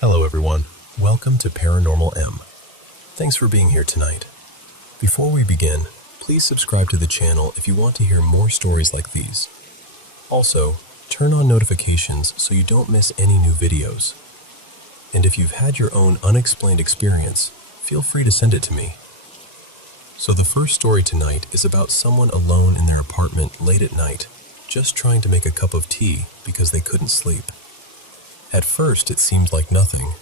Hello everyone, welcome to Paranormal M. Thanks for being here tonight. Before we begin, please subscribe to the channel if you want to hear more stories like these. Also, turn on notifications so you don't miss any new videos. And if you've had your own unexplained experience, feel free to send it to me. So the first story tonight is about someone alone in their apartment late at night, just trying to make a cup of tea because they couldn't sleep. At first it seemed like nothing,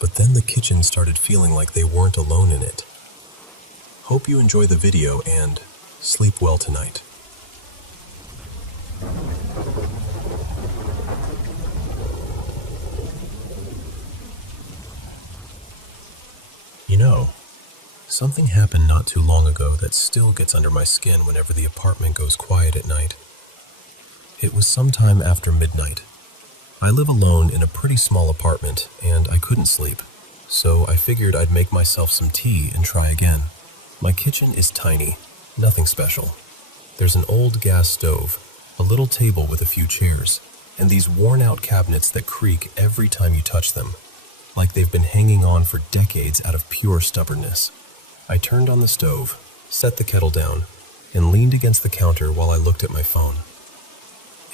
but then the kitchen started feeling like they weren't alone in it. Hope you enjoy the video and sleep well tonight. You know, something happened not too long ago that still gets under my skin whenever the apartment goes quiet at night. It was sometime after midnight. I live alone in a pretty small apartment, and I couldn't sleep, so I figured I'd make myself some tea and try again. My kitchen is tiny, nothing special. There's an old gas stove, a little table with a few chairs, and these worn-out cabinets that creak every time you touch them, like they've been hanging on for decades out of pure stubbornness. I turned on the stove, set the kettle down, and leaned against the counter while I looked at my phone.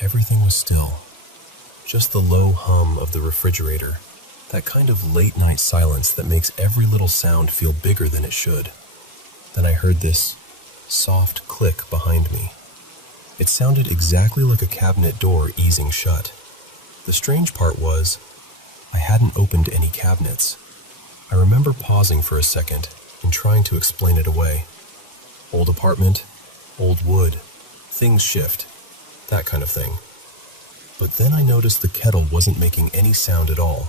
Everything was still. Just the low hum of the refrigerator, that kind of late-night silence that makes every little sound feel bigger than it should. Then I heard this soft click behind me. It sounded exactly like a cabinet door easing shut. The strange part was, I hadn't opened any cabinets. I remember pausing for a second and trying to explain it away. Old apartment, old wood, things shift, that kind of thing. But then I noticed the kettle wasn't making any sound at all.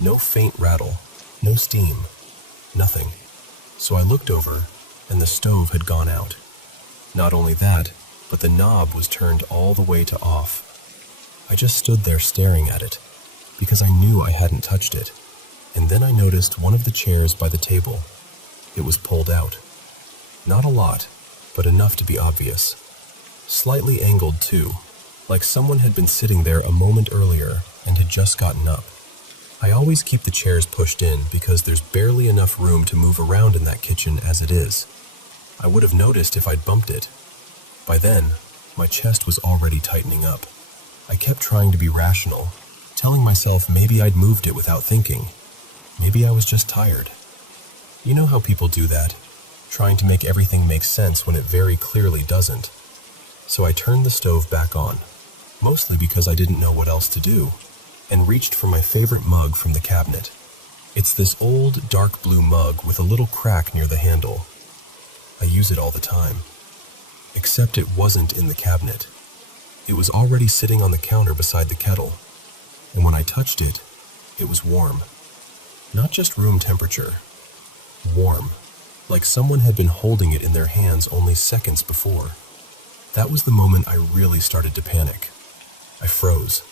No faint rattle, no steam, nothing. So I looked over, and the stove had gone out. Not only that, but the knob was turned all the way to off. I just stood there staring at it, because I knew I hadn't touched it. And then I noticed one of the chairs by the table. It was pulled out. Not a lot, but enough to be obvious. Slightly angled too. Like someone had been sitting there a moment earlier and had just gotten up. I always keep the chairs pushed in because there's barely enough room to move around in that kitchen as it is. I would have noticed if I'd bumped it. By then, my chest was already tightening up. I kept trying to be rational, telling myself maybe I'd moved it without thinking. Maybe I was just tired. You know how people do that, trying to make everything make sense when it very clearly doesn't. So I turned the stove back on. Mostly because I didn't know what else to do, and reached for my favorite mug from the cabinet. It's this old, dark blue mug with a little crack near the handle. I use it all the time. Except it wasn't in the cabinet. It was already sitting on the counter beside the kettle, and when I touched it, it was warm. Not just room temperature. Warm. Like someone had been holding it in their hands only seconds before. That was the moment I really started to panic. I froze.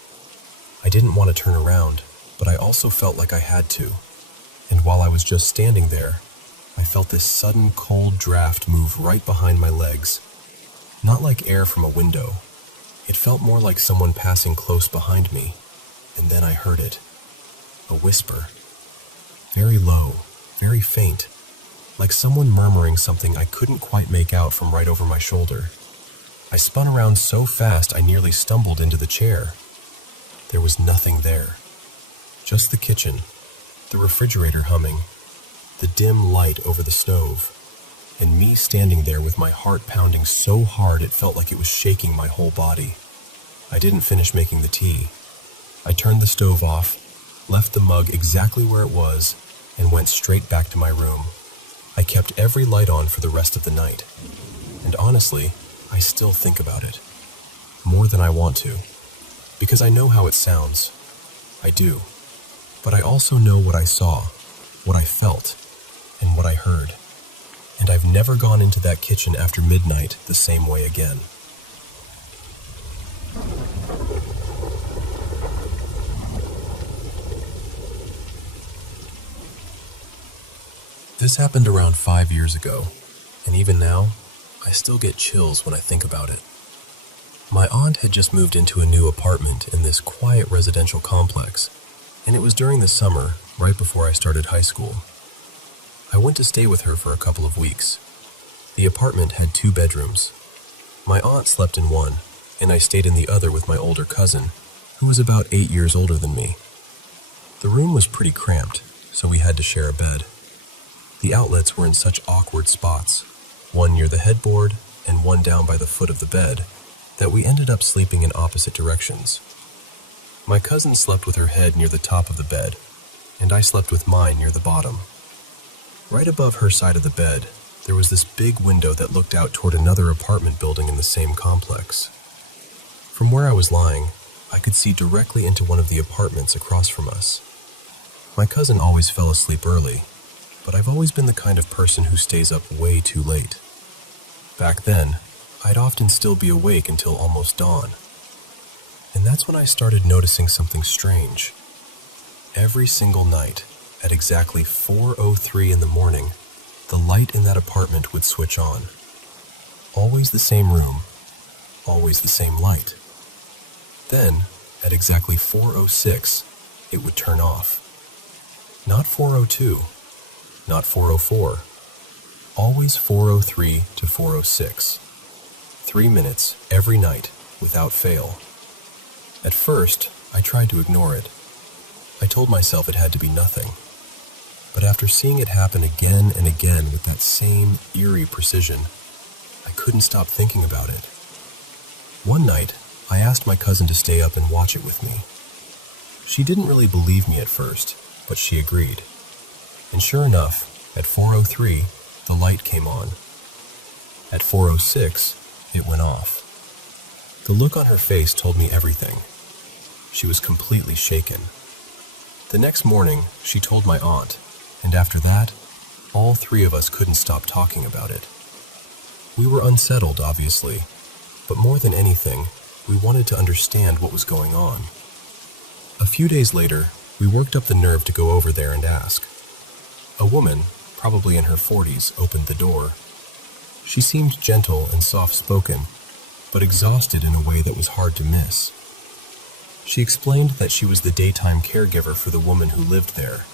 I didn't want to turn around, but I also felt like I had to. And while I was just standing there, I felt this sudden cold draft move right behind my legs. Not like air from a window. It felt more like someone passing close behind me. And then I heard it. A whisper. Very low, very faint. Like someone murmuring something I couldn't quite make out from right over my shoulder. I spun around so fast I nearly stumbled into the chair. There was nothing there. Just the kitchen, the refrigerator humming, the dim light over the stove, and me standing there with my heart pounding so hard it felt like it was shaking my whole body. I didn't finish making the tea. I turned the stove off, left the mug exactly where it was, and went straight back to my room. I kept every light on for the rest of the night. And honestly, I still think about it. More than I want to. Because I know how it sounds. I do. But I also know what I saw, what I felt, and what I heard. And I've never gone into that kitchen after midnight the same way again. This happened around 5 years ago, and even now, I still get chills when I think about it. My aunt had just moved into a new apartment in this quiet residential complex, and it was during the summer, right before I started high school. I went to stay with her for a couple of weeks. The apartment had 2 bedrooms. My aunt slept in one, and I stayed in the other with my older cousin, who was about 8 years older than me. The room was pretty cramped, so we had to share a bed. The outlets were in such awkward spots, one near the headboard and one down by the foot of the bed, that we ended up sleeping in opposite directions. My cousin slept with her head near the top of the bed, and I slept with mine near the bottom. Right above her side of the bed, there was this big window that looked out toward another apartment building in the same complex. From where I was lying, I could see directly into one of the apartments across from us. My cousin always fell asleep early, but I've always been the kind of person who stays up way too late. Back then, I'd often still be awake until almost dawn. And that's when I started noticing something strange. Every single night, at exactly 4:03 in the morning, the light in that apartment would switch on. Always the same room, always the same light. Then, at exactly 4:06, it would turn off. Not 4:02, not 4:04, always 4:03 to 4:06. 3 minutes every night, without fail. At first, I tried to ignore it. I told myself it had to be nothing. But after seeing it happen again and again with that same eerie precision, I couldn't stop thinking about it. One night, I asked my cousin to stay up and watch it with me. She didn't really believe me at first, but she agreed. And sure enough, at 4:03, the light came on. At 4:06, it went off. The look on her face told me everything. She was completely shaken. The next morning, she told my aunt, and after that, all 3 of us couldn't stop talking about it. We were unsettled, obviously, but more than anything, we wanted to understand what was going on. A few days later, we worked up the nerve to go over there and ask. A woman, probably in her 40s, opened the door. She seemed gentle and soft-spoken, but exhausted in a way that was hard to miss. She explained that she was the daytime caregiver for the woman who lived there,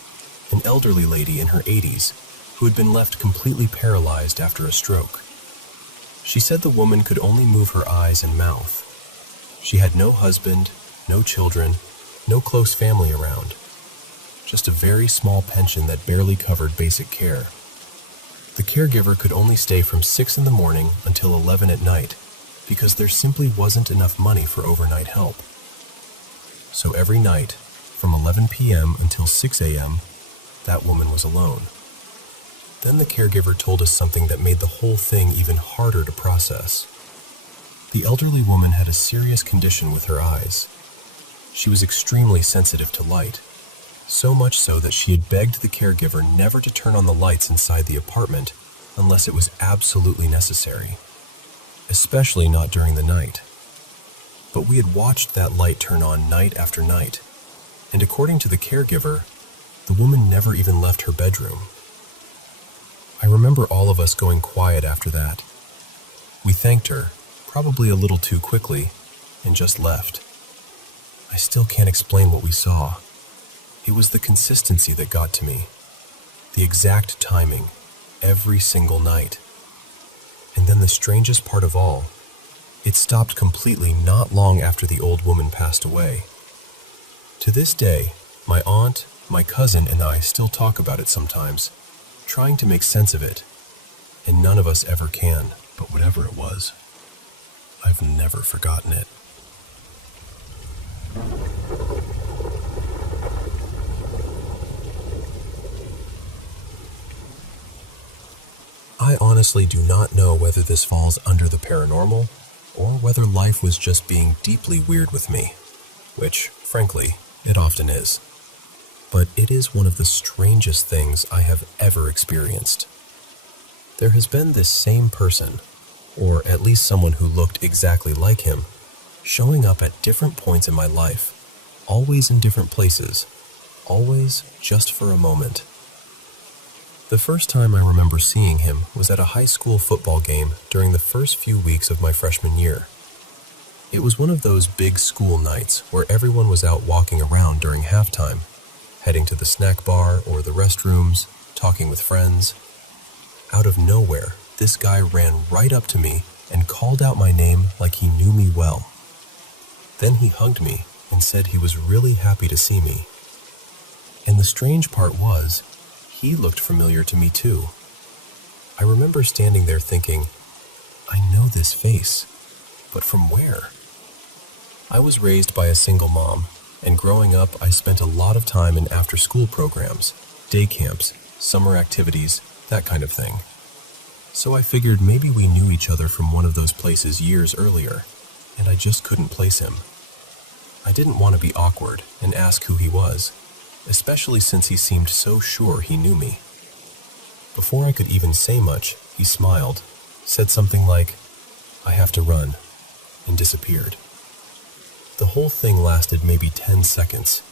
an elderly lady in her 80s who had been left completely paralyzed after a stroke. She said the woman could only move her eyes and mouth. She had no husband, no children, no close family around. Just a very small pension that barely covered basic care. The caregiver could only stay from 6 in the morning until 11 at night because there simply wasn't enough money for overnight help. So every night, from 11 p.m. until 6 a.m., that woman was alone. Then the caregiver told us something that made the whole thing even harder to process. The elderly woman had a serious condition with her eyes. She was extremely sensitive to light, so much so that she had begged the caregiver never to turn on the lights inside the apartment unless it was absolutely necessary, especially not during the night. But we had watched that light turn on night after night, and according to the caregiver, the woman never even left her bedroom. I remember all of us going quiet after that. We thanked her, probably a little too quickly, and just left. I still can't explain what we saw. It was the consistency that got to me. The exact timing, every single night. And then the strangest part of all, it stopped completely not long after the old woman passed away. To this day, my aunt, my cousin, and I still talk about it sometimes, trying to make sense of it, and none of us ever can. But whatever it was, I've never forgotten it. I honestly do not know whether this falls under the paranormal, or whether life was just being deeply weird with me, which, frankly, it often is. But it is one of the strangest things I have ever experienced. There has been this same person, or at least someone who looked exactly like him, showing up at different points in my life, always in different places, always just for a moment. The first time I remember seeing him was at a high school football game during the first few weeks of my freshman year. It was one of those big school nights where everyone was out walking around during halftime, heading to the snack bar or the restrooms, talking with friends. Out of nowhere, this guy ran right up to me and called out my name like he knew me well. Then he hugged me and said he was really happy to see me. And the strange part was, he looked familiar to me too. I remember standing there thinking, I know this face, but from where? I was raised by a single mom, and growing up I spent a lot of time in after-school programs, day camps, summer activities, that kind of thing. So I figured maybe we knew each other from one of those places years earlier, and I just couldn't place him. I didn't want to be awkward and ask who he was, especially since he seemed so sure he knew me. Before I could even say much, he smiled, said something like, I have to run, and disappeared. The whole thing lasted maybe 10 seconds.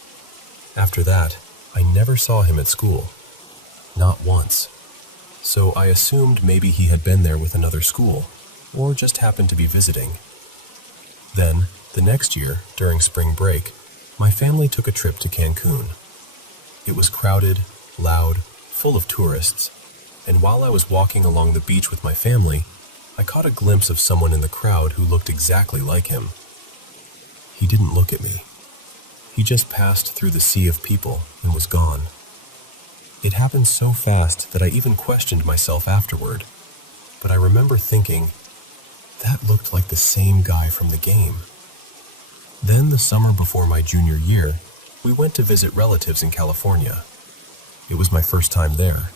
After that, I never saw him at school. Not once. So I assumed maybe he had been there with another school, or just happened to be visiting. Then, the next year, during spring break, my family took a trip to Cancun. It was crowded, loud, full of tourists, and while I was walking along the beach with my family, I caught a glimpse of someone in the crowd who looked exactly like him. He didn't look at me. He just passed through the sea of people and was gone. It happened so fast that I even questioned myself afterward, but I remember thinking, that looked like the same guy from the game. Then the summer before my junior year, we went to visit relatives in California. It was my first time there.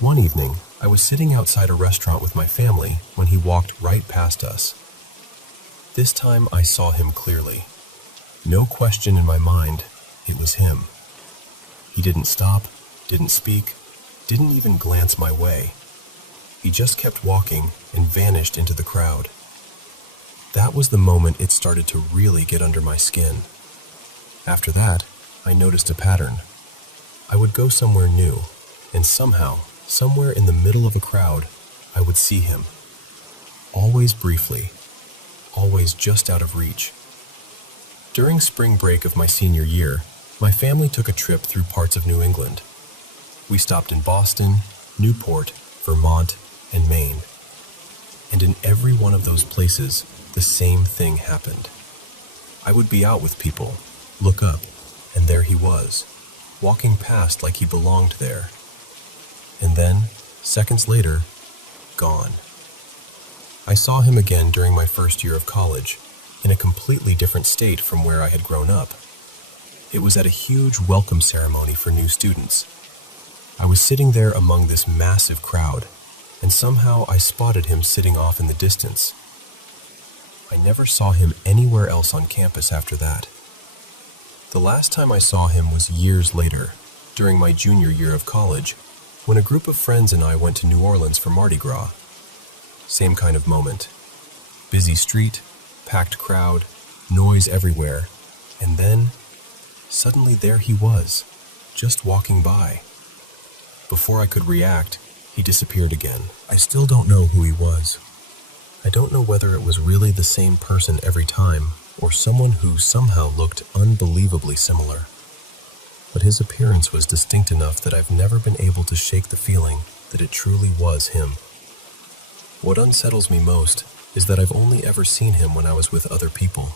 One evening, I was sitting outside a restaurant with my family when he walked right past us. This time I saw him clearly. No question in my mind, it was him. He didn't stop, didn't speak, didn't even glance my way. He just kept walking and vanished into the crowd. That was the moment it started to really get under my skin. After that, I noticed a pattern. I would go somewhere new, and somehow, somewhere in the middle of a crowd, I would see him. Always briefly, always just out of reach. During spring break of my senior year, my family took a trip through parts of New England. We stopped in Boston, Newport, Vermont, and Maine. And in every one of those places, the same thing happened. I would be out with people, look up, and there he was, walking past like he belonged there. And then, seconds later, gone. I saw him again during my first year of college, in a completely different state from where I had grown up. It was at a huge welcome ceremony for new students. I was sitting there among this massive crowd, and somehow I spotted him sitting off in the distance. I never saw him anywhere else on campus after that. The last time I saw him was years later, during my junior year of college, when a group of friends and I went to New Orleans for Mardi Gras. Same kind of moment. Busy street, packed crowd, noise everywhere, and then, suddenly there he was, just walking by. Before I could react, he disappeared again. I still don't know who he was. I don't know whether it was really the same person every time, or someone who somehow looked unbelievably similar. But his appearance was distinct enough that I've never been able to shake the feeling that it truly was him. What unsettles me most is that I've only ever seen him when I was with other people,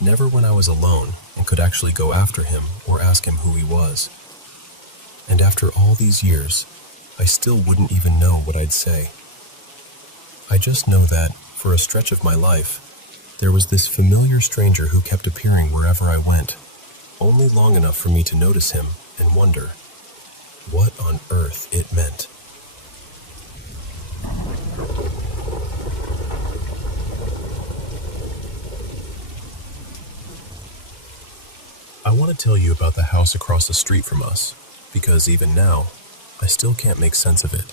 never when I was alone and could actually go after him or ask him who he was. And after all these years, I still wouldn't even know what I'd say. I just know that, for a stretch of my life, there was this familiar stranger who kept appearing wherever I went, only long enough for me to notice him and wonder what on earth it meant. I want to tell you about the house across the street from us, because even now, I still can't make sense of it.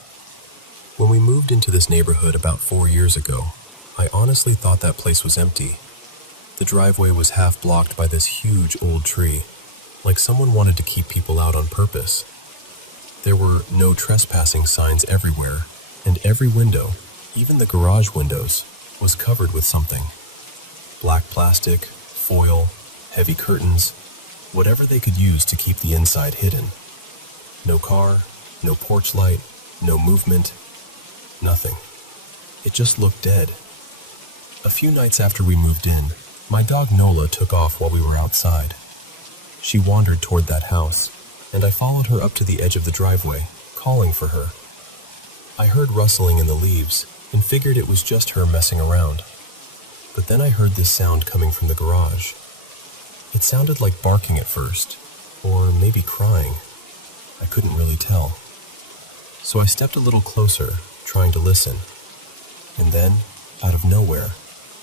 When we moved into this neighborhood about 4 years ago, I honestly thought that place was empty. The driveway was half blocked by this huge old tree, like someone wanted to keep people out on purpose. There were no trespassing signs everywhere, and every window, even the garage windows, was covered with something. Black plastic, foil, heavy curtains, Whatever they could use to keep the inside hidden. No car, no porch light, no movement, nothing. It just looked dead. A few nights after we moved in, my dog Nola took off while we were outside. She wandered toward that house, and I followed her up to the edge of the driveway, calling for her. I heard rustling in the leaves and figured it was just her messing around. But then I heard this sound coming from the garage. It sounded like barking at first, or maybe crying. I couldn't really tell. So I stepped a little closer, trying to listen. And then, out of nowhere,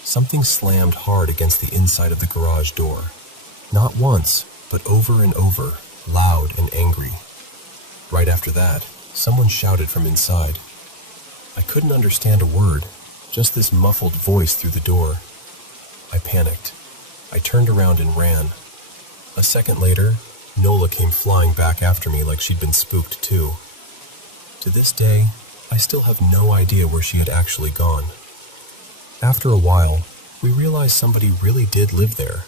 something slammed hard against the inside of the garage door. Not once, but over and over, loud and angry. Right after that, someone shouted from inside. I couldn't understand a word, just this muffled voice through the door. I panicked. I turned around and ran. A second later, Nola came flying back after me like she'd been spooked too. To this day, I still have no idea where she had actually gone. After a while, we realized somebody really did live there.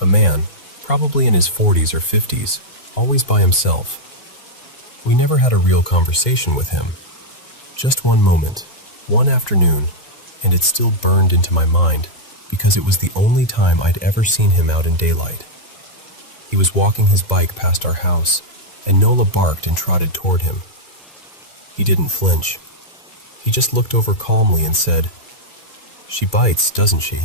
A man, probably in his 40s or 50s, always by himself. We never had a real conversation with him. Just one moment, one afternoon, and it still burned into my mind because it was the only time I'd ever seen him out in daylight. He was walking his bike past our house, and Nola barked and trotted toward him. He didn't flinch. He just looked over calmly and said, "She bites, doesn't she?"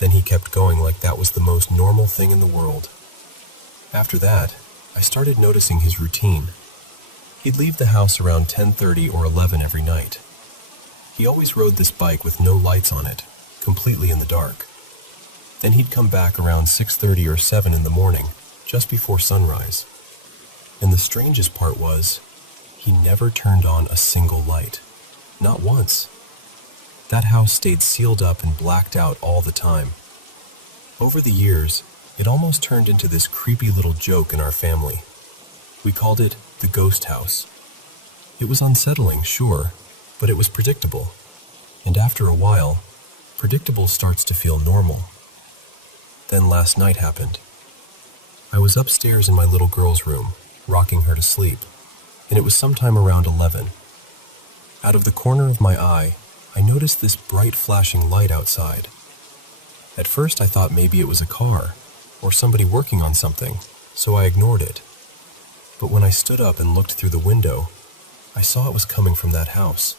Then he kept going like that was the most normal thing in the world. After that, I started noticing his routine. He'd leave the house around 10:30 or 11 every night. He always rode this bike with no lights on it, completely in the dark. Then he'd come back around 6:30 or 7 in the morning, just before sunrise. And the strangest part was, he never turned on a single light. Not once. That house stayed sealed up and blacked out all the time. Over the years, it almost turned into this creepy little joke in our family. We called it the ghost house. It was unsettling, sure, but it was predictable. And after a while, predictable starts to feel normal. Then last night happened. I was upstairs in my little girl's room, rocking her to sleep, and it was sometime around 11. Out of the corner of my eye, I noticed this bright flashing light outside. At first I thought maybe it was a car, or somebody working on something, so I ignored it. But when I stood up and looked through the window, I saw it was coming from that house.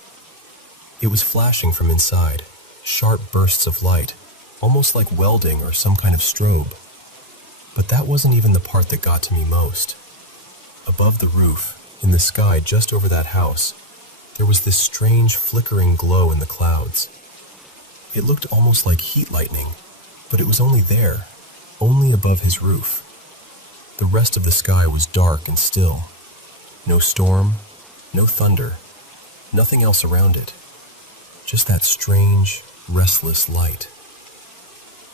It was flashing from inside, sharp bursts of light, almost like welding or some kind of strobe. But that wasn't even the part that got to me most. Above the roof, in the sky just over that house, there was this strange flickering glow in the clouds. It looked almost like heat lightning, but it was only there, only above his roof. The rest of the sky was dark and still. No storm, no thunder, nothing else around it. Just that strange, restless light.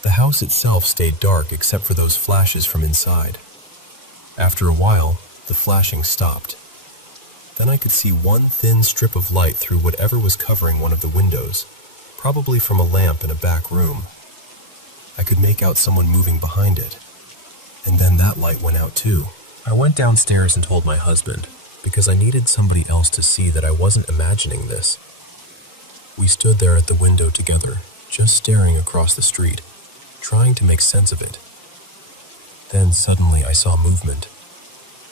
The house itself stayed dark except for those flashes from inside. After a while, the flashing stopped. Then I could see one thin strip of light through whatever was covering one of the windows, probably from a lamp in a back room. I could make out someone moving behind it. And then that light went out too. I went downstairs and told my husband, because I needed somebody else to see that I wasn't imagining this. We stood there at the window together, just staring across the street, trying to make sense of it. Then suddenly I saw movement.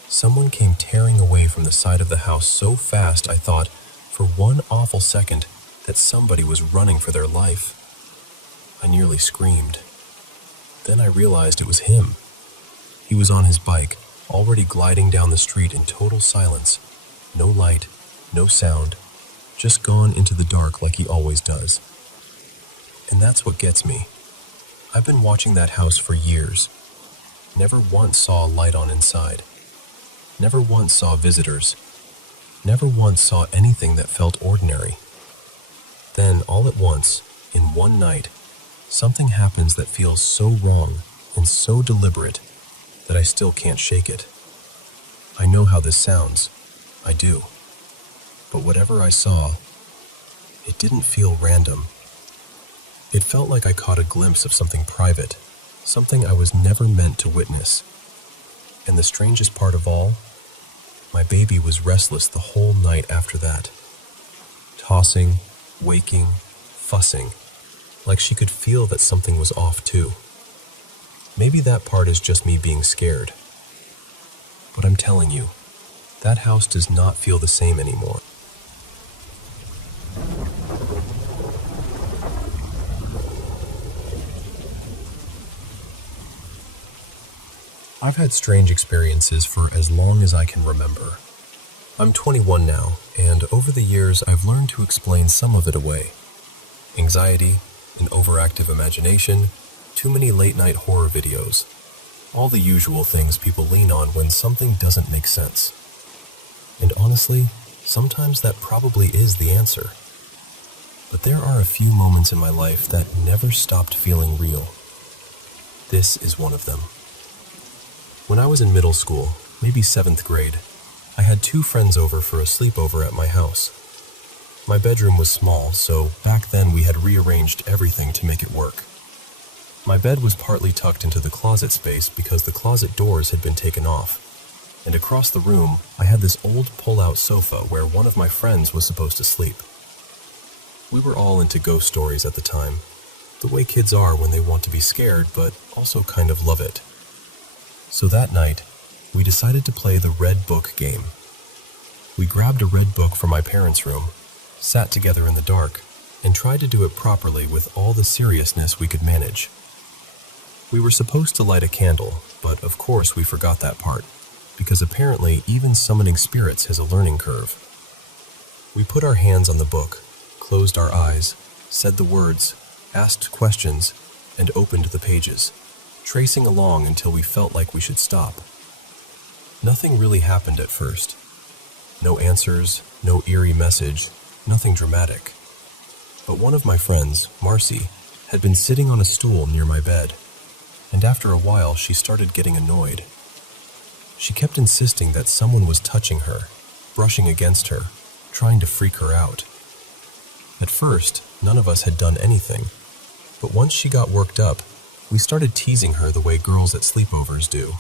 Someone came tearing away from the side of the house so fast I thought, for one awful second, that somebody was running for their life. I nearly screamed. Then I realized it was him. He was on his bike, already gliding down the street in total silence. No light, no sound, just gone into the dark like he always does. And that's what gets me. I've been watching that house for years. Never once saw a light on inside. Never once saw visitors. Never once saw anything that felt ordinary. Then, all at once, in one night, something happens that feels so wrong and so deliberate that I still can't shake it. I know how this sounds. I do. But whatever I saw, it didn't feel random. It felt like I caught a glimpse of something private, something I was never meant to witness. And the strangest part of all, my baby was restless the whole night after that. Tossing, waking, fussing, like she could feel that something was off too. Maybe that part is just me being scared. But I'm telling you, that house does not feel the same anymore. I've had strange experiences for as long as I can remember. I'm 21 now, and over the years I've learned to explain some of it away. Anxiety, an overactive imagination, too many late-night horror videos. All the usual things people lean on when something doesn't make sense. And honestly, sometimes that probably is the answer. But there are a few moments in my life that never stopped feeling real. This is one of them. When I was in middle school, maybe 7th grade, I had 2 friends over for a sleepover at my house. My bedroom was small, so back then we had rearranged everything to make it work. My bed was partly tucked into the closet space because the closet doors had been taken off, and across the room I had this old pull-out sofa where one of my friends was supposed to sleep. We were all into ghost stories at the time, the way kids are when they want to be scared but also kind of love it. So that night, we decided to play the red book game. We grabbed a red book from my parents' room, sat together in the dark, and tried to do it properly with all the seriousness we could manage. We were supposed to light a candle, but of course we forgot that part, because apparently even summoning spirits has a learning curve. We put our hands on the book, closed our eyes, said the words, asked questions, and opened the pages, tracing along until we felt like we should stop. Nothing really happened at first. No answers, no eerie message, nothing dramatic. But one of my friends, Marcy, had been sitting on a stool near my bed, and after a while she started getting annoyed. She kept insisting that someone was touching her, brushing against her, trying to freak her out. At first, none of us had done anything, but once she got worked up, we started teasing her the way girls at sleepovers do.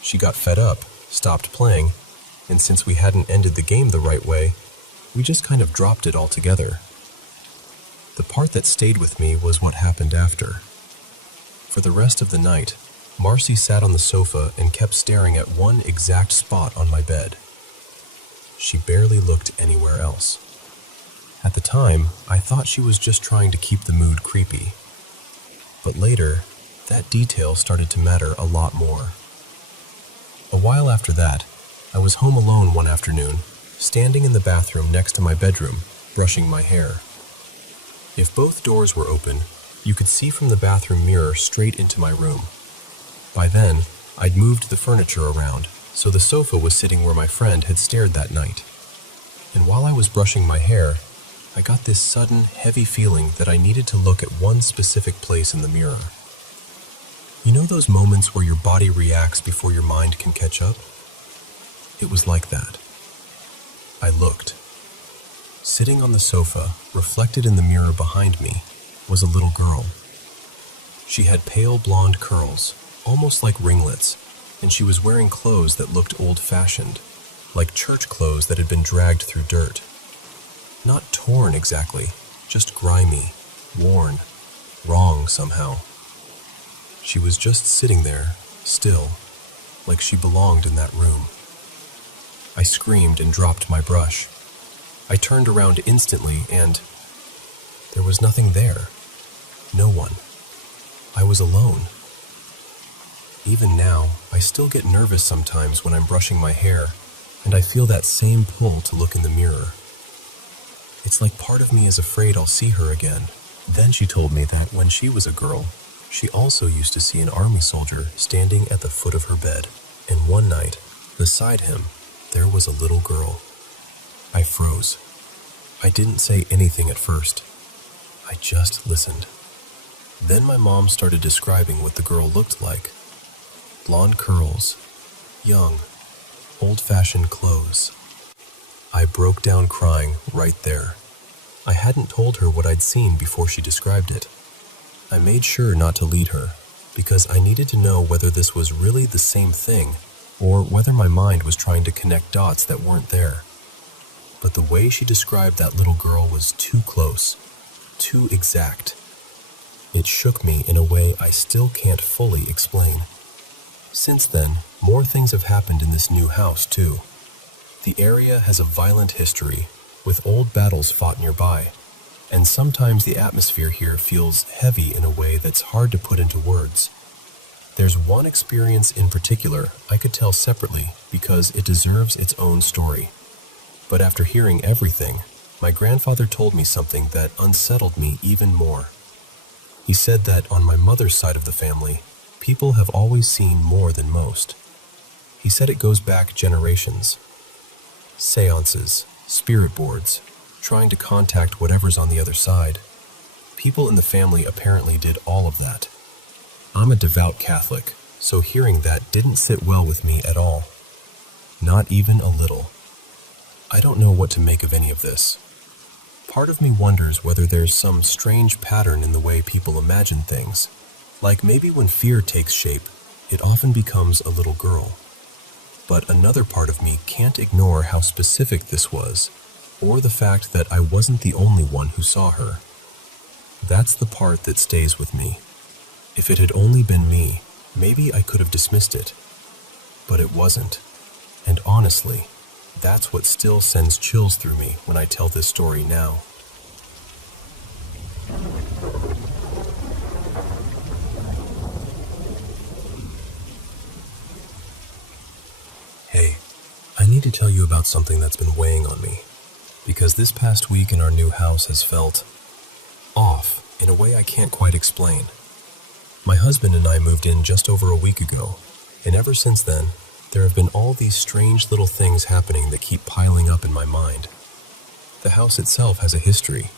She got fed up, stopped playing, and since we hadn't ended the game the right way, we just kind of dropped it altogether. The part that stayed with me was what happened after. For the rest of the night, Marcy sat on the sofa and kept staring at one exact spot on my bed. She barely looked anywhere else. At the time, I thought she was just trying to keep the mood creepy. But later, that detail started to matter a lot more. A while after that, I was home alone one afternoon, standing in the bathroom next to my bedroom, brushing my hair. If both doors were open, you could see from the bathroom mirror straight into my room. By then, I'd moved the furniture around, so the sofa was sitting where my friend had stared that night. And while I was brushing my hair, I got this sudden, heavy feeling that I needed to look at one specific place in the mirror. You know those moments where your body reacts before your mind can catch up? It was like that. I looked. Sitting on the sofa, reflected in the mirror behind me, was a little girl. She had pale blonde curls, almost like ringlets, and she was wearing clothes that looked old-fashioned, like church clothes that had been dragged through dirt. Not torn exactly, just grimy, worn, wrong somehow. She was just sitting there, still, like she belonged in that room. I screamed and dropped my brush. I turned around instantly and there was nothing there. No one. I was alone. Even now, I still get nervous sometimes when I'm brushing my hair, and I feel that same pull to look in the mirror. It's like part of me is afraid I'll see her again. Then she told me that when she was a girl, she also used to see an army soldier standing at the foot of her bed, and one night, beside him, there was a little girl. I froze. I didn't say anything at first. I just listened. Then my mom started describing what the girl looked like. Blonde curls, young, old-fashioned clothes. I broke down crying right there. I hadn't told her what I'd seen before she described it. I made sure not to lead her, because I needed to know whether this was really the same thing or whether my mind was trying to connect dots that weren't there. But the way she described that little girl was too close, too exact. It shook me in a way I still can't fully explain. Since then, more things have happened in this new house, too. The area has a violent history, with old battles fought nearby, and sometimes the atmosphere here feels heavy in a way that's hard to put into words. There's one experience in particular I could tell separately because it deserves its own story. But after hearing everything, my grandfather told me something that unsettled me even more. He said that on my mother's side of the family, people have always seen more than most. He said it goes back generations. Seances, spirit boards, trying to contact whatever's on the other side. People in the family apparently did all of that. I'm a devout Catholic, so hearing that didn't sit well with me at all. Not even a little. I don't know what to make of any of this. Part of me wonders whether there's some strange pattern in the way people imagine things. Like maybe when fear takes shape, it often becomes a little girl. But another part of me can't ignore how specific this was, or the fact that I wasn't the only one who saw her. That's the part that stays with me. If it had only been me, maybe I could have dismissed it. But it wasn't. And honestly, that's what still sends chills through me when I tell this story now. Hey, I need to tell you about something that's been weighing on me, because this past week in our new house has felt off in a way I can't quite explain. My husband and I moved in just over a week ago, and ever since then, there have been all these strange little things happening that keep piling up in my mind. The house itself has a history.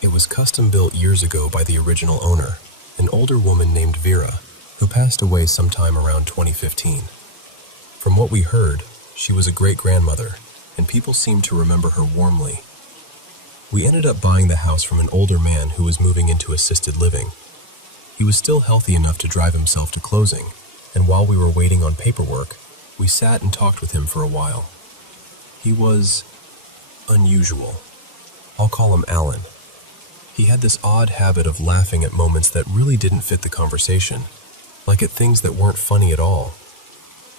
It was custom built years ago by the original owner, an older woman named Vera, who passed away sometime around 2015. From what we heard, she was a great-grandmother, and people seemed to remember her warmly. We ended up buying the house from an older man who was moving into assisted living. He was still healthy enough to drive himself to closing, and while we were waiting on paperwork, we sat and talked with him for a while. He was unusual. I'll call him Alan. He had this odd habit of laughing at moments that really didn't fit the conversation, like at things that weren't funny at all.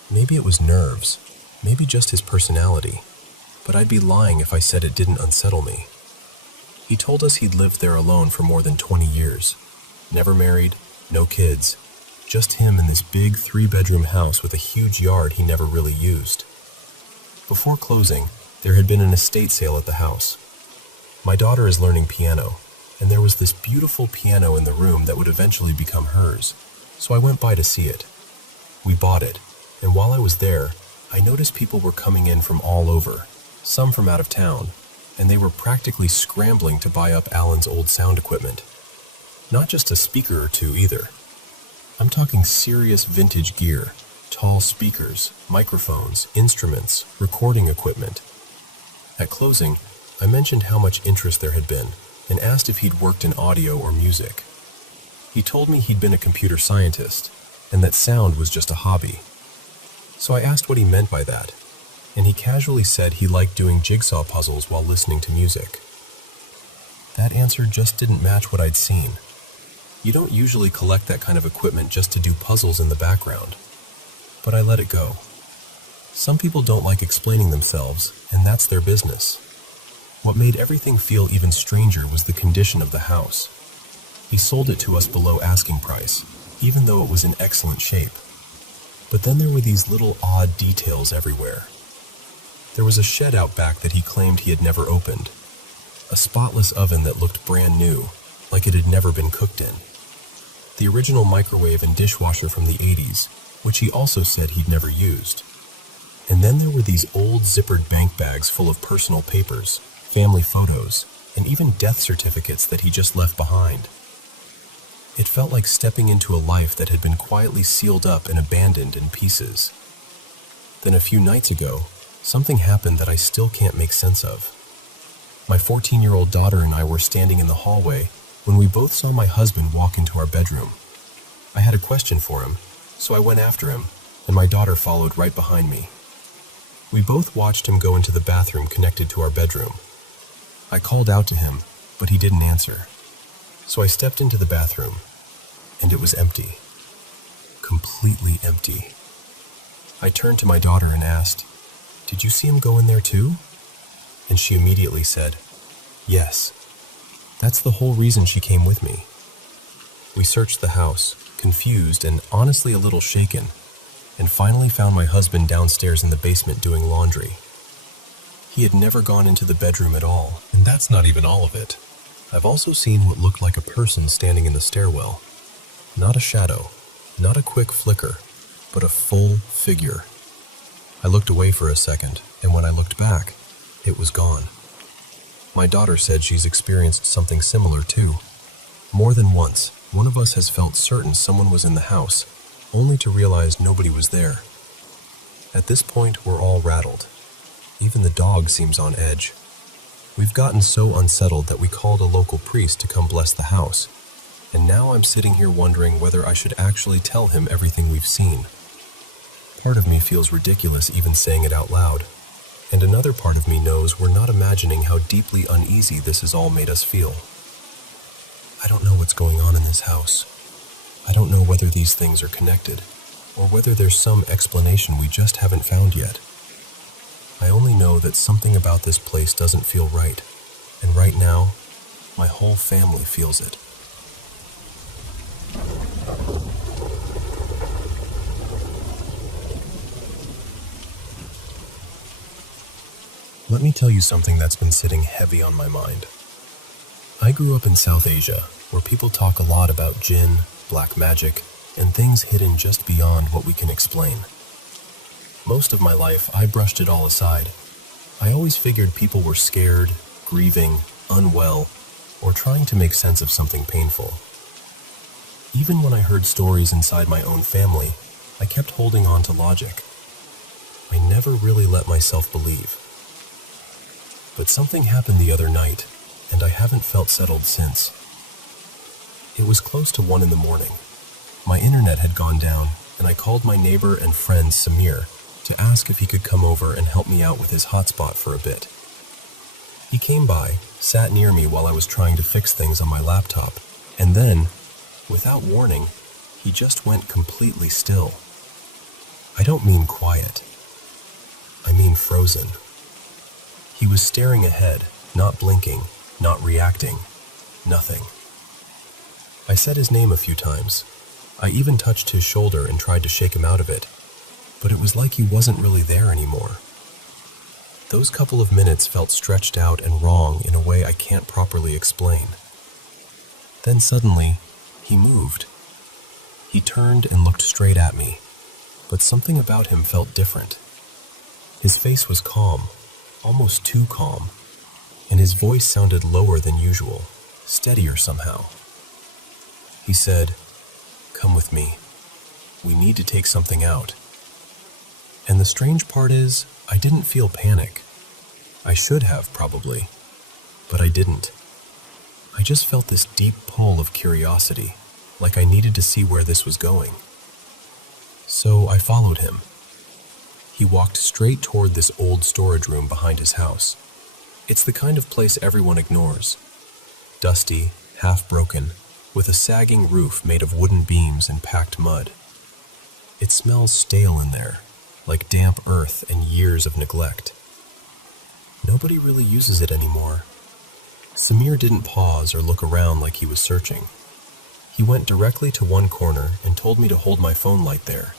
Maybe it was nerves, maybe just his personality, but I'd be lying if I said it didn't unsettle me. He told us he'd lived there alone for more than 20 years. Never married, no kids, just him in this big 3-bedroom house with a huge yard he never really used. Before closing, there had been an estate sale at the house. My daughter is learning piano, and there was this beautiful piano in the room that would eventually become hers, so I went by to see it. We bought it, and while I was there, I noticed people were coming in from all over, some from out of town, and they were practically scrambling to buy up Alan's old sound equipment. Not just a speaker or two either. I'm talking serious vintage gear, tall speakers, microphones, instruments, recording equipment. At closing, I mentioned how much interest there had been and asked if he'd worked in audio or music. He told me he'd been a computer scientist and that sound was just a hobby. So I asked what he meant by that, and he casually said he liked doing jigsaw puzzles while listening to music. That answer just didn't match what I'd seen. You don't usually collect that kind of equipment just to do puzzles in the background. But I let it go. Some people don't like explaining themselves, and that's their business. What made everything feel even stranger was the condition of the house. He sold it to us below asking price, even though it was in excellent shape. But then there were these little odd details everywhere. There was a shed out back that he claimed he had never opened. A spotless oven that looked brand new, like it had never been cooked in. The original microwave and dishwasher from the 80s, which he also said he'd never used. And then there were these old zippered bank bags full of personal papers, family photos, and even death certificates that he just left behind. It felt like stepping into a life that had been quietly sealed up and abandoned in pieces. Then a few nights ago, something happened that I still can't make sense of. My 14-year-old daughter and I were standing in the hallway when we both saw my husband walk into our bedroom. I had a question for him, so I went after him, and my daughter followed right behind me. We both watched him go into the bathroom connected to our bedroom. I called out to him, but he didn't answer. So I stepped into the bathroom, and it was empty. Completely empty. I turned to my daughter and asked, "Did you see him go in there too?" And she immediately said, "Yes." That's the whole reason she came with me. We searched the house, confused and honestly a little shaken, and finally found my husband downstairs in the basement doing laundry. He had never gone into the bedroom at all, and that's not even all of it. I've also seen what looked like a person standing in the stairwell. Not a shadow, not a quick flicker, but a full figure. I looked away for a second, and when I looked back, it was gone. My daughter said she's experienced something similar too. More than once, one of us has felt certain someone was in the house, only to realize nobody was there. At this point, we're all rattled. Even the dog seems on edge. We've gotten so unsettled that we called a local priest to come bless the house, and now I'm sitting here wondering whether I should actually tell him everything we've seen. Part of me feels ridiculous even saying it out loud, and another part of me knows we're not imagining how deeply uneasy this has all made us feel. I don't know what's going on in this house. I don't know whether these things are connected, or whether there's some explanation we just haven't found yet. I only know that something about this place doesn't feel right, and right now, my whole family feels it. Let me tell you something that's been sitting heavy on my mind. I grew up in South Asia, where people talk a lot about jinn, black magic, and things hidden just beyond what we can explain. Most of my life, I brushed it all aside. I always figured people were scared, grieving, unwell, or trying to make sense of something painful. Even when I heard stories inside my own family, I kept holding on to logic. I never really let myself believe. But something happened the other night, and I haven't felt settled since. It was close to 1 a.m. My internet had gone down, and I called my neighbor and friend Samir to ask if he could come over and help me out with his hotspot for a bit. He came by, sat near me while I was trying to fix things on my laptop, and then, without warning, he just went completely still. I don't mean quiet. I mean frozen. He was staring ahead, not blinking, not reacting, nothing. I said his name a few times. I even touched his shoulder and tried to shake him out of it, but it was like he wasn't really there anymore. Those couple of minutes felt stretched out and wrong in a way I can't properly explain. Then suddenly, he moved. He turned and looked straight at me, but something about him felt different. His face was calm, almost too calm, and his voice sounded lower than usual, steadier somehow. He said, "Come with me. We need to take something out." And the strange part is, I didn't feel panic. I should have, probably, but I didn't. I just felt this deep pull of curiosity, like I needed to see where this was going. So I followed him. He walked straight toward this old storage room behind his house. It's the kind of place everyone ignores. Dusty, half-broken, with a sagging roof made of wooden beams and packed mud. It smells stale in there, like damp earth and years of neglect. Nobody really uses it anymore. Samir didn't pause or look around like he was searching. He went directly to one corner and told me to hold my phone light there.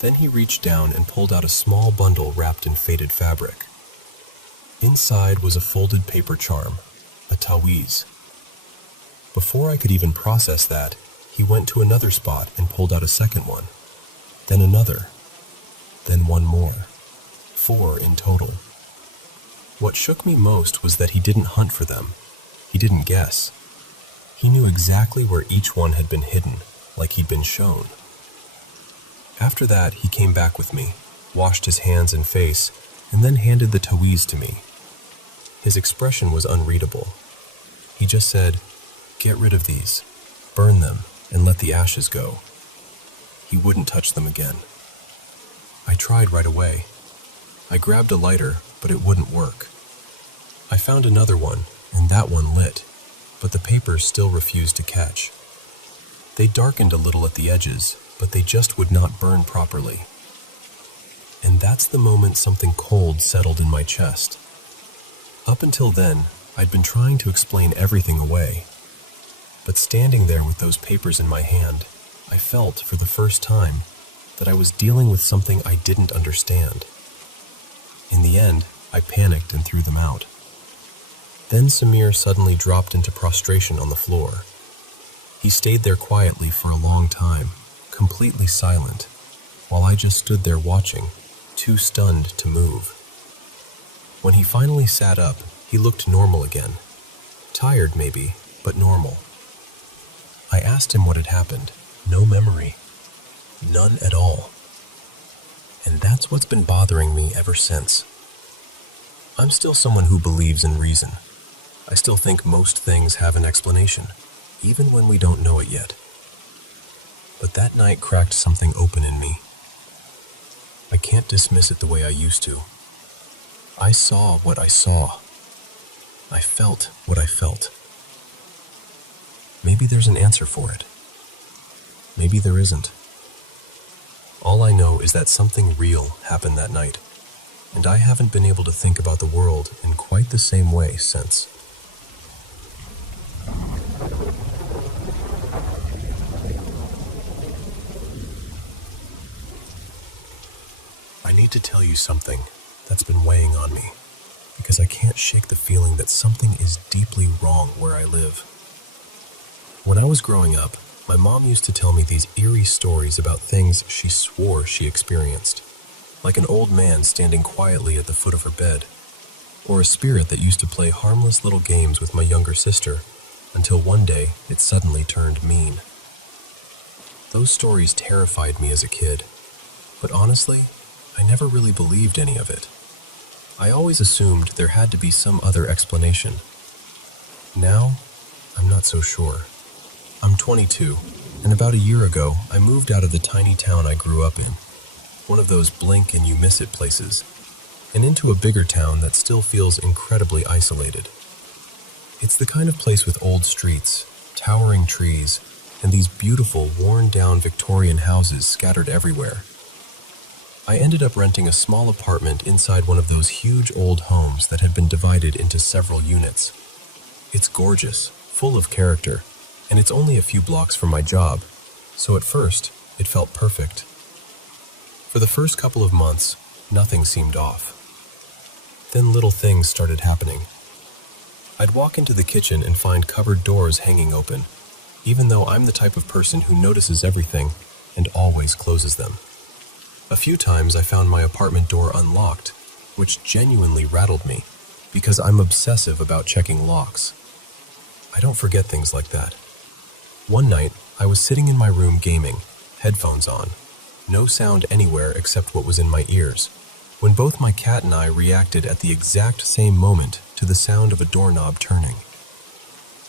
Then he reached down and pulled out a small bundle wrapped in faded fabric. Inside was a folded paper charm, a tawiz. Before I could even process that, he went to another spot and pulled out a second one, then another, then one more, 4 in total. What shook me most was that he didn't hunt for them. He didn't guess. He knew exactly where each one had been hidden, like he'd been shown. After that, he came back with me, washed his hands and face, and then handed the tawiz to me. His expression was unreadable. He just said, "Get rid of these. Burn them. and let the ashes go. He wouldn't touch them again. I tried right away. I grabbed a lighter, but it wouldn't work. I found another one, and that one lit, but the papers still refused to catch. They darkened a little at the edges, but they just would not burn properly. And that's the moment something cold settled in my chest. Up until then, I'd been trying to explain everything away. But standing there with those papers in my hand, I felt, for the first time, that I was dealing with something I didn't understand. In the end, I panicked and threw them out. Then Samir suddenly dropped into prostration on the floor. He stayed there quietly for a long time, completely silent, while I just stood there watching, too stunned to move. When he finally sat up, he looked normal again. Tired maybe, but normal. I asked him what had happened. No memory. None at all. And that's what's been bothering me ever since. I'm still someone who believes in reason. I still think most things have an explanation, even when we don't know it yet. But that night cracked something open in me. I can't dismiss it the way I used to. I saw what I saw. I felt what I felt. Maybe there's an answer for it. Maybe there isn't. All I know is that something real happened that night, and I haven't been able to think about the world in quite the same way since. I need to tell you something that's been weighing on me, because I can't shake the feeling that something is deeply wrong where I live. When I was growing up, my mom used to tell me these eerie stories about things she swore she experienced, like an old man standing quietly at the foot of her bed, or a spirit that used to play harmless little games with my younger sister, until one day it suddenly turned mean. Those stories terrified me as a kid, but honestly, I never really believed any of it. I always assumed there had to be some other explanation. Now, I'm not so sure. I'm 22, and about a year ago, I moved out of the tiny town I grew up in, one of those blink and you miss it places, and into a bigger town that still feels incredibly isolated. It's the kind of place with old streets, towering trees, and these beautiful, worn-down Victorian houses scattered everywhere. I ended up renting a small apartment inside one of those huge old homes that had been divided into several units. It's gorgeous, full of character, and it's only a few blocks from my job, so at first, it felt perfect. For the first couple of months, nothing seemed off. Then little things started happening. I'd walk into the kitchen and find cupboard doors hanging open, even though I'm the type of person who notices everything and always closes them. A few times I found my apartment door unlocked, which genuinely rattled me, because I'm obsessive about checking locks. I don't forget things like that. One night, I was sitting in my room gaming, headphones on, no sound anywhere except what was in my ears, when both my cat and I reacted at the exact same moment to the sound of a doorknob turning.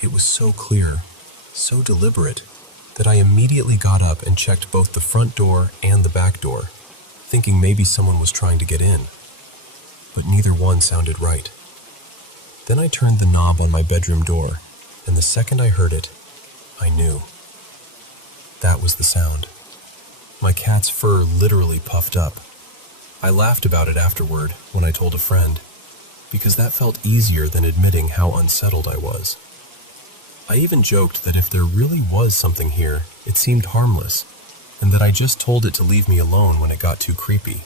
It was so clear, so deliberate, that I immediately got up and checked both the front door and the back door, thinking maybe someone was trying to get in. But neither one sounded right. Then I turned the knob on my bedroom door, and the second I heard it, I knew. That was the sound. My cat's fur literally puffed up. I laughed about it afterward when I told a friend, because that felt easier than admitting how unsettled I was. I even joked that if there really was something here, it seemed harmless, and that I just told it to leave me alone when it got too creepy.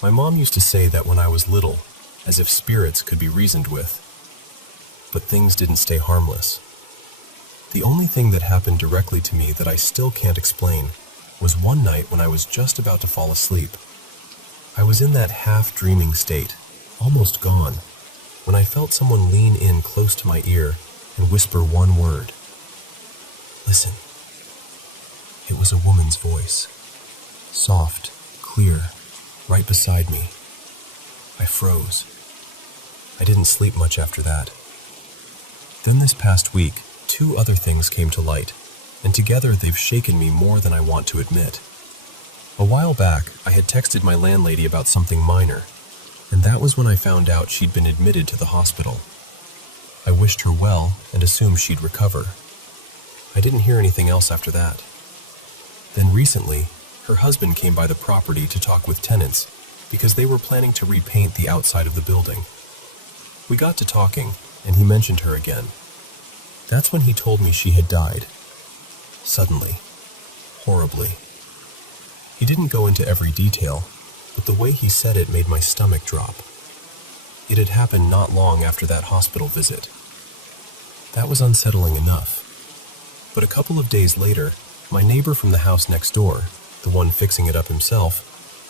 My mom used to say that when I was little, as if spirits could be reasoned with. But things didn't stay harmless. The only thing that happened directly to me that I still can't explain was one night when I was just about to fall asleep. I was in that half-dreaming state, almost gone, when I felt someone lean in close to my ear and whisper one word. Listen. It was a woman's voice. Soft, clear, right beside me. I froze. I didn't sleep much after that. Then this past week, 2 other things came to light, and together they've shaken me more than I want to admit. A while back, I had texted my landlady about something minor, and that was when I found out she'd been admitted to the hospital. I wished her well and assumed she'd recover. I didn't hear anything else after that. Then recently, her husband came by the property to talk with tenants because they were planning to repaint the outside of the building. We got to talking, and he mentioned her again. That's when he told me she had died. Suddenly. Horribly. He didn't go into every detail, but the way he said it made my stomach drop. It had happened not long after that hospital visit. That was unsettling enough. But a couple of days later, my neighbor from the house next door, the one fixing it up himself,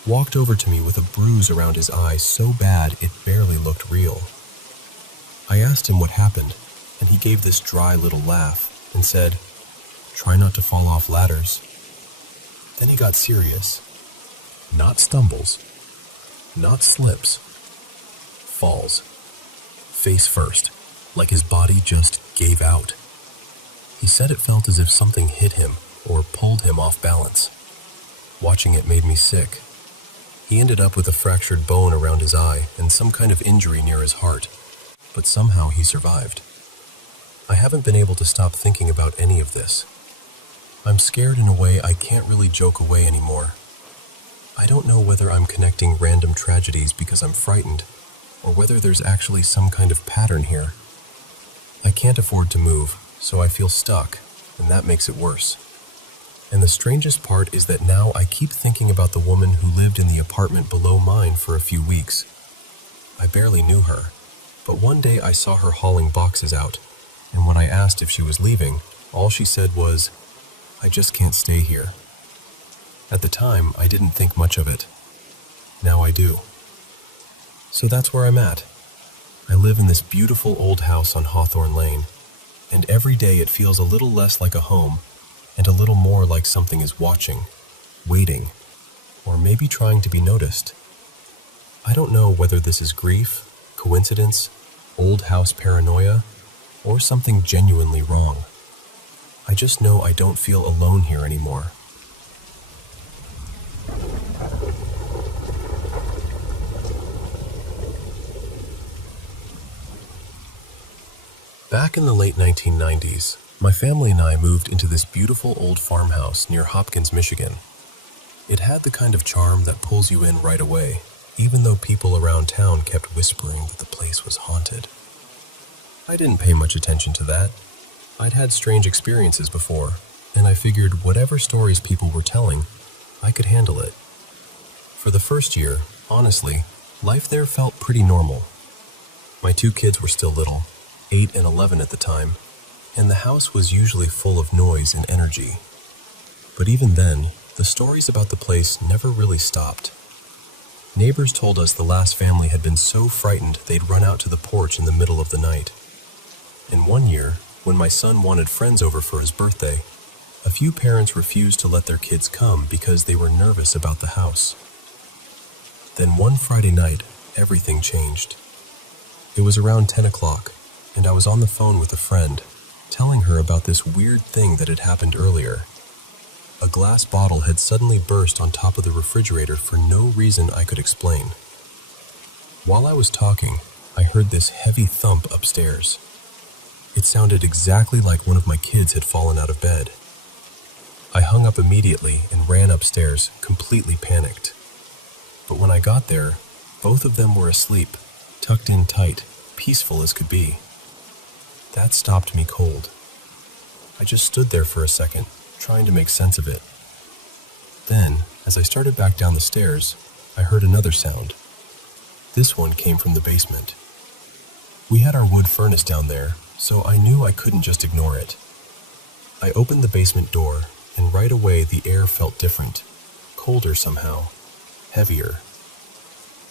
walked over to me with a bruise around his eye so bad it barely looked real. I asked him what happened, and he gave this dry little laugh and said, "Try not to fall off ladders." Then he got serious. Not stumbles, not slips, falls. Face first, like his body just gave out. He said it felt as if something hit him or pulled him off balance. Watching it made me sick. He ended up with a fractured bone around his eye and some kind of injury near his heart, but somehow he survived. I haven't been able to stop thinking about any of this. I'm scared in a way I can't really joke away anymore. I don't know whether I'm connecting random tragedies because I'm frightened, or whether there's actually some kind of pattern here. I can't afford to move, so I feel stuck, and that makes it worse. And the strangest part is that now I keep thinking about the woman who lived in the apartment below mine for a few weeks. I barely knew her, but one day I saw her hauling boxes out, and when I asked if she was leaving, all she said was, "I just can't stay here." At the time, I didn't think much of it. Now I do. So that's where I'm at. I live in this beautiful old house on Hawthorne Lane, and every day it feels a little less like a home and a little more like something is watching, waiting, or maybe trying to be noticed. I don't know whether this is grief, coincidence, old house paranoia, or something genuinely wrong. I just know I don't feel alone here anymore. Back in the late 1990s, my family and I moved into this beautiful old farmhouse near Hopkins, Michigan. It had the kind of charm that pulls you in right away, even though people around town kept whispering that the place was haunted. I didn't pay much attention to that. I'd had strange experiences before, and I figured whatever stories people were telling, I could handle it. For the first year, honestly, life there felt pretty normal. My two kids were still little, 8 and 11 at the time, and the house was usually full of noise and energy. But even then, the stories about the place never really stopped. Neighbors told us the last family had been so frightened they'd run out to the porch in the middle of the night. And one year, when my son wanted friends over for his birthday, a few parents refused to let their kids come because they were nervous about the house. Then one Friday night, everything changed. It was around 10 o'clock, and I was on the phone with a friend, telling her about this weird thing that had happened earlier. A glass bottle had suddenly burst on top of the refrigerator for no reason I could explain. While I was talking, I heard this heavy thump upstairs. It sounded exactly like one of my kids had fallen out of bed. I hung up immediately and ran upstairs, completely panicked. But when I got there, both of them were asleep, tucked in tight, peaceful as could be. That stopped me cold. I just stood there for a second, trying to make sense of it. Then, as I started back down the stairs, I heard another sound. This one came from the basement. We had our wood furnace down there, so I knew I couldn't just ignore it. I opened the basement door, and right away the air felt different, colder somehow, heavier.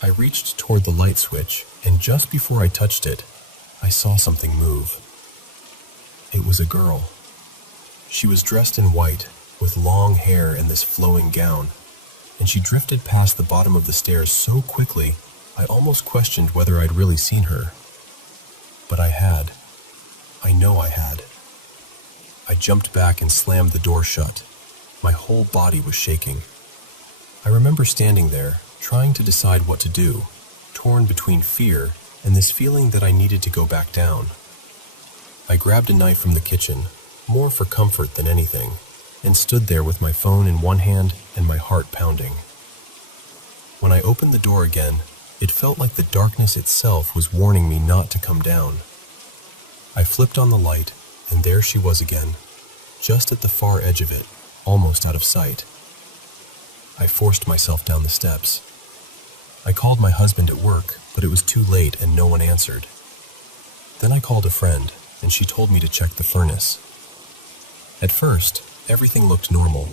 I reached toward the light switch, and just before I touched it, I saw something move. It was a girl. She was dressed in white, with long hair and this flowing gown, and she drifted past the bottom of the stairs so quickly, I almost questioned whether I'd really seen her. But I had. I know I had. I jumped back and slammed the door shut. My whole body was shaking. I remember standing there, trying to decide what to do, torn between fear and this feeling that I needed to go back down. I grabbed a knife from the kitchen, more for comfort than anything, and stood there with my phone in one hand and my heart pounding. When I opened the door again, it felt like the darkness itself was warning me not to come down. I flipped on the light, and there she was again, just at the far edge of it, almost out of sight. I forced myself down the steps. I called my husband at work, but it was too late and no one answered. Then I called a friend, and she told me to check the furnace. At first, everything looked normal,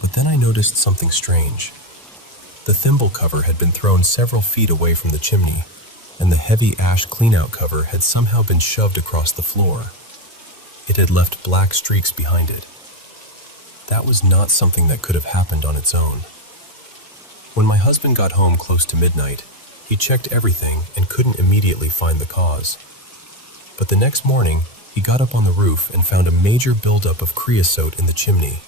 but then I noticed something strange. The thimble cover had been thrown several feet away from the chimney, and the heavy ash cleanout cover had somehow been shoved across the floor. It had left black streaks behind it. That was not something that could have happened on its own. When my husband got home close to midnight, he checked everything and couldn't immediately find the cause. But the next morning, he got up on the roof and found a major buildup of creosote in the chimney.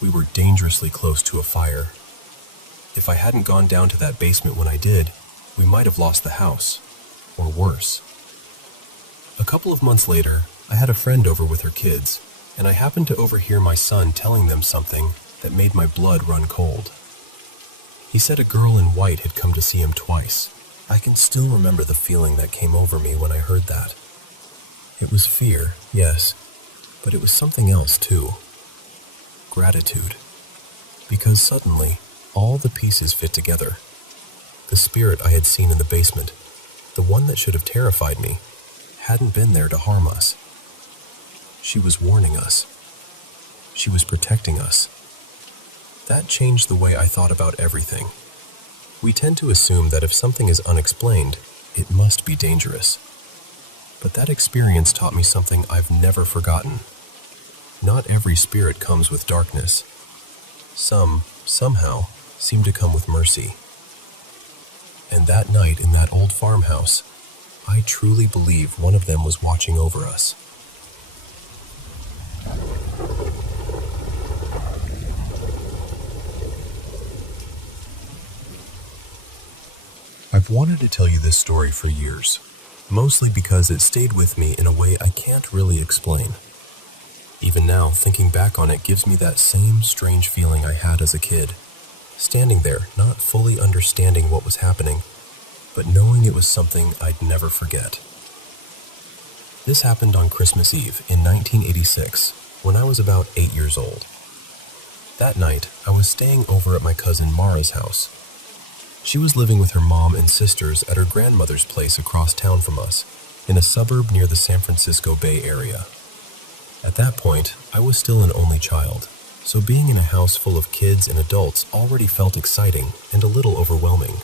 We were dangerously close to a fire. If I hadn't gone down to that basement when I did, we might have lost the house, or worse. A couple of months later, I had a friend over with her kids, and I happened to overhear my son telling them something that made my blood run cold. He said a girl in white had come to see him twice. I can still remember the feeling that came over me when I heard that. It was fear, yes, but it was something else too. Gratitude. Because suddenly, all the pieces fit together. The spirit I had seen in the basement, the one that should have terrified me, hadn't been there to harm us. She was warning us. She was protecting us. That changed the way I thought about everything. We tend to assume that if something is unexplained, it must be dangerous. But that experience taught me something I've never forgotten. Not every spirit comes with darkness. Some, somehow, seem to come with mercy. And that night in that old farmhouse, I truly believe one of them was watching over us. I've wanted to tell you this story for years, mostly because it stayed with me in a way I can't really explain. Even now, thinking back on it gives me that same strange feeling I had as a kid, standing there, not fully understanding what was happening, but knowing it was something I'd never forget. This happened on Christmas Eve in 1986, when I was about 8 years old. That night, I was staying over at my cousin Mara's house. She was living with her mom and sisters at her grandmother's place across town from us, in a suburb near the San Francisco Bay Area. At that point, I was still an only child, so being in a house full of kids and adults already felt exciting and a little overwhelming.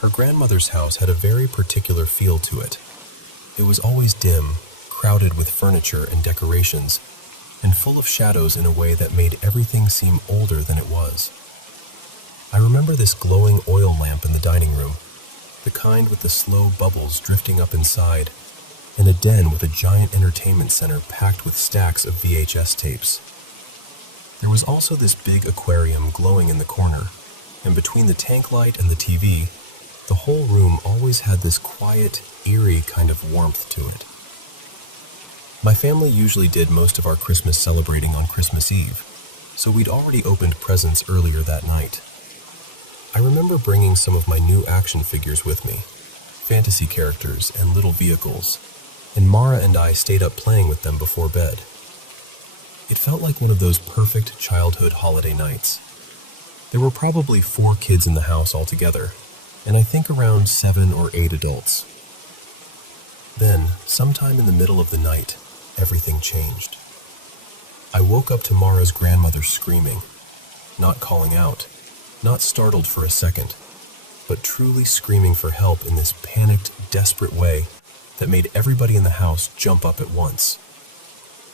Her grandmother's house had a very particular feel to it. It was always dim, crowded with furniture and decorations, and full of shadows in a way that made everything seem older than it was. I remember this glowing oil lamp in the dining room, the kind with the slow bubbles drifting up inside, and a den with a giant entertainment center packed with stacks of VHS tapes. There was also this big aquarium glowing in the corner, and between the tank light and the TV, the whole room always had this quiet, eerie kind of warmth to it. My family usually did most of our Christmas celebrating on Christmas Eve, so we'd already opened presents earlier that night. I remember bringing some of my new action figures with me, fantasy characters and little vehicles, and Mara and I stayed up playing with them before bed. It felt like one of those perfect childhood holiday nights. There were probably 4 kids in the house altogether, and I think around 7 or 8 adults. Then, sometime in the middle of the night, everything changed. I woke up to Mara's grandmother screaming, not calling out, not startled for a second, but truly screaming for help in this panicked, desperate way that made everybody in the house jump up at once.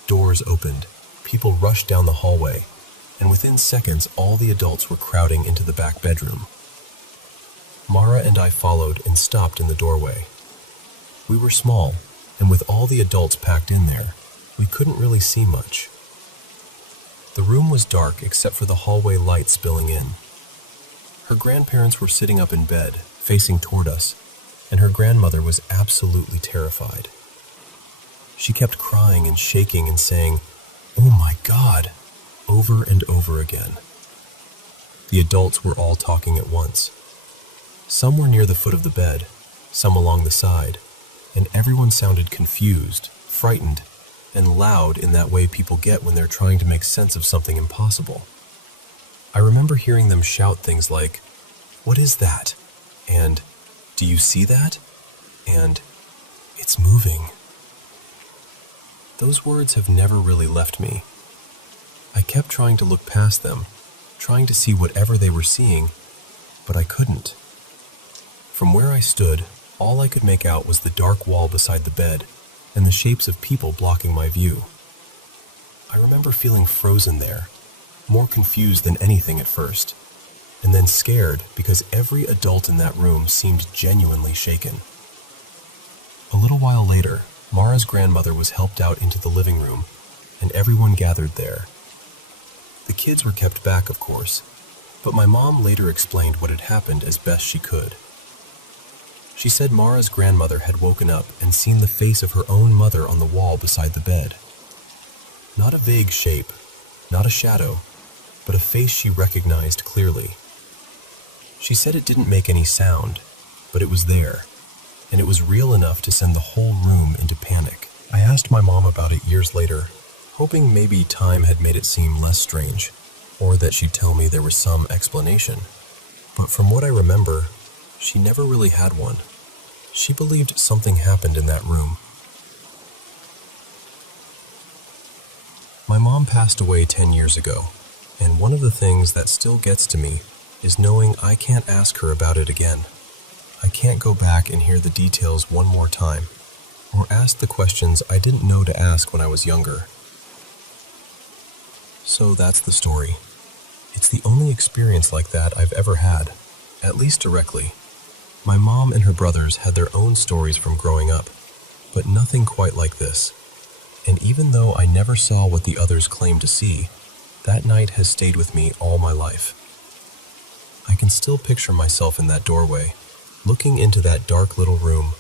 Doors opened, people rushed down the hallway, and within seconds all the adults were crowding into the back bedroom. Mara and I followed and stopped in the doorway. We were small, and with all the adults packed in there, we couldn't really see much. The room was dark except for the hallway light spilling in. Her grandparents were sitting up in bed, facing toward us, and her grandmother was absolutely terrified. She kept crying and shaking and saying, "Oh my God," over and over again. The adults were all talking at once. Some were near the foot of the bed, some along the side, and everyone sounded confused, frightened, and loud in that way people get when they're trying to make sense of something impossible. I remember hearing them shout things like, "What is that?" and "Do you see that?" and "It's moving." Those words have never really left me. I kept trying to look past them, trying to see whatever they were seeing, but I couldn't. From where I stood, all I could make out was the dark wall beside the bed and the shapes of people blocking my view. I remember feeling frozen there, more confused than anything at first, and then scared because every adult in that room seemed genuinely shaken. A little while later, Mara's grandmother was helped out into the living room, and everyone gathered there. The kids were kept back, of course, but my mom later explained what had happened as best she could. She said Mara's grandmother had woken up and seen the face of her own mother on the wall beside the bed. Not a vague shape, not a shadow, but a face she recognized clearly. She said it didn't make any sound, but it was there, and it was real enough to send the whole room into panic. I asked my mom about it years later, hoping maybe time had made it seem less strange, or that she'd tell me there was some explanation. But from what I remember, she never really had one. She believed something happened in that room. My mom passed away 10 years ago, and one of the things that still gets to me is knowing I can't ask her about it again. I can't go back and hear the details one more time, or ask the questions I didn't know to ask when I was younger. So that's the story. It's the only experience like that I've ever had, at least directly. My mom and her brothers had their own stories from growing up, but nothing quite like this. And even though I never saw what the others claimed to see, that night has stayed with me all my life. I can still picture myself in that doorway, looking into that dark little room,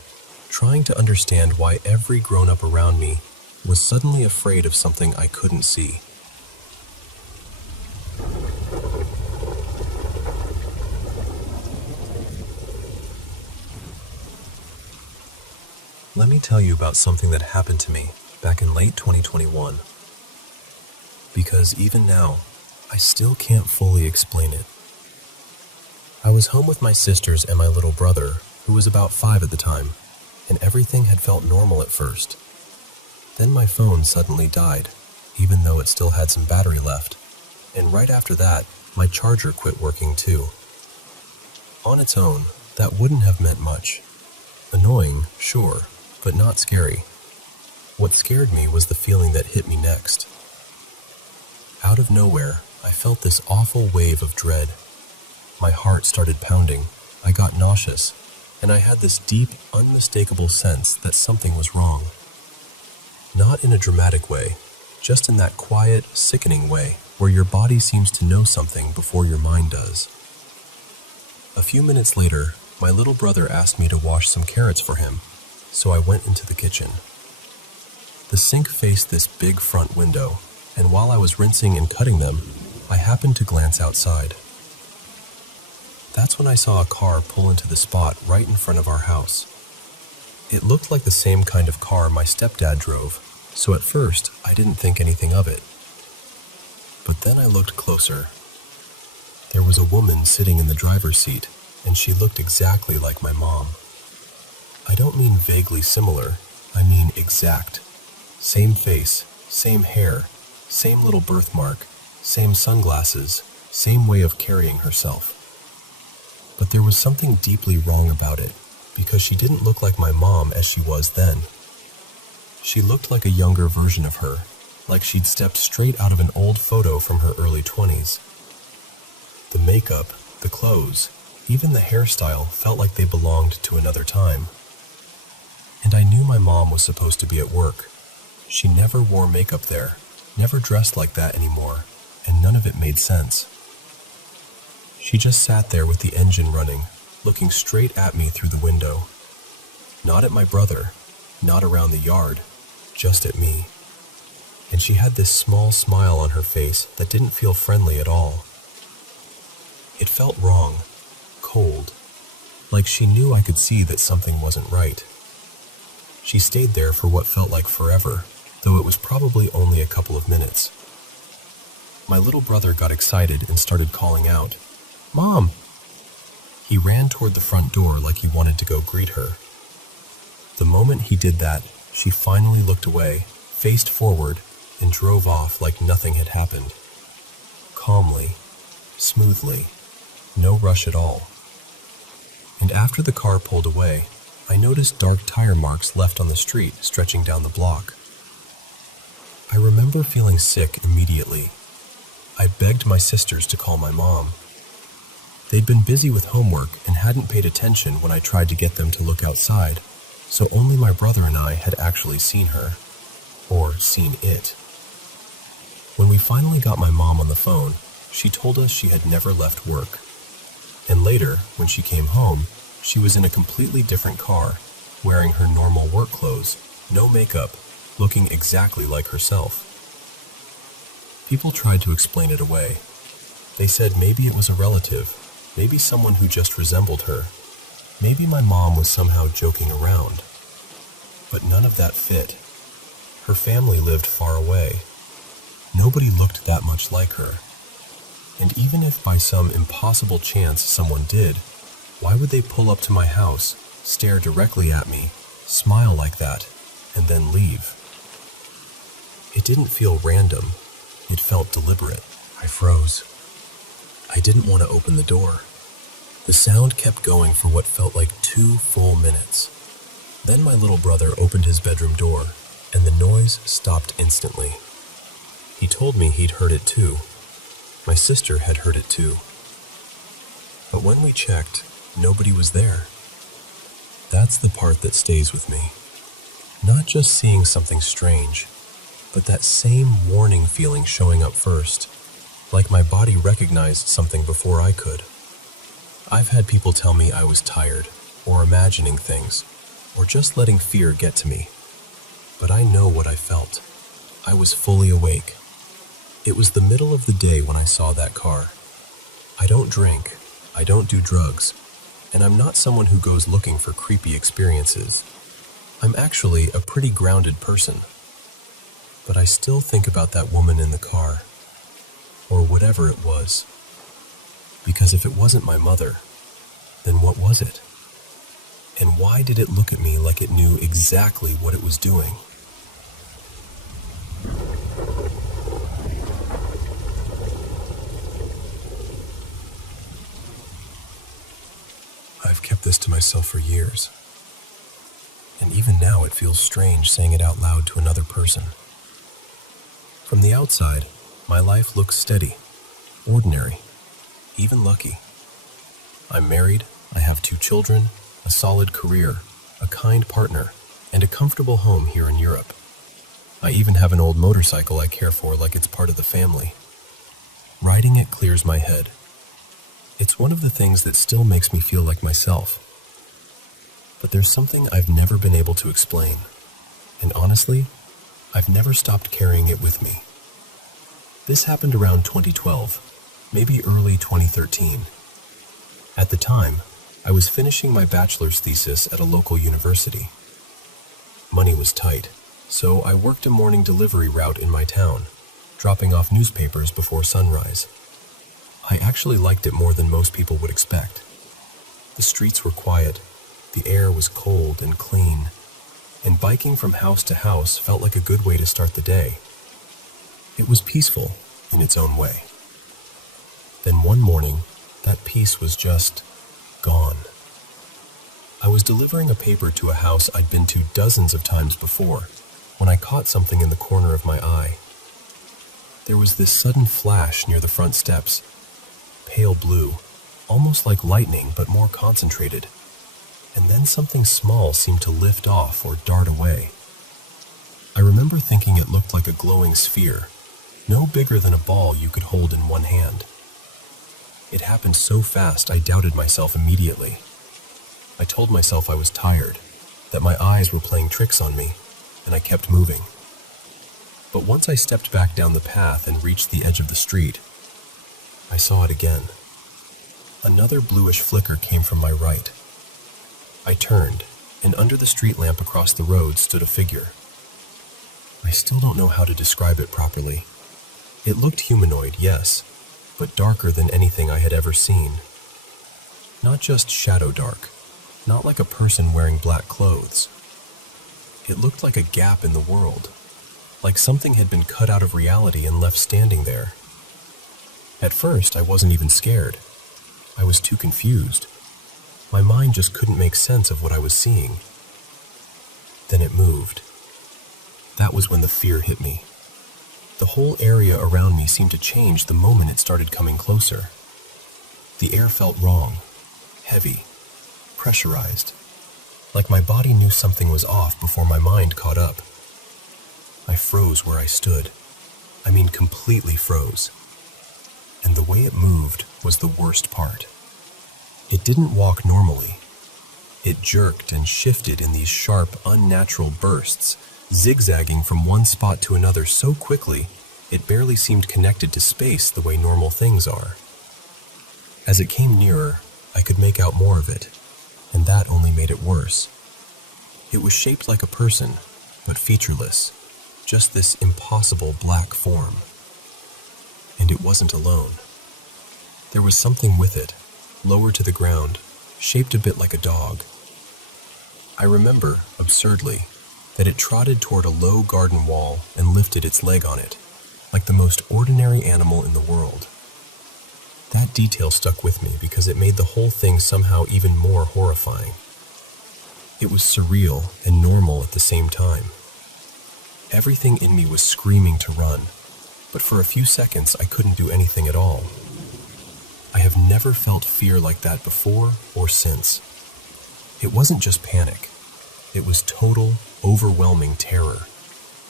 trying to understand why every grown-up around me was suddenly afraid of something I couldn't see. Let me tell you about something that happened to me back in late 2021. Because even now, I still can't fully explain it. I was home with my sisters and my little brother, who was about 5 at the time, and everything had felt normal at first. Then my phone suddenly died, even though it still had some battery left, and right after that, my charger quit working too. On its own, that wouldn't have meant much. Annoying, sure, but not scary. What scared me was the feeling that hit me next. Out of nowhere, I felt this awful wave of dread. My heart started pounding, I got nauseous, and I had this deep, unmistakable sense that something was wrong. Not in a dramatic way, just in that quiet, sickening way where your body seems to know something before your mind does. A few minutes later, my little brother asked me to wash some carrots for him, so I went into the kitchen. The sink faced this big front window, and while I was rinsing and cutting them, I happened to glance outside. That's when I saw a car pull into the spot right in front of our house. It looked like the same kind of car my stepdad drove, so at first I didn't think anything of it. But then I looked closer. There was a woman sitting in the driver's seat, and she looked exactly like my mom. I don't mean vaguely similar, I mean exact. Same face, same hair, same little birthmark, same sunglasses, same way of carrying herself. But there was something deeply wrong about it, because she didn't look like my mom as she was then. She looked like a younger version of her, like she'd stepped straight out of an old photo from her early 20s. The makeup, the clothes, even the hairstyle felt like they belonged to another time. And I knew my mom was supposed to be at work. She never wore makeup there, never dressed like that anymore, and none of it made sense. She just sat there with the engine running, looking straight at me through the window. Not at my brother, not around the yard, just at me. And she had this small smile on her face that didn't feel friendly at all. It felt wrong, cold, like she knew I could see that something wasn't right. She stayed there for what felt like forever, though it was probably only a couple of minutes. My little brother got excited and started calling out, "Mom!" He ran toward the front door like he wanted to go greet her. The moment he did that, she finally looked away, faced forward, and drove off like nothing had happened. Calmly, smoothly, no rush at all. And after the car pulled away, I noticed dark tire marks left on the street stretching down the block. I remember feeling sick immediately. I begged my sisters to call my mom. They'd been busy with homework and hadn't paid attention when I tried to get them to look outside, so only my brother and I had actually seen her, or seen it. When we finally got my mom on the phone, she told us she had never left work. And later, when she came home, she was in a completely different car, wearing her normal work clothes, no makeup, looking exactly like herself. People tried to explain it away. They said maybe it was a relative, maybe someone who just resembled her. Maybe my mom was somehow joking around. But none of that fit. Her family lived far away. Nobody looked that much like her. And even if by some impossible chance someone did, why would they pull up to my house, stare directly at me, smile like that, and then leave? It didn't feel random. It felt deliberate. I froze. I didn't want to open the door. The sound kept going for what felt like 2 full minutes. Then my little brother opened his bedroom door, and the noise stopped instantly. He told me he'd heard it too. My sister had heard it too. But when we checked, nobody was there. That's the part that stays with me. Not just seeing something strange, but that same warning feeling showing up first, like my body recognized something before I could. I've had people tell me I was tired, or imagining things, or just letting fear get to me. But I know what I felt. I was fully awake. It was the middle of the day when I saw that car. I don't drink, I don't do drugs, and I'm not someone who goes looking for creepy experiences. I'm actually a pretty grounded person. But I still think about that woman in the car, or whatever it was. Because if it wasn't my mother, then what was it? And why did it look at me like it knew exactly what it was doing? I've kept this to myself for years. And even now it feels strange saying it out loud to another person. From the outside, my life looks steady, ordinary, even lucky. I'm married, I have 2 children, a solid career, a kind partner, and a comfortable home here in Europe. I even have an old motorcycle I care for like it's part of the family. Riding it clears my head. It's one of the things that still makes me feel like myself. But there's something I've never been able to explain. And honestly, I've never stopped carrying it with me. This happened around 2012, maybe early 2013. At the time, I was finishing my bachelor's thesis at a local university. Money was tight, so I worked a morning delivery route in my town, dropping off newspapers before sunrise. I actually liked it more than most people would expect. The streets were quiet, the air was cold and clean, and biking from house to house felt like a good way to start the day. It was peaceful in its own way. Then one morning, that peace was just gone. I was delivering a paper to a house I'd been to dozens of times before when I caught something in the corner of my eye. There was this sudden flash near the front steps, pale blue, almost like lightning but more concentrated. And then something small seemed to lift off or dart away. I remember thinking it looked like a glowing sphere, no bigger than a ball you could hold in one hand. It happened so fast I doubted myself immediately. I told myself I was tired, that my eyes were playing tricks on me, and I kept moving. But once I stepped back down the path and reached the edge of the street, I saw it again. Another bluish flicker came from my right. I turned, and under the street lamp across the road stood a figure. I still don't know how to describe it properly. It looked humanoid, yes, but darker than anything I had ever seen. Not just shadow dark, not like a person wearing black clothes. It looked like a gap in the world, like something had been cut out of reality and left standing there. At first, I wasn't even scared. I was too confused. My mind just couldn't make sense of what I was seeing. Then it moved. That was when the fear hit me. The whole area around me seemed to change the moment it started coming closer. The air felt wrong, heavy, pressurized, like my body knew something was off before my mind caught up. I froze where I stood. I mean, completely froze. And the way it moved was the worst part. It didn't walk normally. It jerked and shifted in these sharp, unnatural bursts, zigzagging from one spot to another so quickly, it barely seemed connected to space the way normal things are. As it came nearer, I could make out more of it, and that only made it worse. It was shaped like a person, but featureless, just this impossible black form. And it wasn't alone. There was something with it, lower to the ground, shaped a bit like a dog. I remember, absurdly, that it trotted toward a low garden wall and lifted its leg on it, like the most ordinary animal in the world. That detail stuck with me because it made the whole thing somehow even more horrifying. It was surreal and normal at the same time. Everything in me was screaming to run, but for a few seconds I couldn't do anything at all. I have never felt fear like that before or since. It wasn't just panic. It was total, overwhelming terror,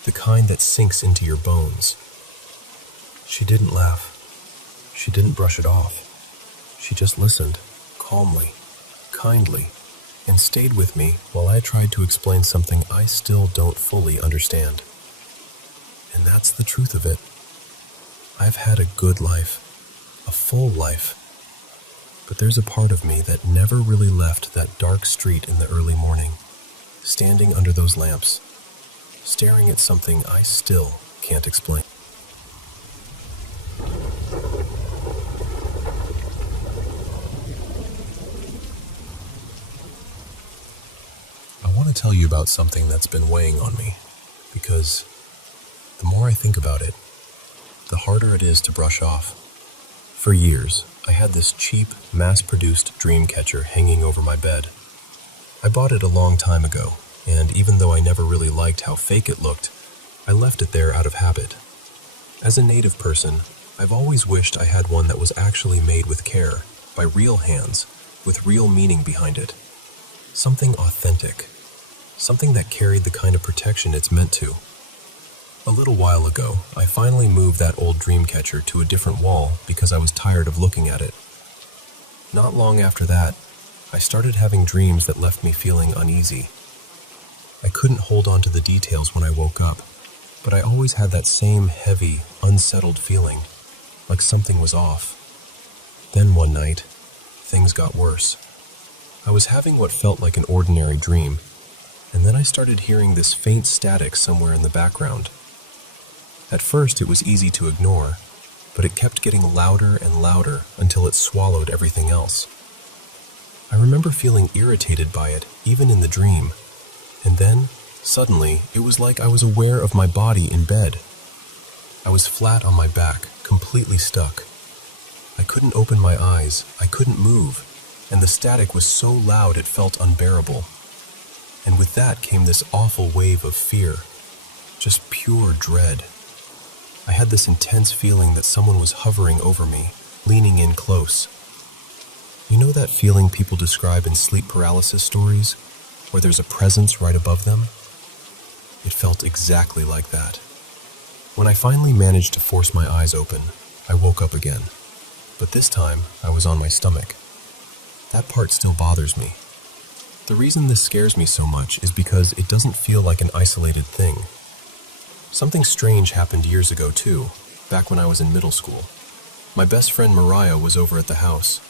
the kind that sinks into your bones. She didn't laugh. She didn't brush it off. She just listened, calmly, kindly, and stayed with me while I tried to explain something I still don't fully understand. And that's the truth of it. I've had a good life, a full life, but there's a part of me that never really left that dark street in the early morning, standing under those lamps, staring at something I still can't explain. I want to tell you about something that's been weighing on me, because the more I think about it, the harder it is to brush off. For years, I had this cheap, mass-produced dream catcher hanging over my bed. I bought it a long time ago, and even though I never really liked how fake it looked, I left it there out of habit. As a native person, I've always wished I had one that was actually made with care, by real hands, with real meaning behind it. Something authentic. Something that carried the kind of protection it's meant to. A little while ago, I finally moved that old dream catcher to a different wall because I was tired of looking at it. Not long after that, I started having dreams that left me feeling uneasy. I couldn't hold on to the details when I woke up, but I always had that same heavy, unsettled feeling, like something was off. Then one night, things got worse. I was having what felt like an ordinary dream, and then I started hearing this faint static somewhere in the background. At first, it was easy to ignore, but it kept getting louder and louder until it swallowed everything else. I remember feeling irritated by it, even in the dream, and then, suddenly, it was like I was aware of my body in bed. I was flat on my back, completely stuck. I couldn't open my eyes, I couldn't move, and the static was so loud it felt unbearable. And with that came this awful wave of fear, just pure dread. I had this intense feeling that someone was hovering over me, leaning in close. You know that feeling people describe in sleep paralysis stories, where there's a presence right above them? It felt exactly like that. When I finally managed to force my eyes open, I woke up again. But this time, I was on my stomach. That part still bothers me. The reason this scares me so much is because it doesn't feel like an isolated thing. Something strange happened years ago too, back when I was in middle school. My best friend Mariah was over at the house.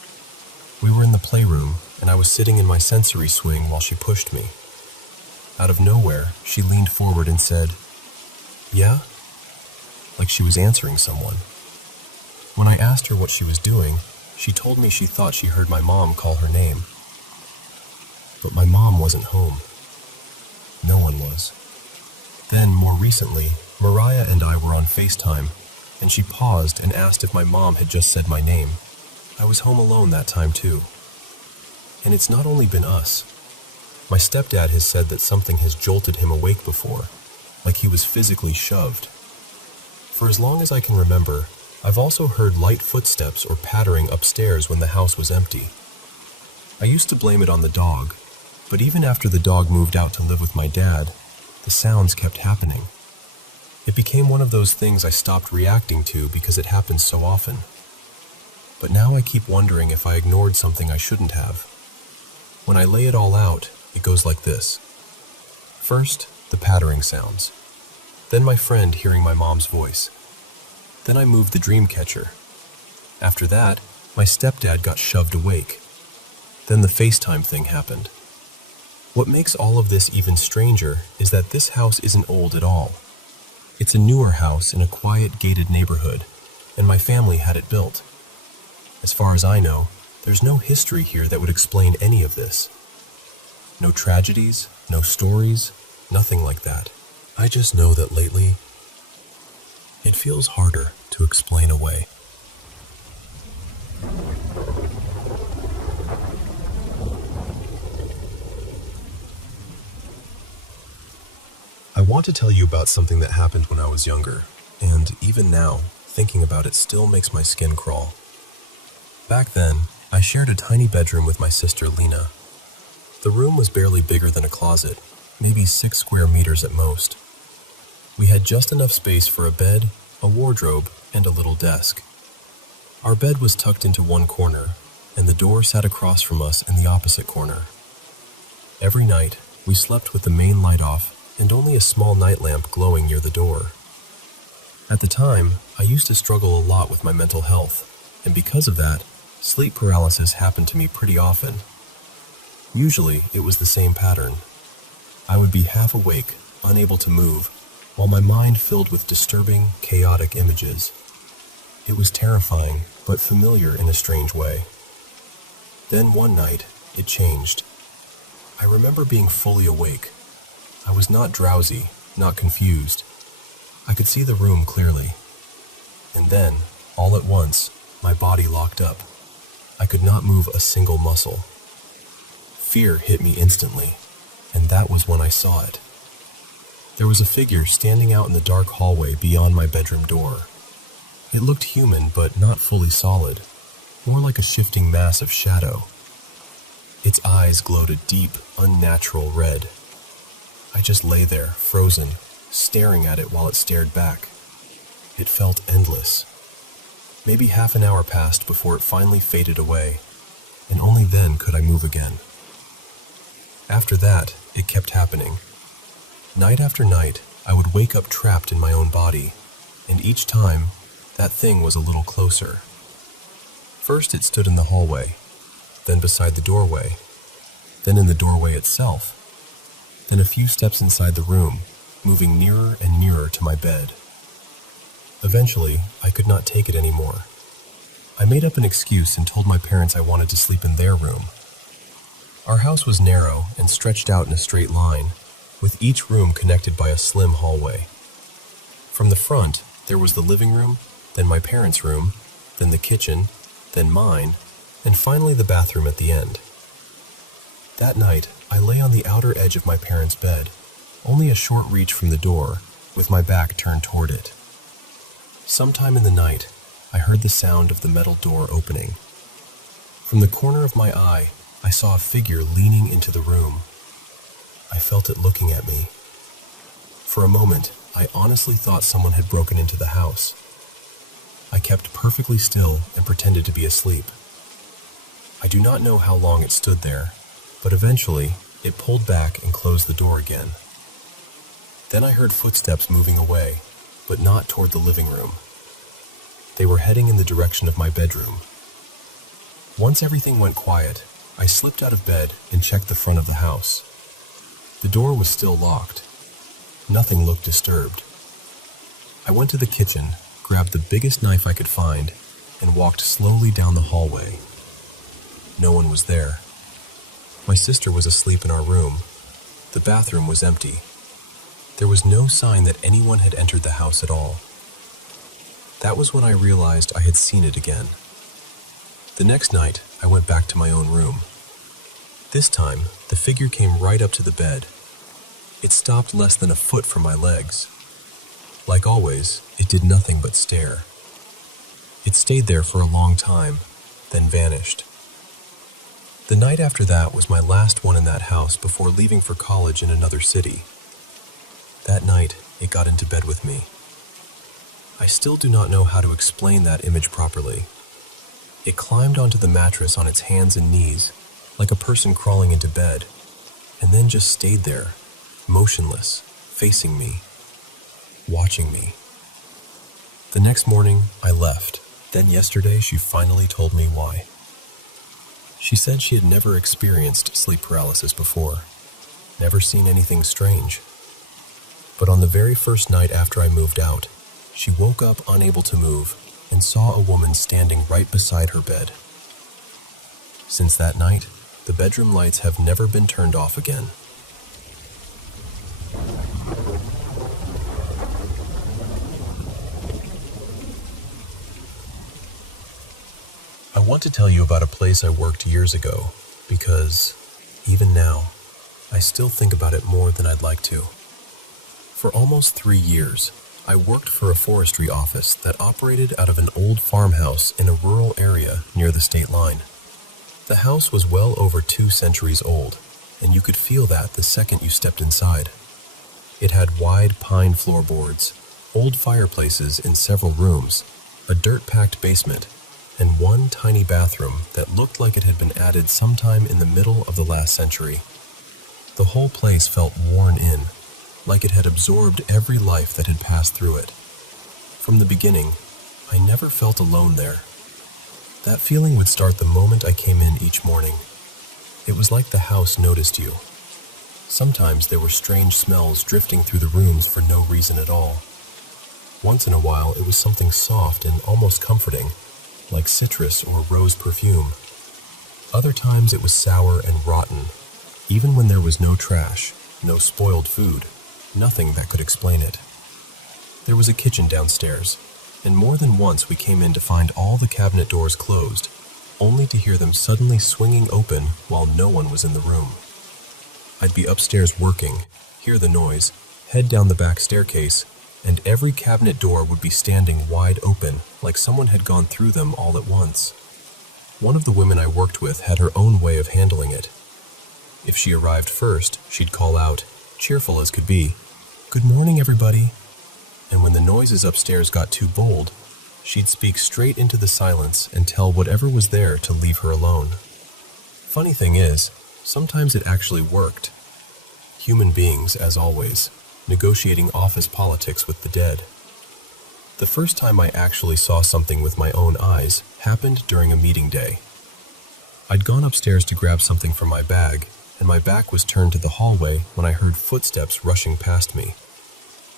We were in the playroom, and I was sitting in my sensory swing while she pushed me. Out of nowhere, she leaned forward and said, "Yeah?" Like she was answering someone. When I asked her what she was doing, she told me she thought she heard my mom call her name. But my mom wasn't home. No one was. Then, more recently, Mariah and I were on FaceTime, and she paused and asked if my mom had just said my name. I was home alone that time too. And it's not only been us. My stepdad has said that something has jolted him awake before, like he was physically shoved. For as long as I can remember, I've also heard light footsteps or pattering upstairs when the house was empty. I used to blame it on the dog, but even after the dog moved out to live with my dad, the sounds kept happening. It became one of those things I stopped reacting to because it happens so often. But now I keep wondering if I ignored something I shouldn't have. When I lay it all out, it goes like this. First, the pattering sounds. Then my friend hearing my mom's voice. Then I moved the dream catcher. After that, my stepdad got shoved awake. Then the FaceTime thing happened. What makes all of this even stranger is that this house isn't old at all. It's a newer house in a quiet, gated neighborhood, and my family had it built. As far as I know, there's no history here that would explain any of this. No tragedies, no stories, nothing like that. I just know that lately, it feels harder to explain away. I want to tell you about something that happened when I was younger, and even now, thinking about it still makes my skin crawl. Back then, I shared a tiny bedroom with my sister Lena. The room was barely bigger than a closet, maybe 6 square meters at most. We had just enough space for a bed, a wardrobe, and a little desk. Our bed was tucked into one corner, and the door sat across from us in the opposite corner. Every night, we slept with the main light off and only a small night lamp glowing near the door. At the time, I used to struggle a lot with my mental health, and because of that, sleep paralysis happened to me pretty often. Usually, it was the same pattern. I would be half awake, unable to move, while my mind filled with disturbing, chaotic images. It was terrifying, but familiar in a strange way. Then one night, it changed. I remember being fully awake. I was not drowsy, not confused. I could see the room clearly. And then, all at once, my body locked up. I could not move a single muscle. Fear hit me instantly, and that was when I saw it. There was a figure standing out in the dark hallway beyond my bedroom door. It looked human, but not fully solid, more like a shifting mass of shadow. Its eyes glowed a deep, unnatural red. I just lay there, frozen, staring at it while it stared back. It felt endless. Maybe half an hour passed before it finally faded away, and only then could I move again. After that, it kept happening. Night after night, I would wake up trapped in my own body, and each time, that thing was a little closer. First it stood in the hallway, then beside the doorway, then in the doorway itself, then a few steps inside the room, moving nearer and nearer to my bed. Eventually, I could not take it anymore. I made up an excuse and told my parents I wanted to sleep in their room. Our house was narrow and stretched out in a straight line, with each room connected by a slim hallway. From the front, there was the living room, then my parents' room, then the kitchen, then mine, and finally the bathroom at the end. That night, I lay on the outer edge of my parents' bed, only a short reach from the door, with my back turned toward it. Sometime in the night, I heard the sound of the metal door opening. From the corner of my eye, I saw a figure leaning into the room. I felt it looking at me. For a moment, I honestly thought someone had broken into the house. I kept perfectly still and pretended to be asleep. I do not know how long it stood there, but eventually it pulled back and closed the door again. Then I heard footsteps moving away, but not toward the living room. They were heading in the direction of my bedroom. Once everything went quiet, I slipped out of bed and checked the front of the house. The door was still locked. Nothing looked disturbed. I went to the kitchen, grabbed the biggest knife I could find, and walked slowly down the hallway. No one was there. My sister was asleep in our room. The bathroom was empty. There was no sign that anyone had entered the house at all. That was when I realized I had seen it again. The next night, I went back to my own room. This time, the figure came right up to the bed. It stopped less than a foot from my legs. Like always, it did nothing but stare. It stayed there for a long time, then vanished. The night after that was my last one in that house before leaving for college in another city. That night, it got into bed with me. I still do not know how to explain that image properly. It climbed onto the mattress on its hands and knees, like a person crawling into bed, and then just stayed there, motionless, facing me, watching me. The next morning, I left. Then yesterday, she finally told me why. She said she had never experienced sleep paralysis before, never seen anything strange. But on the very first night after I moved out, she woke up unable to move and saw a woman standing right beside her bed. Since that night, the bedroom lights have never been turned off again. I want to tell you about a place I worked years ago because, even now, I still think about it more than I'd like to. For almost 3 years, I worked for a forestry office that operated out of an old farmhouse in a rural area near the state line. The house was well over 2 centuries old, and you could feel that the second you stepped inside. It had wide pine floorboards, old fireplaces in several rooms, a dirt-packed basement, and one tiny bathroom that looked like it had been added sometime in the middle of the last century. The whole place felt worn in, like it had absorbed every life that had passed through it. From the beginning, I never felt alone there. That feeling would start the moment I came in each morning. It was like the house noticed you. Sometimes there were strange smells drifting through the rooms for no reason at all. Once in a while, it was something soft and almost comforting, like citrus or rose perfume. Other times it was sour and rotten, even when there was no trash, no spoiled food, nothing that could explain it. There was a kitchen downstairs, and more than once we came in to find all the cabinet doors closed, only to hear them suddenly swinging open while no one was in the room. I'd be upstairs working, hear the noise, head down the back staircase, and every cabinet door would be standing wide open, like someone had gone through them all at once. One of the women I worked with had her own way of handling it. If she arrived first, she'd call out, cheerful as could be, "Good morning, everybody." And when the noises upstairs got too bold, she'd speak straight into the silence and tell whatever was there to leave her alone. Funny thing is, sometimes it actually worked. Human beings, as always, negotiating office politics with the dead. The first time I actually saw something with my own eyes happened during a meeting day. I'd gone upstairs to grab something from my bag, and my back was turned to the hallway when I heard footsteps rushing past me.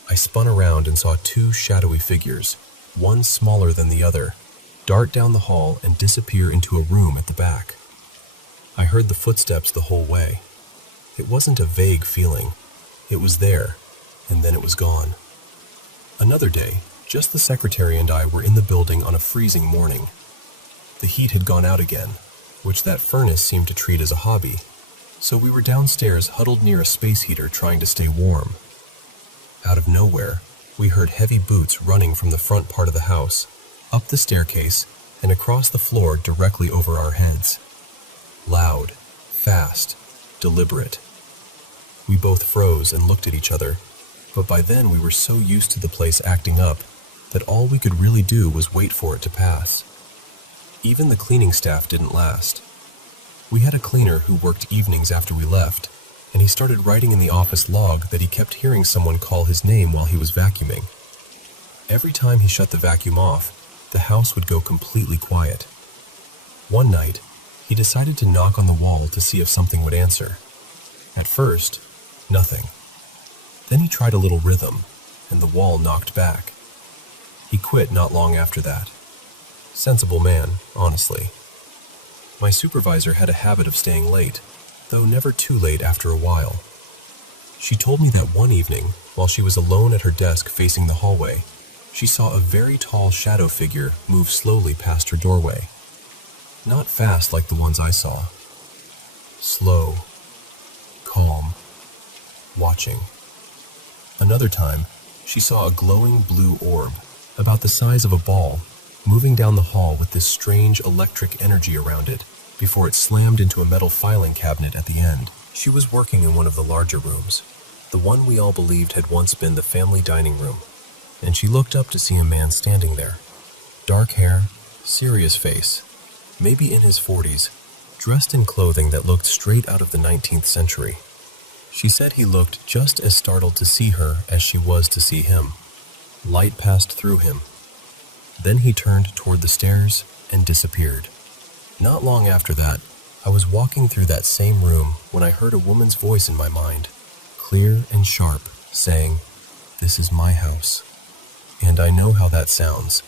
I spun around and saw 2 shadowy figures, one smaller than the other, dart down the hall and disappear into a room at the back. I heard the footsteps the whole way. It wasn't a vague feeling. It was there, and then it was gone. Another day, just the secretary and I were in the building on a freezing morning. The heat had gone out again, which that furnace seemed to treat as a hobby. So we were downstairs huddled near a space heater trying to stay warm. Out of nowhere, we heard heavy boots running from the front part of the house, up the staircase, and across the floor directly over our heads. Loud, fast, deliberate. We both froze and looked at each other, but by then we were so used to the place acting up that all we could really do was wait for it to pass. Even the cleaning staff didn't last. We had a cleaner who worked evenings after we left, and he started writing in the office log that he kept hearing someone call his name while he was vacuuming. Every time he shut the vacuum off, the house would go completely quiet. One night, he decided to knock on the wall to see if something would answer. At first, nothing. Then he tried a little rhythm, and the wall knocked back. He quit not long after that. Sensible man, honestly. My supervisor had a habit of staying late, though never too late after a while. She told me that one evening, while she was alone at her desk facing the hallway, she saw a very tall shadow figure move slowly past her doorway. Not fast like the ones I saw. Slow. Calm. Watching. Another time, she saw a glowing blue orb, about the size of a ball, moving down the hall with this strange electric energy around it, before it slammed into a metal filing cabinet at the end. She was working in one of the larger rooms, the one we all believed had once been the family dining room, and she looked up to see a man standing there. Dark hair, serious face, maybe in his 40s, dressed in clothing that looked straight out of the 19th century. She said he looked just as startled to see her as she was to see him. Light passed through him. Then he turned toward the stairs and disappeared. Not long after that, I was walking through that same room when I heard a woman's voice in my mind, clear and sharp, saying, "This is my house." And I know how that sounds.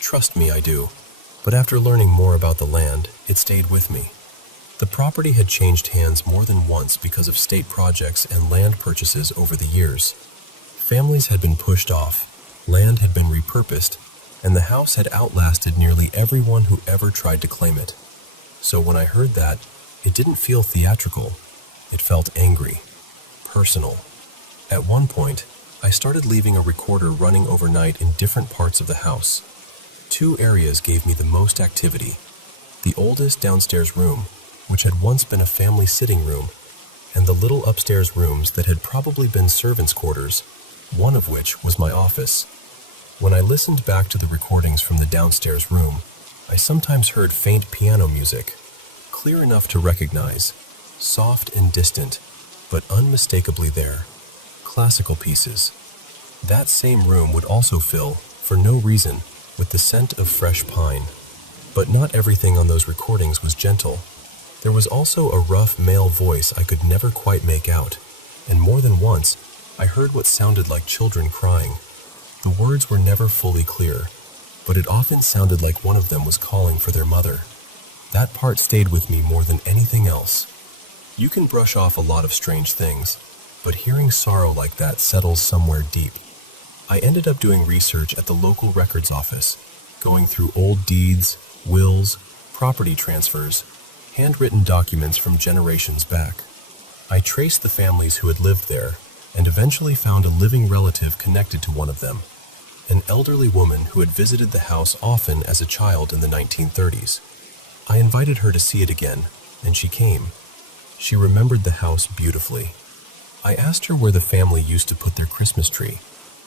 Trust me, I do. But after learning more about the land, it stayed with me. The property had changed hands more than once because of state projects and land purchases over the years. Families had been pushed off, land had been repurposed, and the house had outlasted nearly everyone who ever tried to claim it. So when I heard that, it didn't feel theatrical. It felt angry, personal. At one point, I started leaving a recorder running overnight in different parts of the house. Two areas gave me the most activity. The oldest downstairs room, which had once been a family sitting room, and the little upstairs rooms that had probably been servants' quarters, one of which was my office. When I listened back to the recordings from the downstairs room, I sometimes heard faint piano music, clear enough to recognize, soft and distant, but unmistakably there. Classical pieces. That same room would also fill, for no reason, with the scent of fresh pine. But not everything on those recordings was gentle. There was also a rough male voice I could never quite make out, and more than once, I heard what sounded like children crying. The words were never fully clear, but it often sounded like one of them was calling for their mother. That part stayed with me more than anything else. You can brush off a lot of strange things, but hearing sorrow like that settles somewhere deep. I ended up doing research at the local records office, going through old deeds, wills, property transfers, handwritten documents from generations back. I traced the families who had lived there, and eventually found a living relative connected to one of them, an elderly woman who had visited the house often as a child in the 1930s. I invited her to see it again, and she came. She remembered the house beautifully. I asked her where the family used to put their Christmas tree,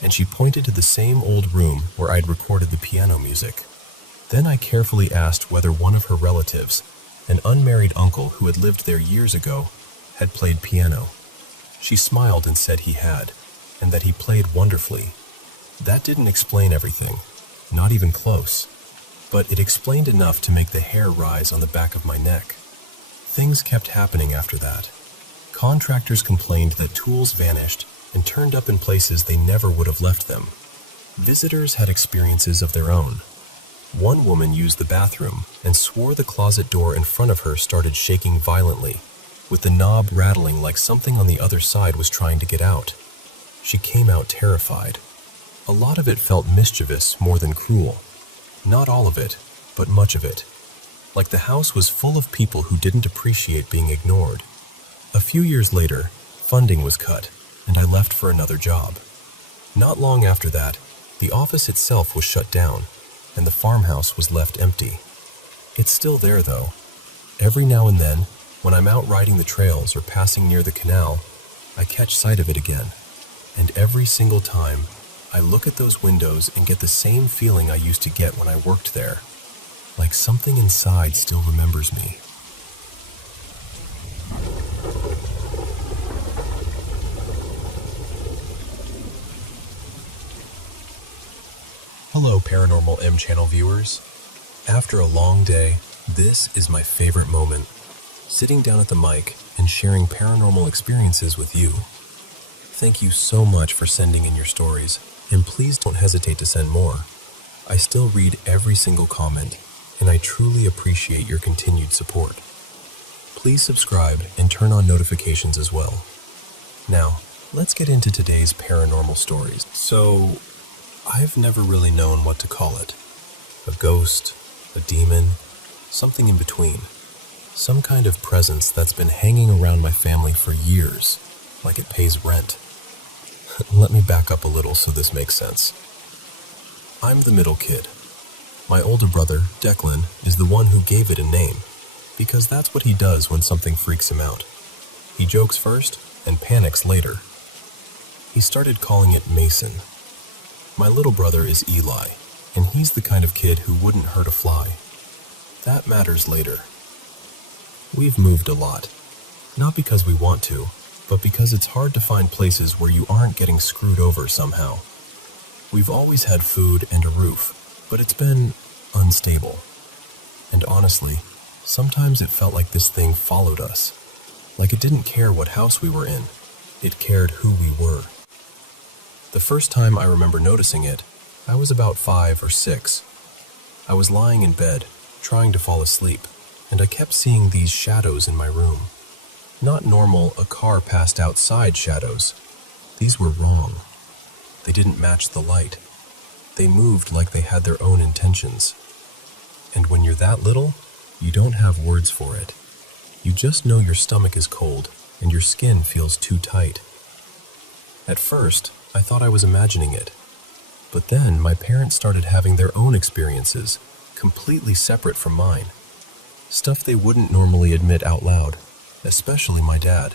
and she pointed to the same old room where I'd recorded the piano music. Then I carefully asked whether one of her relatives, an unmarried uncle who had lived there years ago, had played piano. She smiled and said he had, and that he played wonderfully. That didn't explain everything, not even close, but it explained enough to make the hair rise on the back of my neck. Things kept happening after that. Contractors complained that tools vanished and turned up in places they never would have left them. Visitors had experiences of their own. One woman used the bathroom and swore the closet door in front of her started shaking violently, with the knob rattling like something on the other side was trying to get out. She came out terrified. A lot of it felt mischievous more than cruel. Not all of it, but much of it. Like the house was full of people who didn't appreciate being ignored. A few years later, funding was cut, and I left for another job. Not long after that, the office itself was shut down, and the farmhouse was left empty. It's still there, though. Every now and then, when I'm out riding the trails or passing near the canal, I catch sight of it again. And every single time, I look at those windows and get the same feeling I used to get when I worked there, like something inside still remembers me. Hello, Paranormal M Channel viewers. After a long day, this is my favorite moment, sitting down at the mic and sharing paranormal experiences with you. Thank you so much for sending in your stories, and please don't hesitate to send more. I still read every single comment, and I truly appreciate your continued support. Please subscribe and turn on notifications as well. Now, let's get into today's paranormal stories. So, I've never really known what to call it. A ghost, a demon, something in between. Some kind of presence that's been hanging around my family for years, like it pays rent. Let me back up a little so this makes sense. I'm the middle kid. My older brother, Declan, is the one who gave it a name, because that's what he does when something freaks him out. He jokes first and panics later. He started calling it Mason. My little brother is Eli, and he's the kind of kid who wouldn't hurt a fly. That matters later. We've moved a lot, not because we want to, but because it's hard to find places where you aren't getting screwed over somehow. We've always had food and a roof, but it's been unstable. And honestly, sometimes it felt like this thing followed us, like it didn't care what house we were in, it cared who we were. The first time I remember noticing it, I was about 5 or 6. I was lying in bed, trying to fall asleep, and I kept seeing these shadows in my room. Not normal, a car passed outside shadows. These were wrong. They didn't match the light. They moved like they had their own intentions. And when you're that little, you don't have words for it. You just know your stomach is cold and your skin feels too tight. At first, I thought I was imagining it. But then my parents started having their own experiences, completely separate from mine. Stuff they wouldn't normally admit out loud. Especially my dad,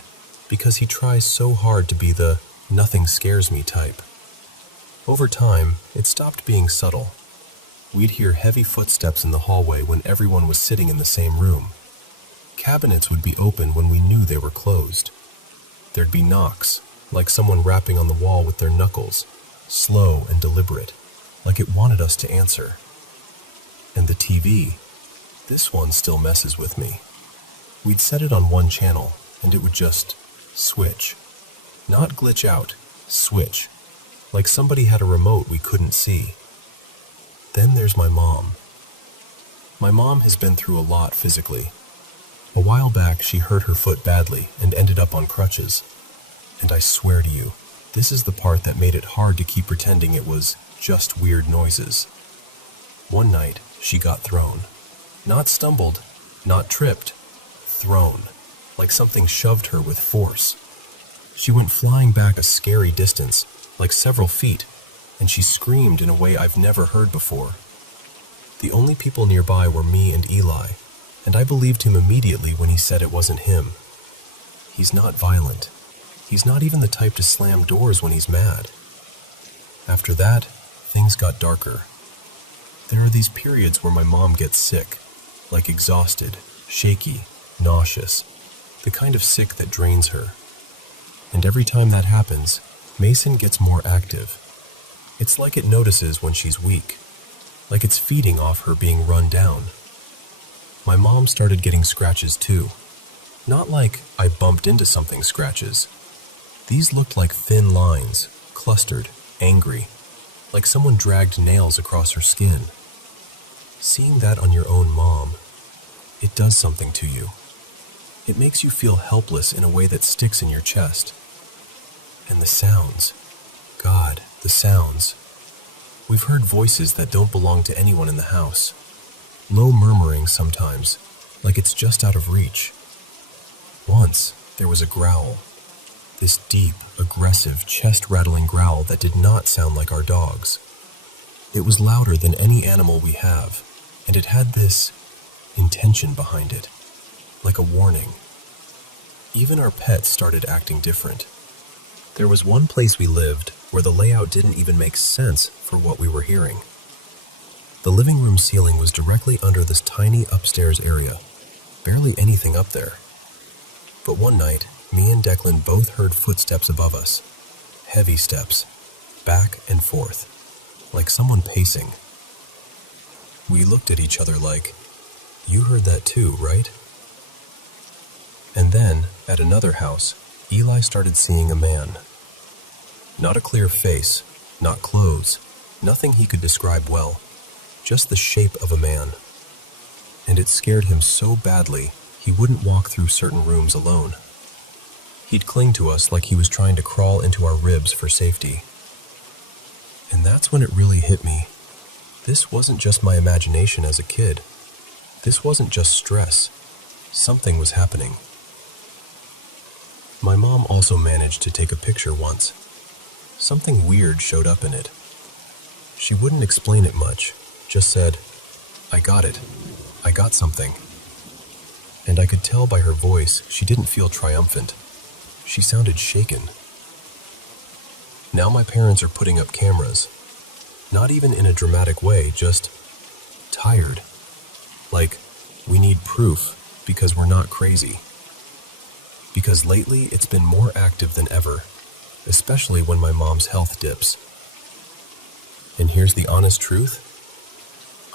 because he tries so hard to be the nothing scares me type. Over time, it stopped being subtle. We'd hear heavy footsteps in the hallway when everyone was sitting in the same room. Cabinets would be open when we knew they were closed. There'd be knocks, like someone rapping on the wall with their knuckles, slow and deliberate, like it wanted us to answer. And the TV, this one still messes with me. We'd set it on one channel, and it would just switch. Not glitch out, switch. Like somebody had a remote we couldn't see. Then there's my mom. My mom has been through a lot physically. A while back, she hurt her foot badly and ended up on crutches. And I swear to you, this is the part that made it hard to keep pretending it was just weird noises. One night, she got thrown. Not stumbled, not tripped. Thrown, like something shoved her with force. She went flying back a scary distance, like several feet, and she screamed in a way I've never heard before. The only people nearby were me and Eli, and I believed him immediately when he said it wasn't him. He's not violent. He's not even the type to slam doors when he's mad. After that, things got darker. There are these periods where my mom gets sick, like exhausted, shaky, nauseous, the kind of sick that drains her. And every time that happens, Mason gets more active. It's like it notices when she's weak, like it's feeding off her being run down. My mom started getting scratches too. Not like I bumped into something scratches. These looked like thin lines, clustered, angry, like someone dragged nails across her skin. Seeing that on your own mom, it does something to you. It makes you feel helpless in a way that sticks in your chest. And the sounds. God, the sounds. We've heard voices that don't belong to anyone in the house. Low murmuring sometimes, like it's just out of reach. Once, there was a growl. This deep, aggressive, chest-rattling growl that did not sound like our dogs. It was louder than any animal we have, and it had this intention behind it, like a warning. Even our pets started acting different. There was one place we lived where the layout didn't even make sense for what we were hearing. The living room ceiling was directly under this tiny upstairs area. Barely anything up there. But one night, me and Declan both heard footsteps above us. Heavy steps, back and forth, like someone pacing. We looked at each other like, "You heard that too, right?" And then, at another house, Eli started seeing a man. Not a clear face, not clothes, nothing he could describe well, just the shape of a man. And it scared him so badly, he wouldn't walk through certain rooms alone. He'd cling to us like he was trying to crawl into our ribs for safety. And that's when it really hit me. This wasn't just my imagination as a kid. This wasn't just stress. Something was happening. My mom also managed to take a picture once. Something weird showed up in it. She wouldn't explain it much, just said, "I got it. I got something." And I could tell by her voice she didn't feel triumphant. She sounded shaken. Now my parents are putting up cameras. Not even in a dramatic way, just tired. Like, we need proof because we're not crazy. Because lately it's been more active than ever, especially when my mom's health dips. And here's the honest truth.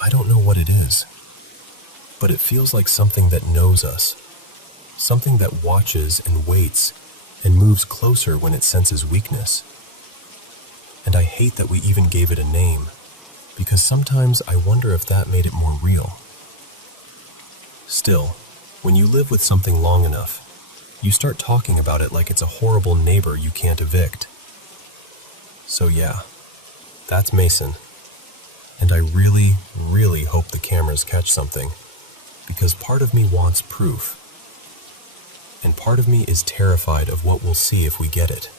I don't know what it is, but it feels like something that knows us, something that watches and waits and moves closer when it senses weakness. And I hate that we even gave it a name, because sometimes I wonder if that made it more real. Still, when you live with something long enough, you start talking about it like it's a horrible neighbor you can't evict. So yeah, that's Mason. And I really, really hope the cameras catch something, because part of me wants proof. And part of me is terrified of what we'll see if we get it.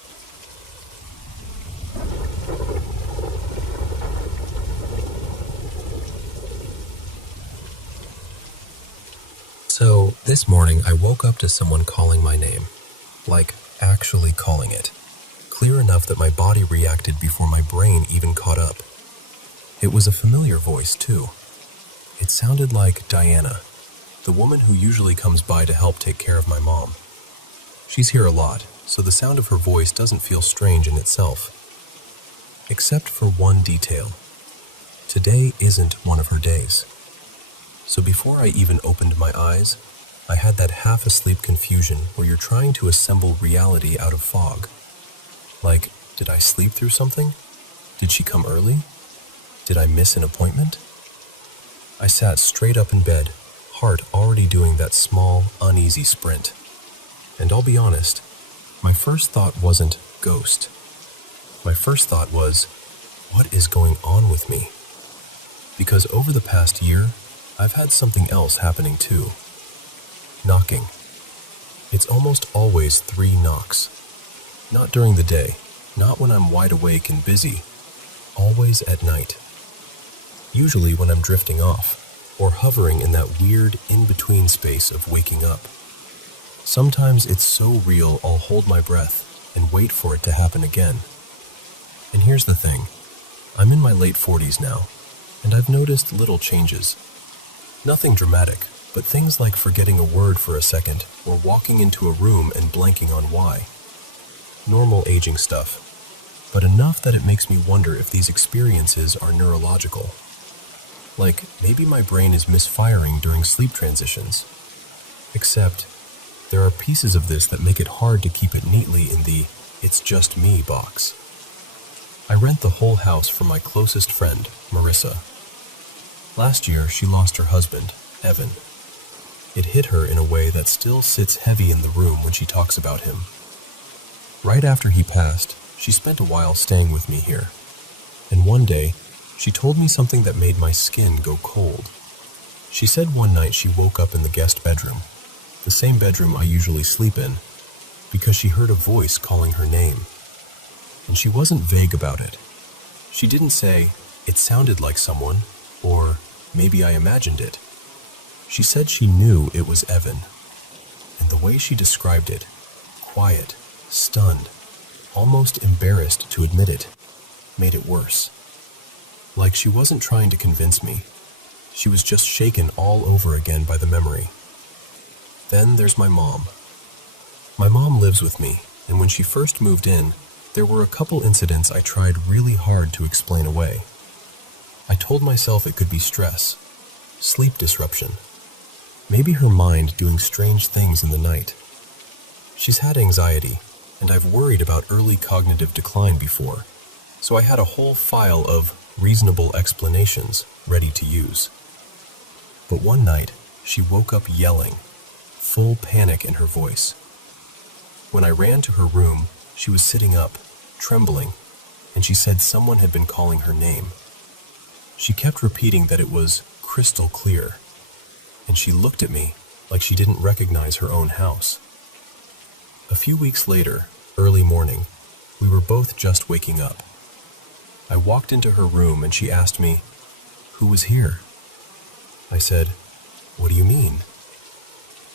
So, this morning I woke up to someone calling my name. Like, actually calling it. Clear enough that my body reacted before my brain even caught up. It was a familiar voice, too. It sounded like Diana, the woman who usually comes by to help take care of my mom. She's here a lot, so the sound of her voice doesn't feel strange in itself. Except for one detail. Today isn't one of her days. So before I even opened my eyes, I had that half-asleep confusion where you're trying to assemble reality out of fog. Like, did I sleep through something? Did she come early? Did I miss an appointment? I sat straight up in bed, heart already doing that small, uneasy sprint. And I'll be honest, my first thought wasn't ghost. My first thought was, what is going on with me? Because over the past year, I've had something else happening too. Knocking. It's almost always 3 knocks. Not during the day, not when I'm wide awake and busy. Always at night. Usually when I'm drifting off, or hovering in that weird in-between space of waking up. Sometimes it's so real I'll hold my breath and wait for it to happen again. And here's the thing. I'm in my late 40s now, and I've noticed little changes. Nothing dramatic, but things like forgetting a word for a second or walking into a room and blanking on why. Normal aging stuff, but enough that it makes me wonder if these experiences are neurological. Like, maybe my brain is misfiring during sleep transitions. Except, there are pieces of this that make it hard to keep it neatly in the "it's just me" box. I rent the whole house from my closest friend, Marissa. Last year, she lost her husband, Evan. It hit her in a way that still sits heavy in the room when she talks about him. Right after he passed, she spent a while staying with me here. And one day, she told me something that made my skin go cold. She said one night she woke up in the guest bedroom, the same bedroom I usually sleep in, because she heard a voice calling her name. And she wasn't vague about it. She didn't say, "It sounded like someone," or "maybe I imagined it." She said she knew it was Evan. And the way she described it, quiet, stunned, almost embarrassed to admit it, made it worse. Like she wasn't trying to convince me. She was just shaken all over again by the memory. Then there's my mom. My mom lives with me, and when she first moved in, there were a couple incidents I tried really hard to explain away. I told myself it could be stress, sleep disruption, maybe her mind doing strange things in the night. She's had anxiety, and I've worried about early cognitive decline before, so I had a whole file of reasonable explanations ready to use. But one night, she woke up yelling, full panic in her voice. When I ran to her room, she was sitting up, trembling, and she said someone had been calling her name. She kept repeating that it was crystal clear, and she looked at me like she didn't recognize her own house. A few weeks later, early morning, we were both just waking up. I walked into her room and she asked me, "Who was here?" I said, "What do you mean?"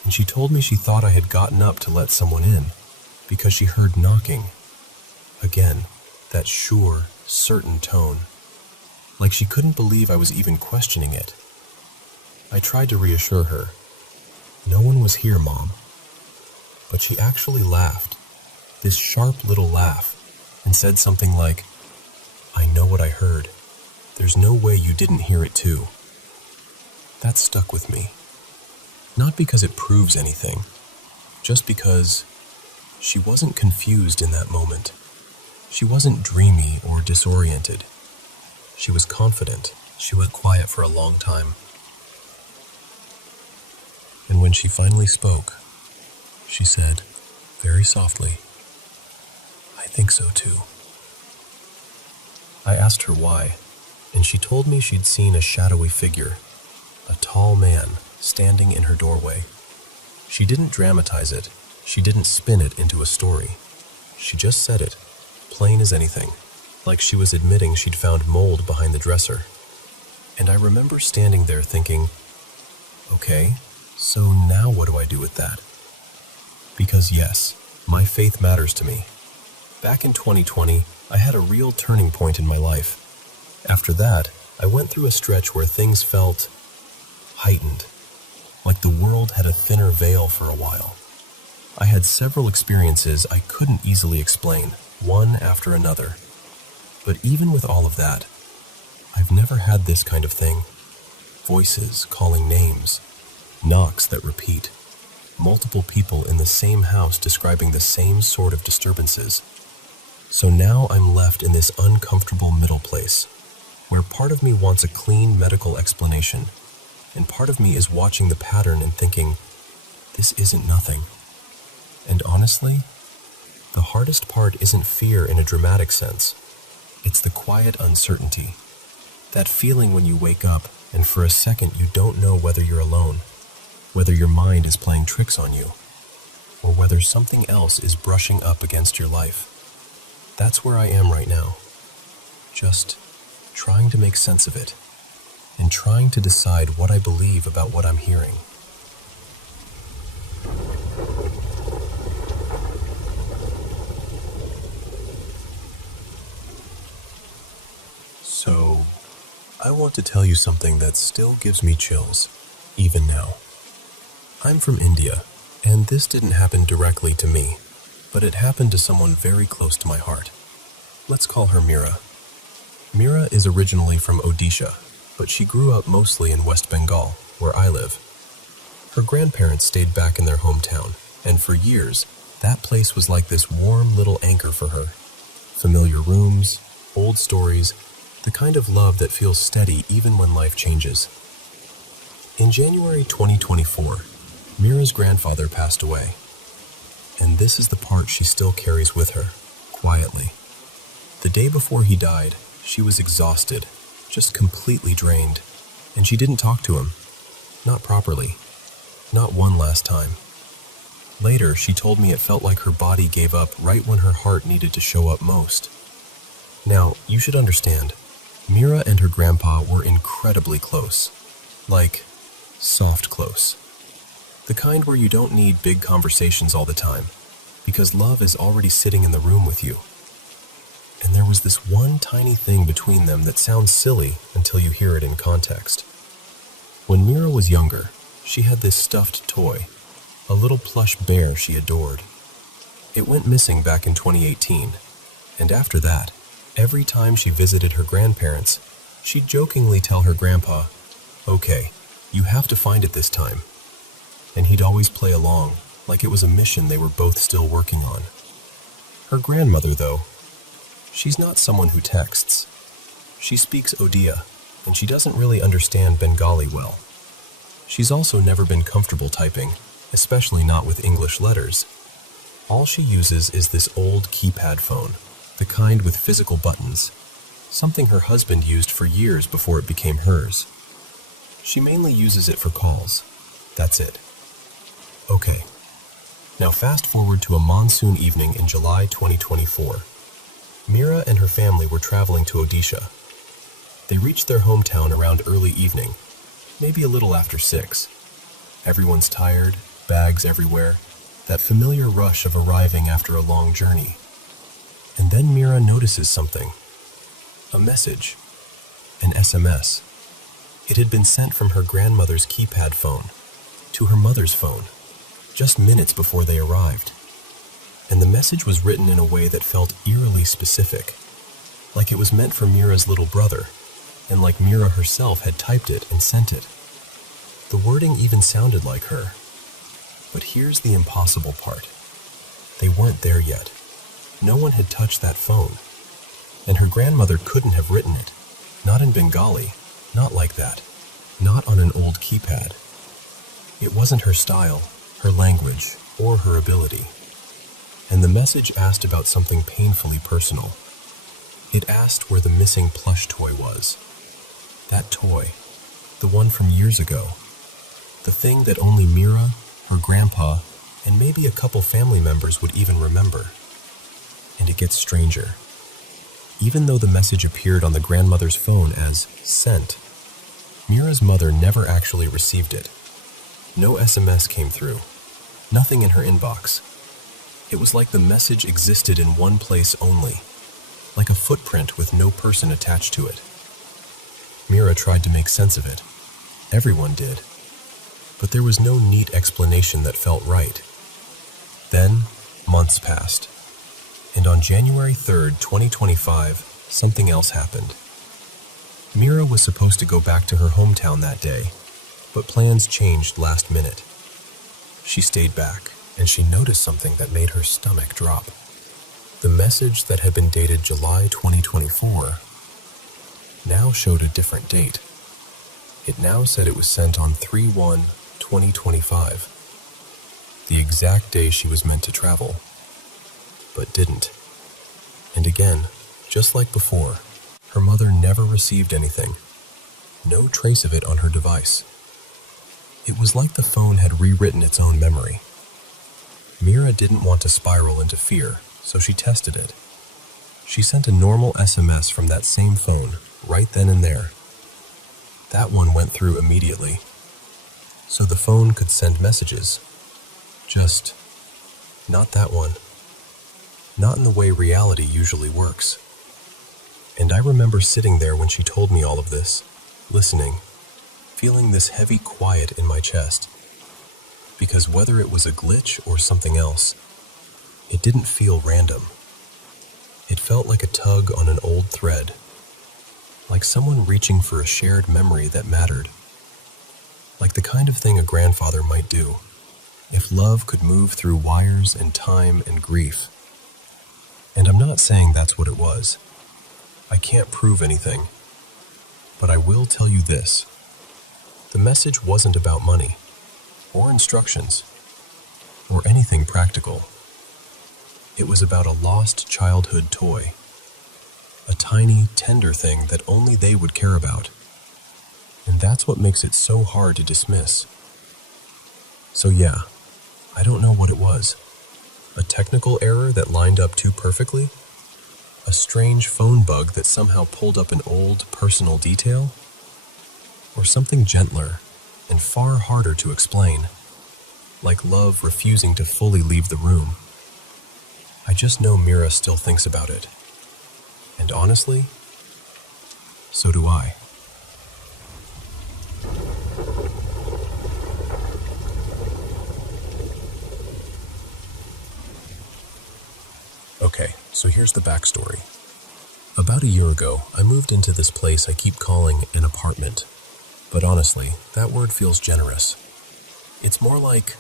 And she told me she thought I had gotten up to let someone in because she heard knocking. Again, that sure, certain tone, like she couldn't believe I was even questioning it. I tried to reassure her. "No one was here, Mom." But she actually laughed, this sharp little laugh, and said something like, "I know what I heard. There's no way you didn't hear it too." That stuck with me. Not because it proves anything, just because she wasn't confused in that moment. She wasn't dreamy or disoriented. She was confident. She went quiet for a long time. And when she finally spoke, she said, very softly, "I think so too." I asked her why, and she told me she'd seen a shadowy figure, a tall man, standing in her doorway. She didn't dramatize it. She didn't spin it into a story. She just said it, plain as anything, like she was admitting she'd found mold behind the dresser. And I remember standing there thinking, okay, so now what do I do with that? Because yes, my faith matters to me. Back in 2020, I had a real turning point in my life. After that, I went through a stretch where things felt heightened, like the world had a thinner veil for a while. I had several experiences I couldn't easily explain, one after another. But even with all of that, I've never had this kind of thing. Voices calling names, knocks that repeat, multiple people in the same house describing the same sort of disturbances. So now I'm left in this uncomfortable middle place, where part of me wants a clean medical explanation, and part of me is watching the pattern and thinking, this isn't nothing. And honestly, the hardest part isn't fear in a dramatic sense. It's the quiet uncertainty. That feeling when you wake up and for a second you don't know whether you're alone, whether your mind is playing tricks on you, or whether something else is brushing up against your life. That's where I am right now. Just trying to make sense of it, and trying to decide what I believe about what I'm hearing. So, I want to tell you something that still gives me chills, even now. I'm from India, and this didn't happen directly to me, but it happened to someone very close to my heart. Let's call her Mira. Mira is originally from Odisha, but she grew up mostly in West Bengal, where I live. Her grandparents stayed back in their hometown, and for years, that place was like this warm little anchor for her. Familiar rooms, old stories, the kind of love that feels steady even when life changes. In January 2024, Mira's grandfather passed away, and this is the part she still carries with her, quietly. The day before he died, she was exhausted, just completely drained, and she didn't talk to him. Not properly. Not one last time. Later, she told me it felt like her body gave up right when her heart needed to show up most. Now, you should understand, Mira and her grandpa were incredibly close. Like, soft close. The kind where you don't need big conversations all the time, because love is already sitting in the room with you. And there was this one tiny thing between them that sounds silly until you hear it in context. When Mira was younger, she had this stuffed toy, a little plush bear she adored. It went missing back in 2018, and after that, every time she visited her grandparents, she'd jokingly tell her grandpa, "Okay, you have to find it this time." And he'd always play along, like it was a mission they were both still working on. Her grandmother, though, she's not someone who texts. She speaks Odia, and she doesn't really understand Bengali well. She's also never been comfortable typing, especially not with English letters. All she uses is this old keypad phone, the kind with physical buttons, something her husband used for years before it became hers. She mainly uses it for calls. That's it. Okay, now fast forward to a monsoon evening in July 2024. Mira and her family were traveling to Odisha. They reached their hometown around early evening, maybe a little after 6. Everyone's tired, bags everywhere, that familiar rush of arriving after a long journey. And then Mira notices something. A message. An SMS. It had been sent from her grandmother's keypad phone to her mother's phone, just minutes before they arrived. And the message was written in a way that felt eerily specific, like it was meant for Mira's little brother, and like Mira herself had typed it and sent it. The wording even sounded like her. But here's the impossible part. They weren't there yet. No one had touched that phone. And her grandmother couldn't have written it. Not in Bengali. Not like that. Not on an old keypad. It wasn't her style, her language, or her ability. And the message asked about something painfully personal. It asked where the missing plush toy was. That toy. The one from years ago. The thing that only Mira, her grandpa, and maybe a couple family members would even remember. And it gets stranger. Even though the message appeared on the grandmother's phone as sent, Mira's mother never actually received it. No SMS came through. Nothing in her inbox. It was like the message existed in one place only, like a footprint with no person attached to it. Mira tried to make sense of it. Everyone did. But there was no neat explanation that felt right. Then, months passed. And on January 3rd, 2025, something else happened. Mira was supposed to go back to her hometown that day, but plans changed last minute. She stayed back, and she noticed something that made her stomach drop. The message that had been dated July 2024 now showed a different date. It now said it was sent on 3/1/2025, the exact day she was meant to travel, but didn't. And again, just like before, her mother never received anything. No trace of it on her device. It was like the phone had rewritten its own memory. Mira didn't want to spiral into fear, so she tested it. She sent a normal SMS from that same phone, right then and there. That one went through immediately, so the phone could send messages. Just not that one. Not in the way reality usually works. And I remember sitting there when she told me all of this, listening, feeling this heavy quiet in my chest. Because whether it was a glitch or something else, it didn't feel random. It felt like a tug on an old thread, like someone reaching for a shared memory that mattered. Like the kind of thing a grandfather might do, if love could move through wires and time and grief. And I'm not saying that's what it was. I can't prove anything. But I will tell you this. The message wasn't about money, or instructions, or anything practical. It was about a lost childhood toy. A tiny, tender thing that only they would care about. And that's what makes it so hard to dismiss. So yeah, I don't know what it was. A technical error that lined up too perfectly? A strange phone bug that somehow pulled up an old, personal detail? Or something gentler and far harder to explain, like love refusing to fully leave the room. I just know Mira still thinks about it. And honestly, so do I. Okay, so here's the backstory. About a year ago, I moved into this place I keep calling an apartment. But honestly, that word feels generous. It's more like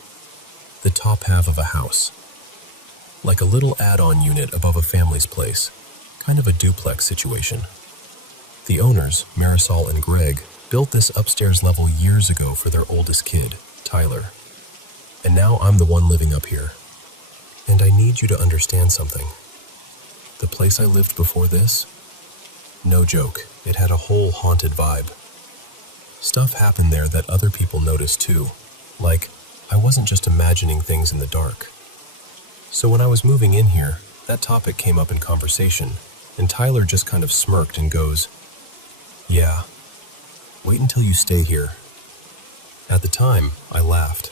the top half of a house. Like a little add-on unit above a family's place. Kind of a duplex situation. The owners, Marisol and Greg, built this upstairs level years ago for their oldest kid, Tyler. And now I'm the one living up here. And I need you to understand something. The place I lived before this? No joke, it had a whole haunted vibe. Stuff happened there that other people noticed too. Like, I wasn't just imagining things in the dark. So when I was moving in here, that topic came up in conversation, and Tyler just kind of smirked and goes, "Yeah, wait until you stay here." At the time, I laughed.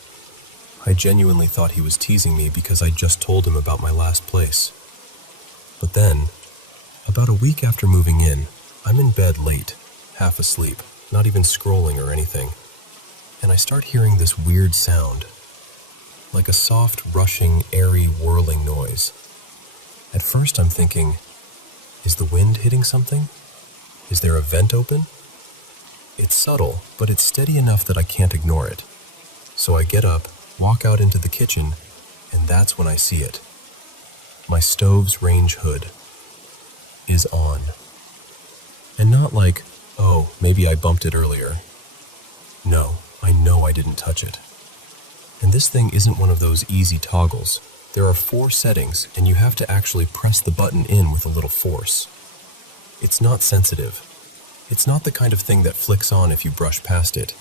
I genuinely thought he was teasing me because I just told him about my last place. But then, about a week after moving in, I'm in bed late, half asleep, not even scrolling or anything, and I start hearing this weird sound, like a soft, rushing, airy, whirling noise. At first I'm thinking, is the wind hitting something? Is there a vent open? It's subtle, but it's steady enough that I can't ignore it. So I get up, walk out into the kitchen, and that's when I see it. My stove's range hood is on. And not like, oh, maybe I bumped it earlier. No, I know I didn't touch it. And this thing isn't one of those easy toggles. There are 4 settings, and you have to actually press the button in with a little force. It's not sensitive. It's not the kind of thing that flicks on if you brush past it.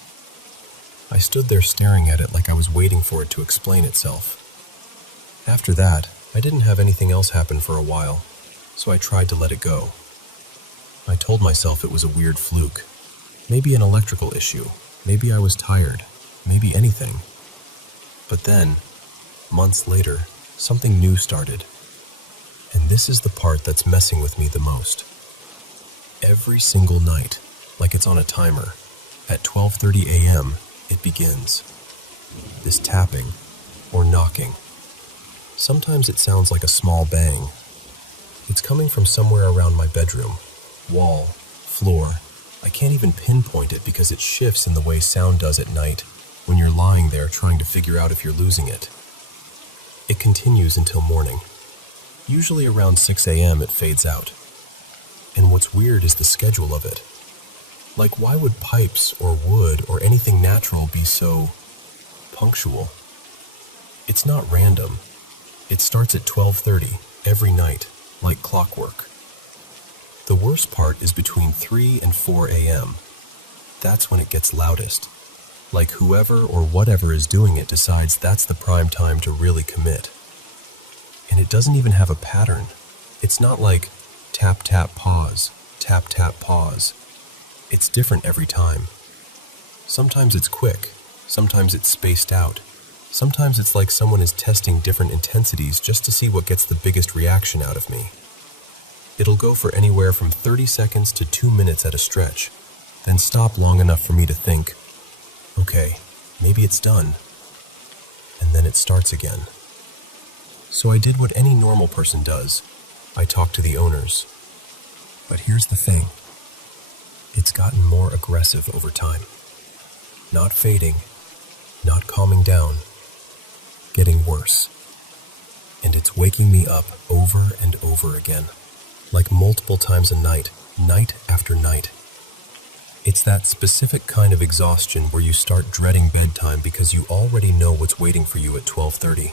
I stood there staring at it like I was waiting for it to explain itself. After that, I didn't have anything else happen for a while, so I tried to let it go. I told myself it was a weird fluke. Maybe an electrical issue. Maybe I was tired. Maybe anything. But then, months later, something new started. And this is the part that's messing with me the most. Every single night, like it's on a timer, at 12:30 a.m., it begins. This tapping, or knocking. Sometimes it sounds like a small bang. It's coming from somewhere around my bedroom. Wall, floor. I can't even pinpoint it because it shifts in the way sound does at night when you're lying there trying to figure out if you're losing it. It continues until morning. Usually around 6 a.m. it fades out. And what's weird is the schedule of it. Like, why would pipes or wood or anything natural be so punctual? It's not random. It starts at 12:30 every night, like clockwork. The worst part is between 3 and 4 a.m. That's when it gets loudest. Like whoever or whatever is doing it decides that's the prime time to really commit. And it doesn't even have a pattern. It's not like tap, tap, pause, tap, tap, pause. It's different every time. Sometimes it's quick. Sometimes it's spaced out. Sometimes it's like someone is testing different intensities just to see what gets the biggest reaction out of me. It'll go for anywhere from 30 seconds to 2 minutes at a stretch, then stop long enough for me to think, okay, maybe it's done. And then it starts again. So I did what any normal person does. I talked to the owners. But here's the thing. It's gotten more aggressive over time. Not fading, not calming down, getting worse. And it's waking me up over and over again, like multiple times a night, night after night. It's that specific kind of exhaustion where you start dreading bedtime because you already know what's waiting for you at 12:30.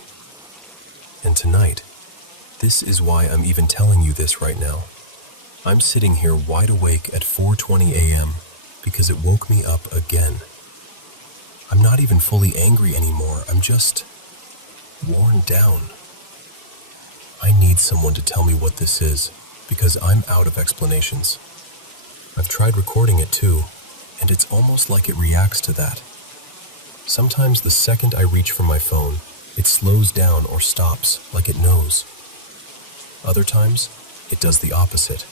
And tonight, this is why I'm even telling you this right now. I'm sitting here wide awake at 4:20 a.m. because it woke me up again. I'm not even fully angry anymore. I'm just worn down. I need someone to tell me what this is because I'm out of explanations. I've tried recording it too, and it's almost like it reacts to that. Sometimes the second I reach for my phone, it slows down or stops like it knows. Other times, it does the opposite.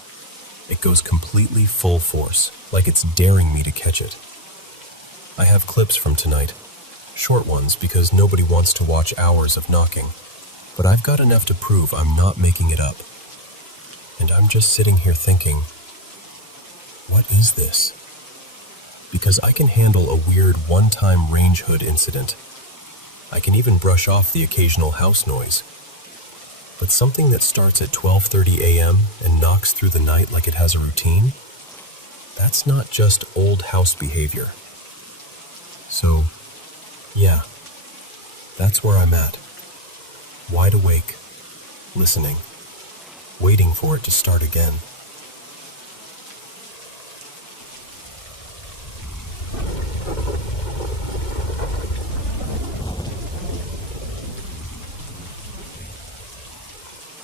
It goes completely full force, like it's daring me to catch it. I have clips from tonight, short ones because nobody wants to watch hours of knocking, but I've got enough to prove I'm not making it up. And I'm just sitting here thinking, what is this? Because I can handle a weird one-time range hood incident. I can even brush off the occasional house noise. But something that starts at 12:30 a.m. and knocks through the night like it has a routine, that's not just old house behavior. So, yeah, that's where I'm at. Wide awake, listening, waiting for it to start again.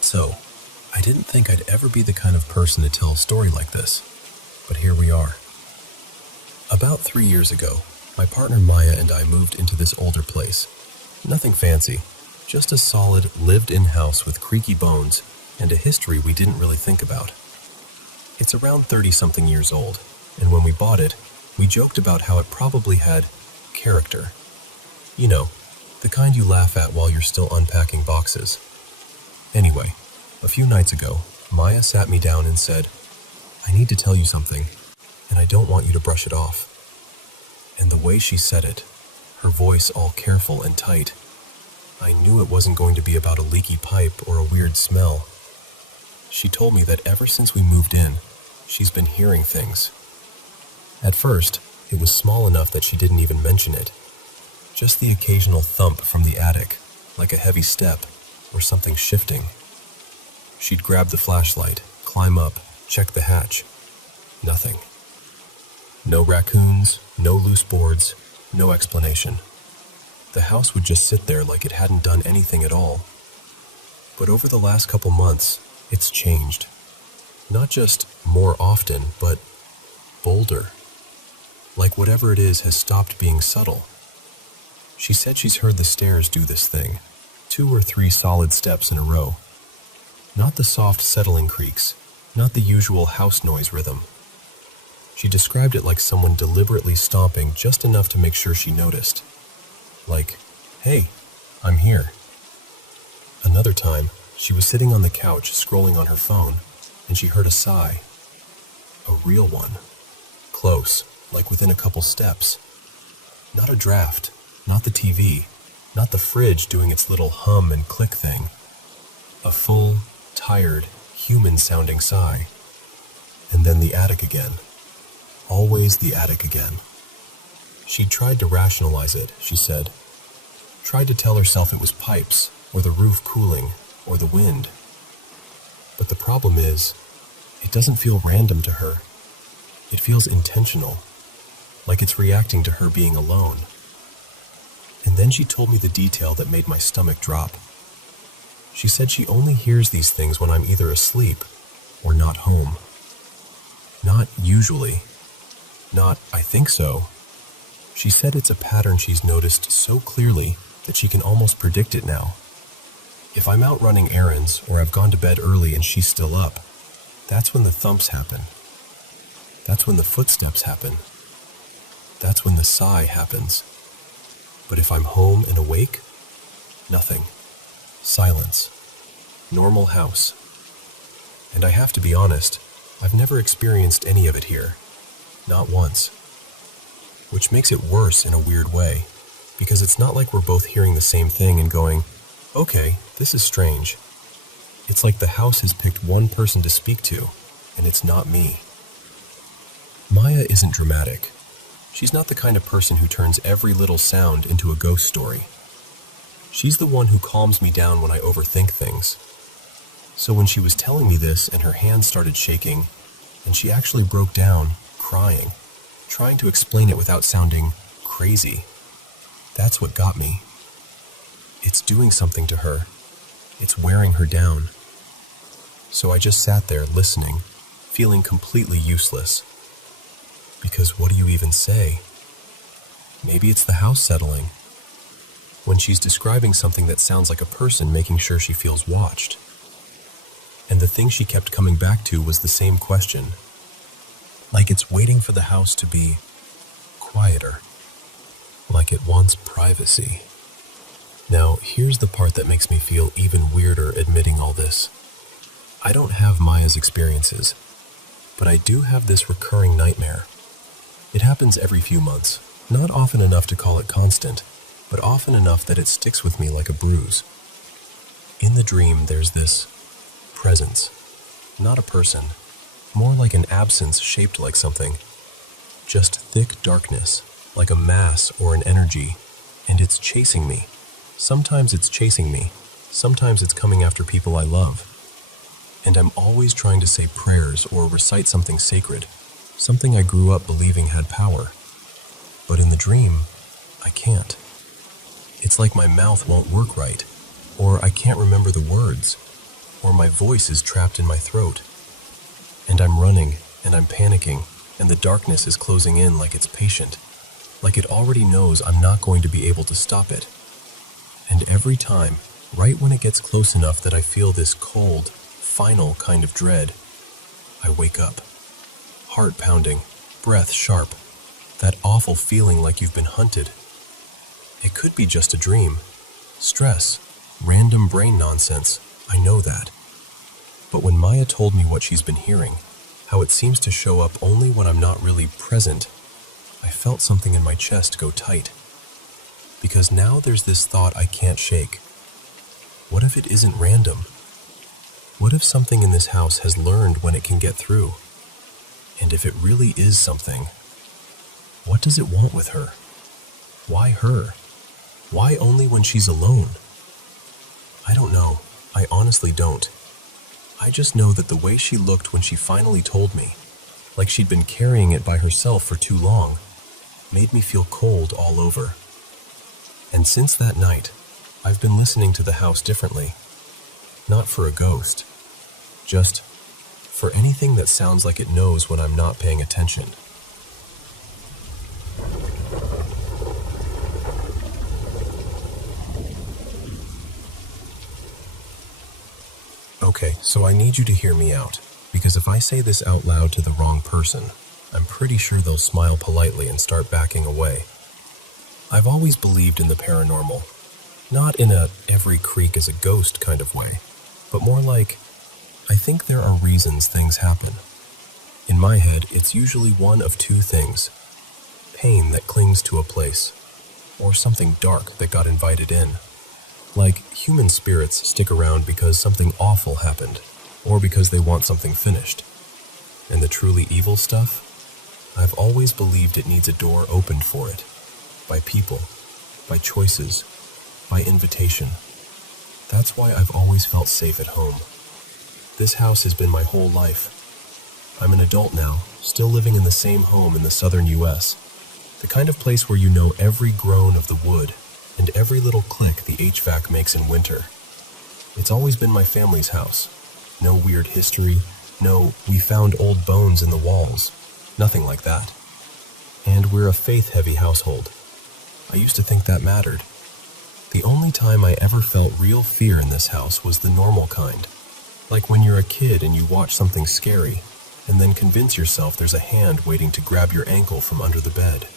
So, I didn't think I'd ever be the kind of person to tell a story like this, but here we are. About 3 years ago, my partner Maya and I moved into this older place. Nothing fancy, just a solid, lived-in house with creaky bones and a history we didn't really think about. It's around 30-something years old, and when we bought it, we joked about how it probably had character. You know, the kind you laugh at while you're still unpacking boxes. Anyway, a few nights ago, Maya sat me down and said, "I need to tell you something, and I don't want you to brush it off." And the way she said it, her voice all careful and tight, I knew it wasn't going to be about a leaky pipe or a weird smell. She told me that ever since we moved in, she's been hearing things. At first, it was small enough that she didn't even mention it. Just the occasional thump from the attic, like a heavy step or something shifting. She'd grab the flashlight, climb up, check the hatch. Nothing. No raccoons, no loose boards, no explanation. The house would just sit there like it hadn't done anything at all. But over the last couple months, it's changed. Not just more often, but bolder. Like whatever it is has stopped being subtle. She said she's heard the stairs do this thing, 2 or 3 solid steps in a row. Not the soft settling creaks, not the usual house noise rhythm. She described it like someone deliberately stomping just enough to make sure she noticed. Like, "Hey, I'm here." Another time, she was sitting on the couch scrolling on her phone, and she heard a sigh. A real one. Close, like within a couple steps. Not a draft, not the TV, not the fridge doing its little hum and click thing. A full, tired, human-sounding sigh. And then the attic again. Always the attic again. She'd tried to rationalize it, she said. Tried to tell herself it was pipes, or the roof cooling, or the wind. But the problem is, it doesn't feel random to her. It feels intentional, like it's reacting to her being alone. And then she told me the detail that made my stomach drop. She said she only hears these things when I'm either asleep or not home. Not usually. Not, "I think so." She said it's a pattern she's noticed so clearly that she can almost predict it now. If I'm out running errands or I've gone to bed early and she's still up, that's when the thumps happen. That's when the footsteps happen. That's when the sigh happens. But if I'm home and awake, nothing. Silence. Normal house. And I have to be honest, I've never experienced any of it here. Not once. Which makes it worse in a weird way, because it's not like we're both hearing the same thing and going, "Okay, this is strange." It's like the house has picked one person to speak to, and it's not me. Maya isn't dramatic. She's not the kind of person who turns every little sound into a ghost story. She's the one who calms me down when I overthink things. So when she was telling me this and her hands started shaking, and she actually broke down, crying, trying to explain it without sounding crazy, that's what got me. It's doing something to her. It's wearing her down. So I just sat there listening, feeling completely useless. Because what do you even say? Maybe it's the house settling. When she's describing something that sounds like a person making sure she feels watched. And the thing she kept coming back to was the same question. Like it's waiting for the house to be quieter. Like it wants privacy. Now, here's the part that makes me feel even weirder admitting all this. I don't have Maya's experiences, but I do have this recurring nightmare. It happens every few months, not often enough to call it constant, but often enough that it sticks with me like a bruise. In the dream, there's this presence, not a person, more like an absence shaped like something. Just thick darkness, like a mass or an energy, and it's chasing me. Sometimes it's chasing me, sometimes it's coming after people I love. And I'm always trying to say prayers or recite something sacred, something I grew up believing had power. But in the dream, I can't. It's like my mouth won't work right, or I can't remember the words, or my voice is trapped in my throat. And I'm running, and I'm panicking, and the darkness is closing in like it's patient, like it already knows I'm not going to be able to stop it. And every time, right when it gets close enough that I feel this cold, final kind of dread, I wake up. Heart pounding, breath sharp, that awful feeling like you've been hunted. It could be just a dream. Stress, random brain nonsense, I know that. But when Maya told me what she's been hearing, how it seems to show up only when I'm not really present, I felt something in my chest go tight. Because now there's this thought I can't shake. What if it isn't random? What if something in this house has learned when it can get through? And if it really is something, what does it want with her? Why her? Why only when she's alone? I don't know. I honestly don't. I just know that the way she looked when she finally told me, like she'd been carrying it by herself for too long, made me feel cold all over. And since that night, I've been listening to the house differently. Not for a ghost, just for anything that sounds like it knows when I'm not paying attention. Okay, so I need you to hear me out, because if I say this out loud to the wrong person, I'm pretty sure they'll smile politely and start backing away. I've always believed in the paranormal, not in a every creak is a ghost kind of way, but more like, I think there are reasons things happen. In my head, it's usually one of two things: pain that clings to a place, or something dark that got invited in. Like human spirits stick around because something awful happened, or because they want something finished. And the truly evil stuff? I've always believed it needs a door opened for it. By people, by choices, by invitation. That's why I've always felt safe at home. This house has been my whole life. I'm an adult now, still living in the same home in the southern US. The kind of place where you know every groan of the wood and every little click the HVAC makes in winter. It's always been my family's house. No weird history, no we found old bones in the walls, nothing like that. And we're a faith-heavy household. I used to think that mattered. The only time I ever felt real fear in this house was the normal kind. Like when you're a kid and you watch something scary, and then convince yourself there's a hand waiting to grab your ankle from under the bed.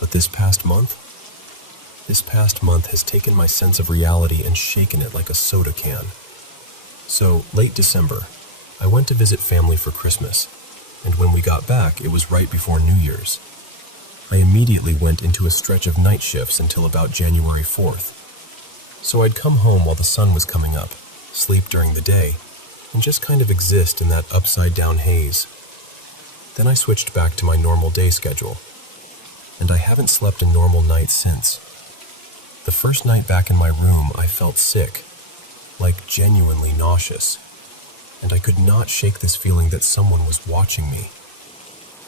But this past month has taken my sense of reality and shaken it like a soda can. So, late December, I went to visit family for Christmas, and when we got back, it was right before New Year's. I immediately went into a stretch of night shifts until about January 4th. So I'd come home while the sun was coming up, sleep during the day, and just kind of exist in that upside-down haze. Then I switched back to my normal day schedule, and I haven't slept a normal night since. The first night back in my room, I felt sick, like genuinely nauseous, and I could not shake this feeling that someone was watching me.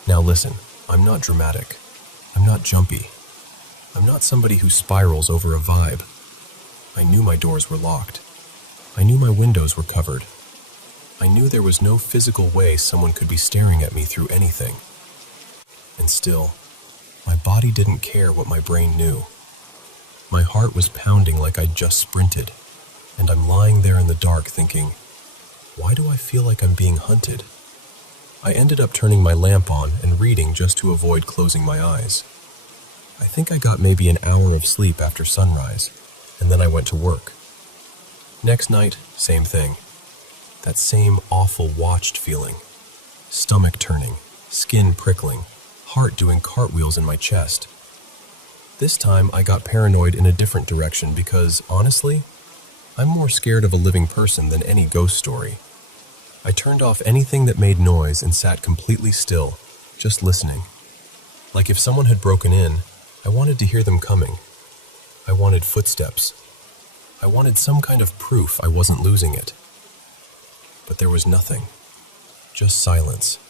Now listen, I'm not dramatic. I'm not jumpy. I'm not somebody who spirals over a vibe. I knew my doors were locked. I knew my windows were covered. I knew there was no physical way someone could be staring at me through anything. And still, my body didn't care what my brain knew. My heart was pounding like I'd just sprinted, and I'm lying there in the dark thinking, Why do I feel like I'm being hunted? I ended up turning my lamp on and reading just to avoid closing my eyes. I think I got maybe an hour of sleep after sunrise, and then I went to work. Next night, same thing. That same awful watched feeling. Stomach turning, skin prickling, heart doing cartwheels in my chest. This time I got paranoid in a different direction because, honestly, I'm more scared of a living person than any ghost story. I turned off anything that made noise and sat completely still, just listening. Like if someone had broken in, I wanted to hear them coming. I wanted footsteps. I wanted some kind of proof I wasn't losing it. But there was nothing. Just silence.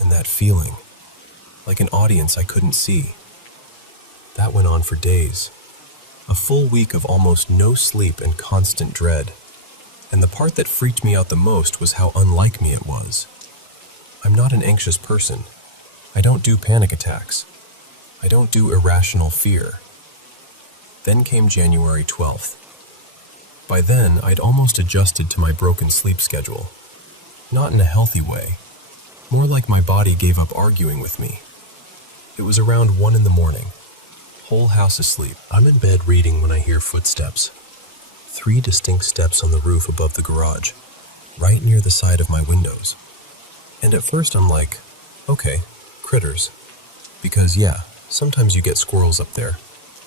And that feeling, like an audience I couldn't see. That went on for days. A full week of almost no sleep and constant dread. And the part that freaked me out the most was how unlike me it was. I'm not an anxious person. I don't do panic attacks. I don't do irrational fear. Then came January 12th. By then, I'd almost adjusted to my broken sleep schedule. Not in a healthy way. More like my body gave up arguing with me. It was around 1 a.m. Whole house asleep. I'm in bed reading when I hear footsteps. 3 distinct steps on the roof above the garage, right near the side of my windows. And at first I'm like, okay, critters. Because yeah, sometimes you get squirrels up there.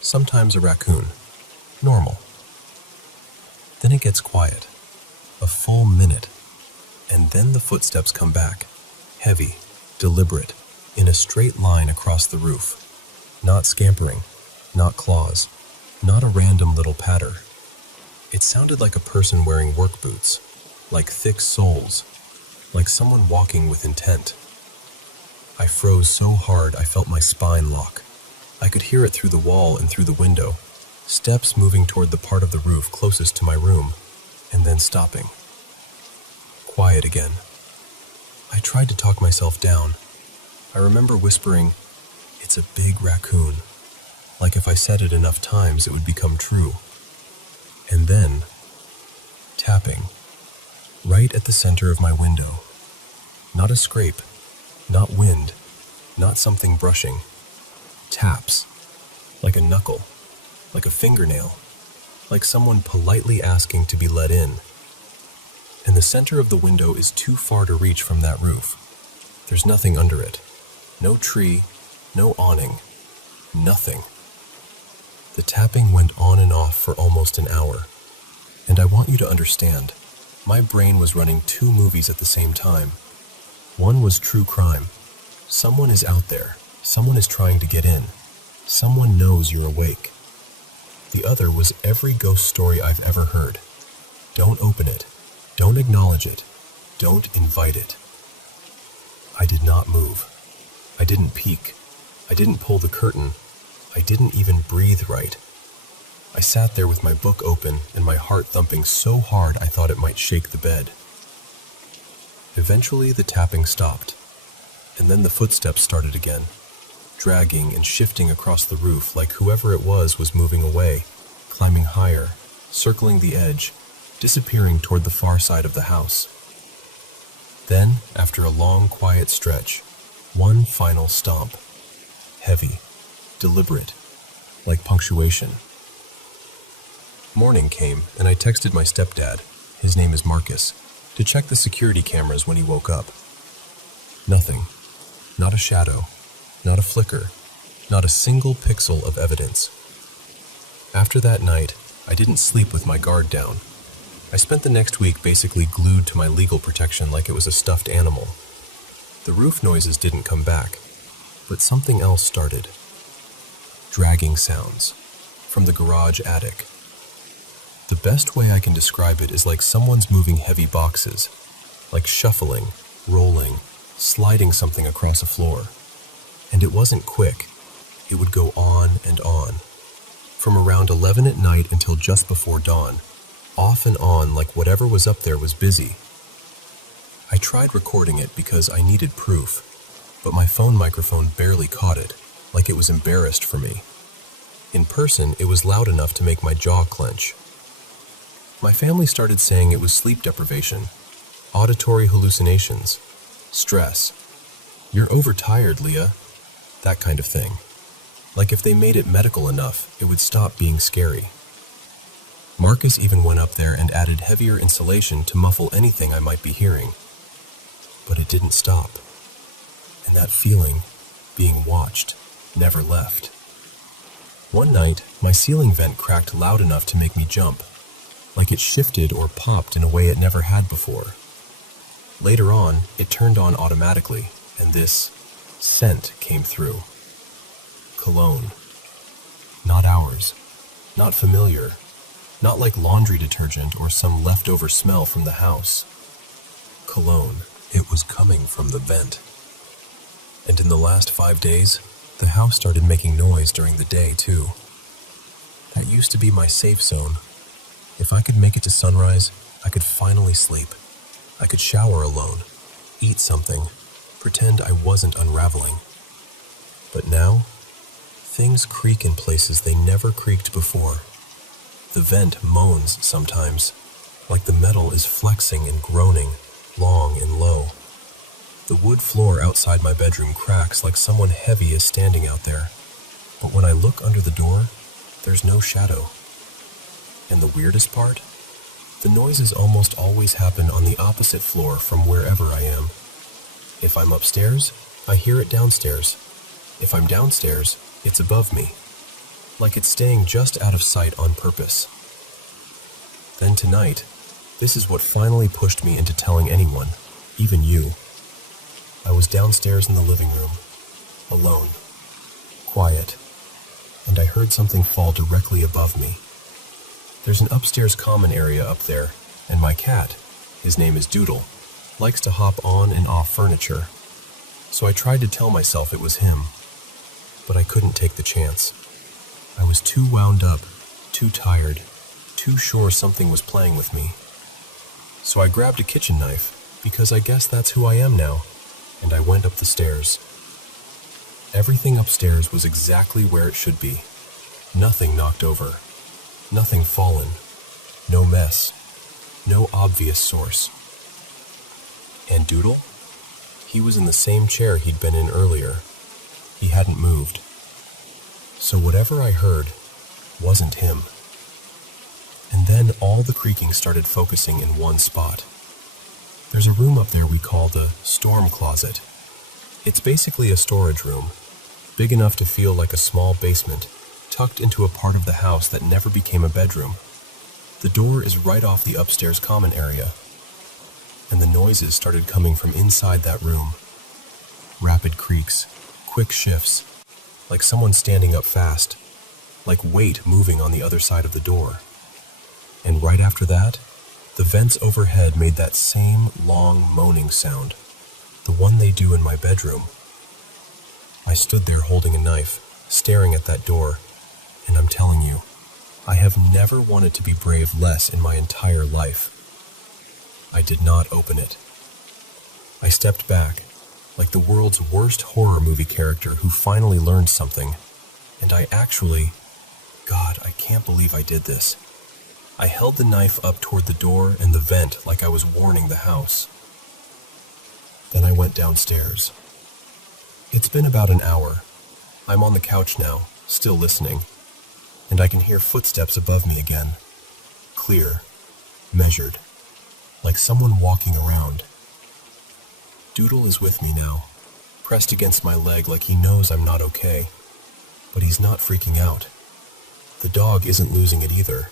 Sometimes a raccoon. Normal. Then it gets quiet. A full minute. And then the footsteps come back. Heavy, deliberate, in a straight line across the roof. Not scampering, not claws, not a random little patter. It sounded like a person wearing work boots, like thick soles, like someone walking with intent. I froze so hard I felt my spine lock. I could hear it through the wall and through the window, steps moving toward the part of the roof closest to my room, and then stopping. Quiet again. I tried to talk myself down. I remember whispering, "It's a big raccoon," like if I said it enough times it would become true. And then, tapping, right at the center of my window. Not a scrape, not wind, not something brushing. Taps, like a knuckle, like a fingernail, like someone politely asking to be let in. And the center of the window is too far to reach from that roof. There's nothing under it. No tree, no awning, nothing. The tapping went on and off for almost an hour. And I want you to understand, my brain was running 2 movies at the same time. One was true crime. Someone is out there. Someone is trying to get in. Someone knows you're awake. The other was every ghost story I've ever heard. Don't open it. Don't acknowledge it. Don't invite it. I did not move. I didn't peek. I didn't pull the curtain. I didn't even breathe right. I sat there with my book open and my heart thumping so hard I thought it might shake the bed. Eventually the tapping stopped, and then the footsteps started again, dragging and shifting across the roof like whoever it was moving away, climbing higher, circling the edge, disappearing toward the far side of the house. Then, after a long, quiet stretch, one final stomp. Heavy, deliberate, like punctuation. Morning came, and I texted my stepdad, his name is Marcus, to check the security cameras when he woke up. Nothing. Not a shadow. Not a flicker. Not a single pixel of evidence. After that night, I didn't sleep with my guard down. I spent the next week basically glued to my legal protection like it was a stuffed animal. The roof noises didn't come back, but something else started. Dragging sounds from the garage attic. The best way I can describe it is like someone's moving heavy boxes, like shuffling, rolling, sliding something across a floor. And it wasn't quick. It would go on and on. From around 11 at night until just before dawn, off and on like whatever was up there was busy. I tried recording it because I needed proof, but my phone microphone barely caught it, like it was embarrassed for me. In person, it was loud enough to make my jaw clench. My family started saying it was sleep deprivation, auditory hallucinations, stress. You're overtired, Leah. That kind of thing. Like if they made it medical enough, it would stop being scary. Marcus even went up there and added heavier insulation to muffle anything I might be hearing. But it didn't stop. And that feeling, being watched, never left. One night, my ceiling vent cracked loud enough to make me jump, like it shifted or popped in a way it never had before. Later on, it turned on automatically, and this scent came through. Cologne. Not ours. Not familiar. Not like laundry detergent or some leftover smell from the house. Cologne. It was coming from the vent. And in the last 5 days, the house started making noise during the day, too. That used to be my safe zone. If I could make it to sunrise, I could finally sleep. I could shower alone, eat something, pretend I wasn't unraveling. But now, things creak in places they never creaked before. The vent moans sometimes, like the metal is flexing and groaning, long and low. The wood floor outside my bedroom cracks like someone heavy is standing out there. But when I look under the door, there's no shadow. And the weirdest part? The noises almost always happen on the opposite floor from wherever I am. If I'm upstairs, I hear it downstairs. If I'm downstairs, it's above me. Like it's staying just out of sight on purpose. Then tonight, this is what finally pushed me into telling anyone, even you. I was downstairs in the living room, alone, quiet, and I heard something fall directly above me. There's an upstairs common area up there, and my cat, his name is Doodle, likes to hop on and off furniture. So I tried to tell myself it was him, but I couldn't take the chance. I was too wound up, too tired, too sure something was playing with me. So I grabbed a kitchen knife, because I guess that's who I am now, and I went up the stairs. Everything upstairs was exactly where it should be. Nothing knocked over. Nothing fallen. No mess. No obvious source. And Doodle? He was in the same chair he'd been in earlier. He hadn't moved. So whatever I heard wasn't him. And then all the creaking started focusing in one spot. There's a room up there we call the storm closet. It's basically a storage room, big enough to feel like a small basement, tucked into a part of the house that never became a bedroom. The door is right off the upstairs common area, and the noises started coming from inside that room. Rapid creaks, quick shifts, like someone standing up fast, like weight moving on the other side of the door. And right after that, the vents overhead made that same long moaning sound, the one they do in my bedroom. I stood there holding a knife, staring at that door, and I'm telling you, I have never wanted to be brave less in my entire life. I did not open it. I stepped back, like the world's worst horror movie character who finally learned something, and God, I can't believe I did this. I held the knife up toward the door and the vent like I was warning the house. Then I went downstairs. It's been about an hour. I'm on the couch now, still listening, and I can hear footsteps above me again. Clear, measured, like someone walking around. Doodle is with me now, pressed against my leg like he knows I'm not okay, but he's not freaking out. The dog isn't losing it either.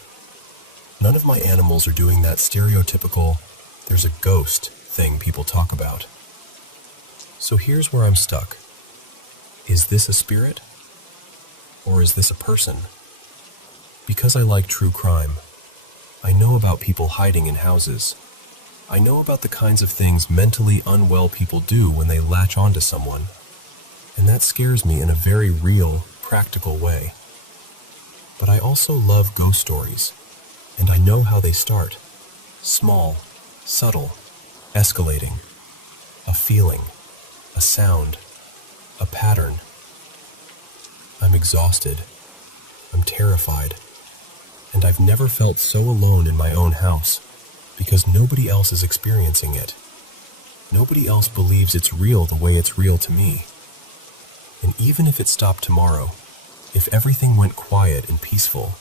None of my animals are doing that stereotypical, there's a ghost thing people talk about. So here's where I'm stuck. Is this a spirit? Or is this a person? Because I like true crime, I know about people hiding in houses. I know about the kinds of things mentally unwell people do when they latch onto someone. And that scares me in a very real, practical way. But I also love ghost stories. And I know how they start. Small, subtle, escalating. A feeling, a sound, a pattern. I'm exhausted. I'm terrified. And I've never felt so alone in my own house. because nobody else is experiencing it. Nobody else believes it's real the way it's real to me. And even if it stopped tomorrow, if everything went quiet and peaceful,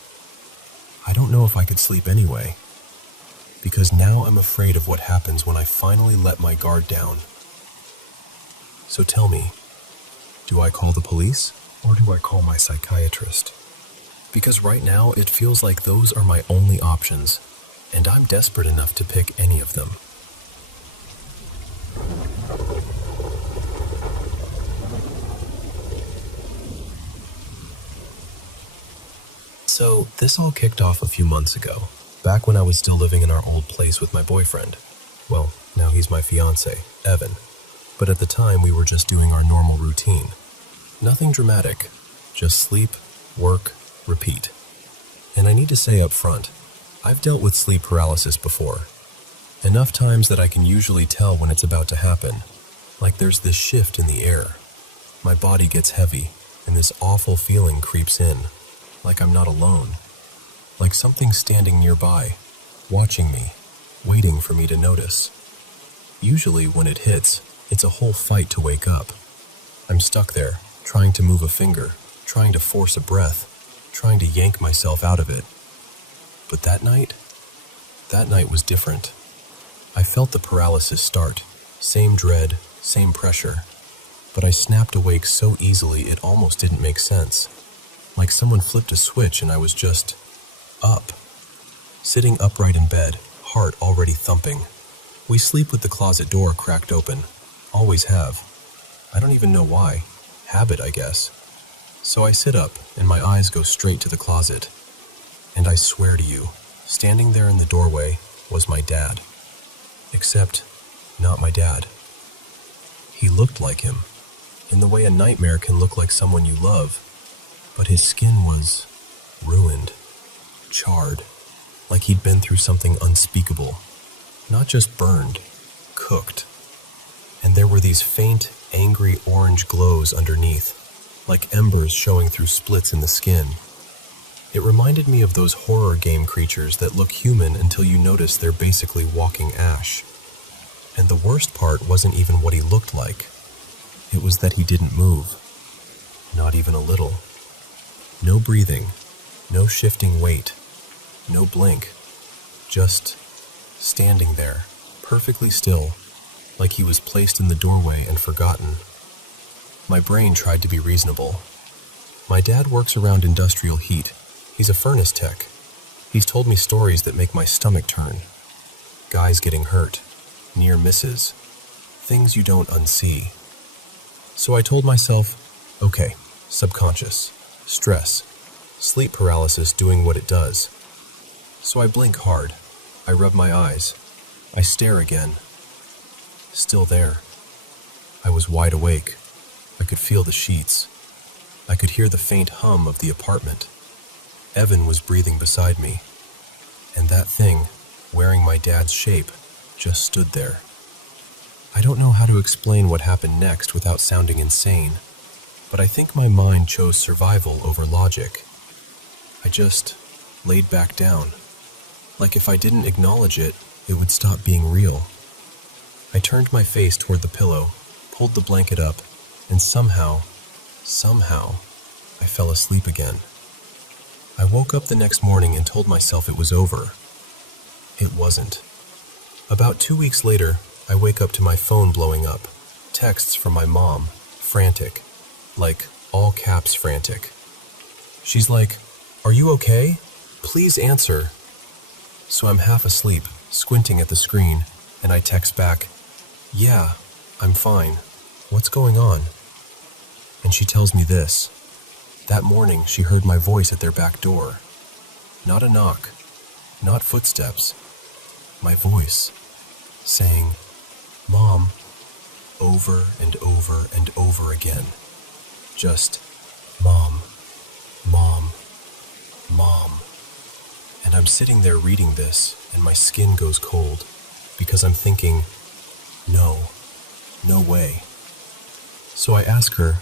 I don't know if I could sleep anyway, because now I'm afraid of what happens when I finally let my guard down. So tell me, do I call the police or do I call my psychiatrist? Because right now it feels like those are my only options, and I'm desperate enough to pick any of them. So this all kicked off a few months ago, back when I was still living in our old place with my boyfriend. Well, now he's my fiancé, Evan. But at the time we were just doing our normal routine. Nothing dramatic, just sleep, work, repeat. And I need to say up front, I've dealt with sleep paralysis before. Enough times that I can usually tell when it's about to happen. Like there's this shift in the air. My body gets heavy, and this awful feeling creeps in. Like I'm not alone. Like something's standing nearby, watching me, waiting for me to notice. Usually when it hits, it's a whole fight to wake up. I'm stuck there, trying to move a finger, trying to force a breath, trying to yank myself out of it. But that night was different. I felt the paralysis start, same dread, same pressure. But I snapped awake so easily it almost didn't make sense. Like someone flipped a switch and I was just up. Sitting upright in bed, heart already thumping. We sleep with the closet door cracked open. Always have. I don't even know why. Habit, I guess. So I sit up and my eyes go straight to the closet. And I swear to you, standing there in the doorway was my dad. Except, not my dad. He looked like him, in the way a nightmare can look like someone you love. But his skin was ruined, charred, like he'd been through something unspeakable. Not just burned, cooked. And there were these faint, angry orange glows underneath, like embers showing through splits in the skin. It reminded me of those horror game creatures that look human until you notice they're basically walking ash. And the worst part wasn't even what he looked like. It was that he didn't move. Not even a little. No breathing, no shifting weight, no blink. Just standing there, perfectly still, like he was placed in the doorway and forgotten. My brain tried to be reasonable. My dad works around industrial heat. He's a furnace tech. He's told me stories that make my stomach turn. Guys getting hurt, near misses, things you don't unsee. So I told myself, okay, subconscious, stress, sleep paralysis doing what it does. So I blink hard. I rub my eyes. I stare again. Still there. I was wide awake. I could feel the sheets. I could hear the faint hum of the apartment. Evan was breathing beside me. And that thing, wearing my dad's shape, just stood there. I don't know how to explain what happened next without sounding insane, but I think my mind chose survival over logic. I just laid back down. Like if I didn't acknowledge it, it would stop being real. I turned my face toward the pillow, pulled the blanket up, and somehow, I fell asleep again. I woke up the next morning and told myself it was over. It wasn't. About 2 weeks later, I wake up to my phone blowing up. Texts from my mom, frantic. Like, all caps frantic. She's like, "Are you okay? Please answer." So I'm half asleep, squinting at the screen, and I text back, "Yeah, I'm fine. What's going on?" And she tells me this. That morning, she heard my voice at their back door. Not a knock, not footsteps. My voice, saying, "Mom," over and over and over again. Just, "Mom, Mom, Mom." And I'm sitting there reading this, and my skin goes cold, because I'm thinking, no way. So I ask her,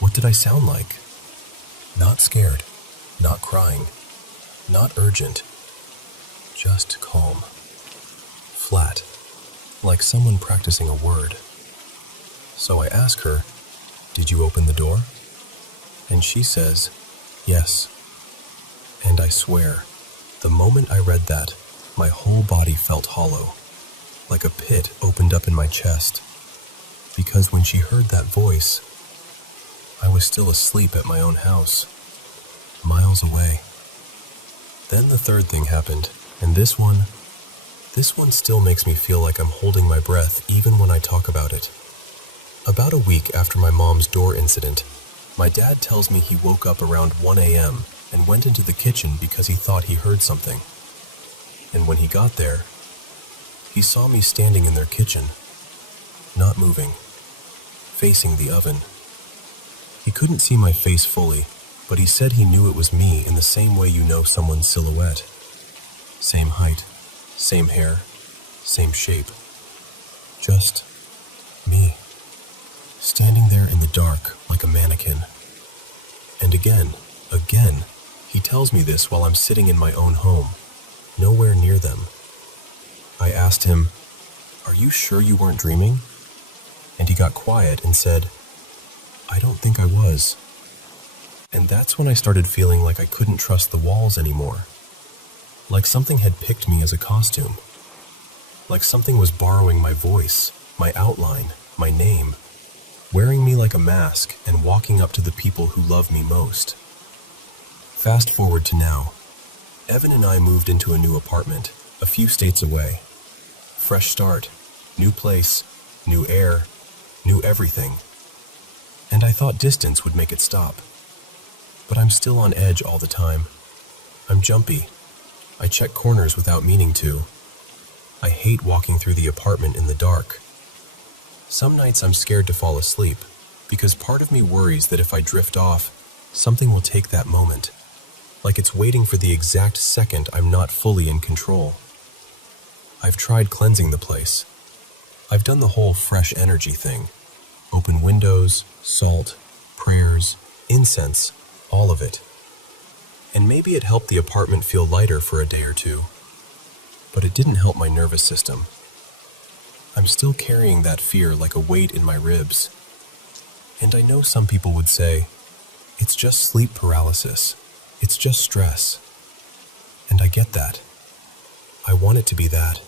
what did I sound like? Not scared, not crying, not urgent, just calm. flat, like someone practicing a word. So I ask her, "Did you open the door?" And she says, "Yes." And I swear, the moment I read that, my whole body felt hollow, like a pit opened up in my chest. Because when she heard that voice, I was still asleep at my own house, miles away. Then the third thing happened, and this one still makes me feel like I'm holding my breath even when I talk about it. About a week after my mom's door incident, my dad tells me he woke up around 1 a.m. and went into the kitchen because he thought he heard something. And when he got there, he saw me standing in their kitchen, not moving, facing the oven. He couldn't see my face fully, but he said he knew it was me in the same way you know someone's silhouette. Same height, same hair, same shape. Just me, standing there in the dark like a mannequin. And again, he tells me this while I'm sitting in my own home, nowhere near them. I asked him, "Are you sure you weren't dreaming?" And he got quiet and said, "I don't think I was." And that's when I started feeling like I couldn't trust the walls anymore. Like something had picked me as a costume. Like something was borrowing my voice, my outline, my name, wearing me like a mask and walking up to the people who love me most. Fast forward to now. Evan and I moved into a new apartment, a few states away. Fresh start, new place, new air, new everything. And I thought distance would make it stop. But I'm still on edge all the time. I'm jumpy. I check corners without meaning to. I hate walking through the apartment in the dark. Some nights I'm scared to fall asleep, because part of me worries that if I drift off, something will take that moment. Like it's waiting for the exact second I'm not fully in control. I've tried cleansing the place. I've done the whole fresh energy thing. Open windows, salt, prayers, incense, all of it. And maybe it helped the apartment feel lighter for a day or two. But it didn't help my nervous system. I'm still carrying that fear like a weight in my ribs. And I know some people would say, it's just sleep paralysis. It's just stress. And I get that. I want it to be that.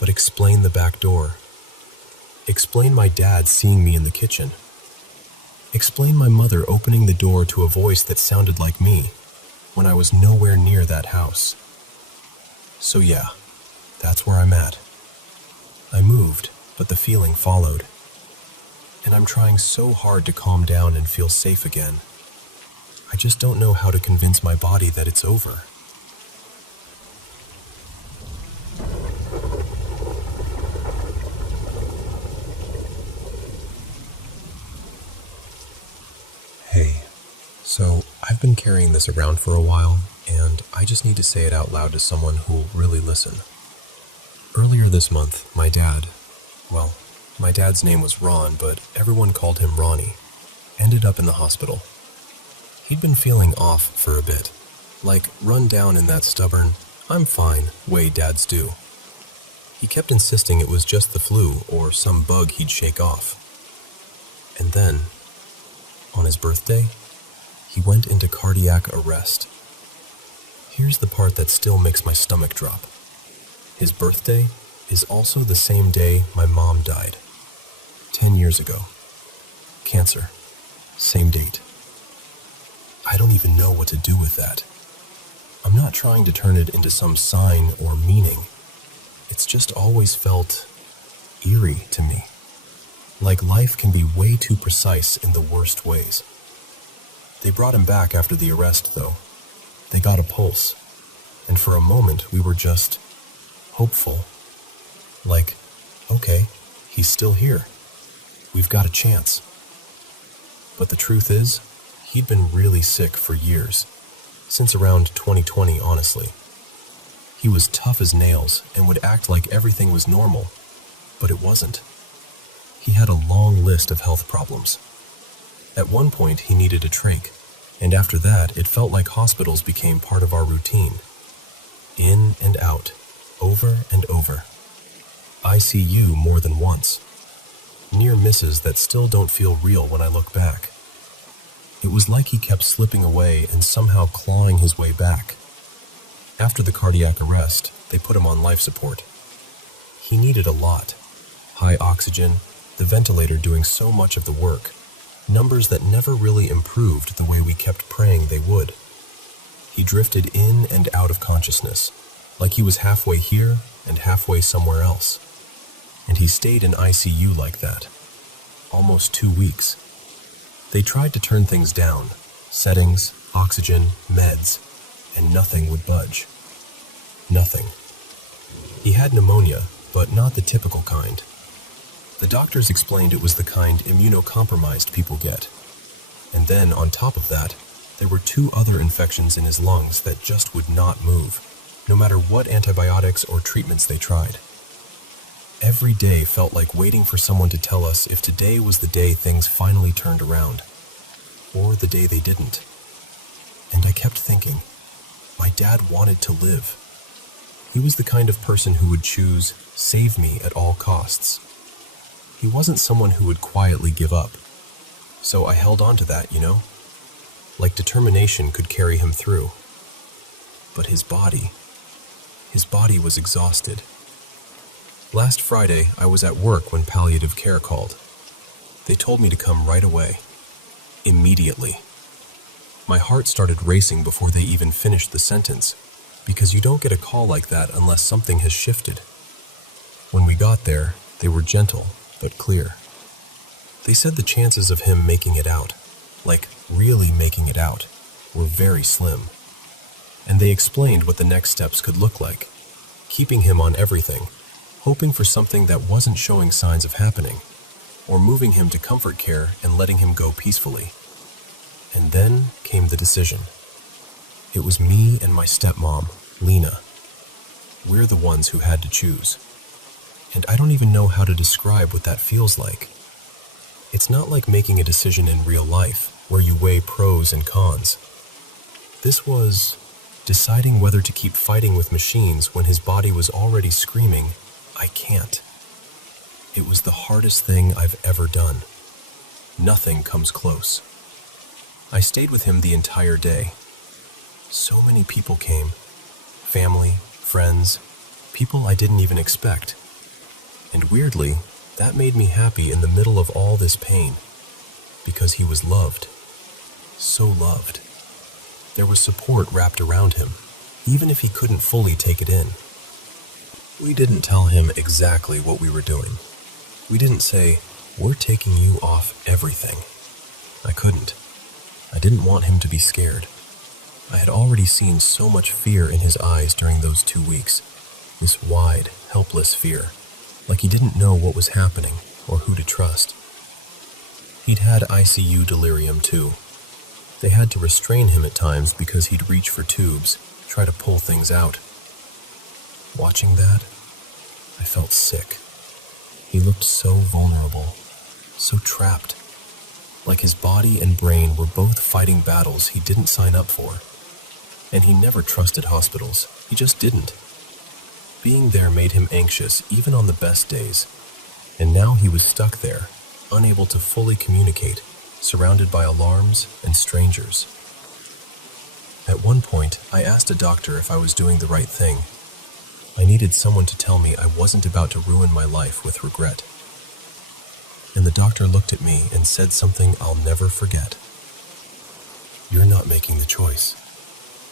But explain the back door. Explain my dad seeing me in the kitchen. Explain my mother opening the door to a voice that sounded like me when I was nowhere near that house. So yeah, that's where I'm at. I moved, but the feeling followed. And I'm trying so hard to calm down and feel safe again. I just don't know how to convince my body that it's over. Hey, so I've been carrying this around for a while, and I just need to say it out loud to someone who'll really listen. Earlier this month, my dad's name was Ron, but everyone called him Ronnie, ended up in the hospital. He'd been feeling off for a bit, like run down in that stubborn, "I'm fine" way dads do. He kept insisting it was just the flu or some bug he'd shake off. And then, on his birthday, he went into cardiac arrest. Here's the part that still makes my stomach drop. His birthday is also the same day my mom died. 10 years ago. Cancer. Same date. I don't even know what to do with that. I'm not trying to turn it into some sign or meaning. It's just always felt eerie to me. Like life can be way too precise in the worst ways. They brought him back after the arrest, though. They got a pulse. And for a moment, we were just hopeful. Like, okay, he's still here. We've got a chance. But the truth is, he'd been really sick for years. Since around 2020, honestly. He was tough as nails and would act like everything was normal. But it wasn't. He had a long list of health problems. At one point, he needed a trach, and after that, it felt like hospitals became part of our routine. In and out, over and over. ICU more than once. Near misses that still don't feel real when I look back. It was like he kept slipping away and somehow clawing his way back. After the cardiac arrest, they put him on life support. He needed a lot. High oxygen, the ventilator doing so much of the work, numbers that never really improved the way we kept praying they would. He drifted in and out of consciousness, like he was halfway here and halfway somewhere else. And he stayed in ICU like that, almost 2 weeks. They tried to turn things down, settings, oxygen, meds, and nothing would budge. Nothing. He had pneumonia, but not the typical kind. The doctors explained it was the kind immunocompromised people get. And then, on top of that, there were 2 other infections in his lungs that just would not move, no matter what antibiotics or treatments they tried. Every day felt like waiting for someone to tell us if today was the day things finally turned around, or the day they didn't. And I kept thinking, my dad wanted to live. He was the kind of person who would choose, save me at all costs. He wasn't someone who would quietly give up. So I held on to that, like determination could carry him through. But his body was exhausted. Last Friday, I was at work when palliative care called. They told me to come right away. Immediately. My heart started racing before they even finished the sentence, because you don't get a call like that unless something has shifted. When we got there, they were gentle, but clear. They said the chances of him making it out, like really making it out, were very slim. And they explained what the next steps could look like, keeping him on everything, hoping for something that wasn't showing signs of happening, or moving him to comfort care and letting him go peacefully. And then came the decision. It was me and my stepmom, Lena. We're the ones who had to choose. And I don't even know how to describe what that feels like. It's not like making a decision in real life, where you weigh pros and cons. This was deciding whether to keep fighting with machines when his body was already screaming, I can't. It was the hardest thing I've ever done. Nothing comes close. I stayed with him the entire day. So many people came. Family, friends, people I didn't even expect. And weirdly, that made me happy in the middle of all this pain, because he was loved. So loved. There was support wrapped around him, even if he couldn't fully take it in. We didn't tell him exactly what we were doing. We didn't say, we're taking you off everything. I couldn't. I didn't want him to be scared. I had already seen so much fear in his eyes during those 2 weeks. This wide, helpless fear, like he didn't know what was happening or who to trust. He'd had ICU delirium too. They had to restrain him at times because he'd reach for tubes, try to pull things out. Watching that, I felt sick. He looked so vulnerable, so trapped, like his body and brain were both fighting battles he didn't sign up for. And he never trusted hospitals, he just didn't. Being there made him anxious even on the best days, and now he was stuck there, unable to fully communicate, surrounded by alarms and strangers. At one point, I asked a doctor if I was doing the right thing. I needed someone to tell me I wasn't about to ruin my life with regret. And the doctor looked at me and said something I'll never forget. You're not making the choice.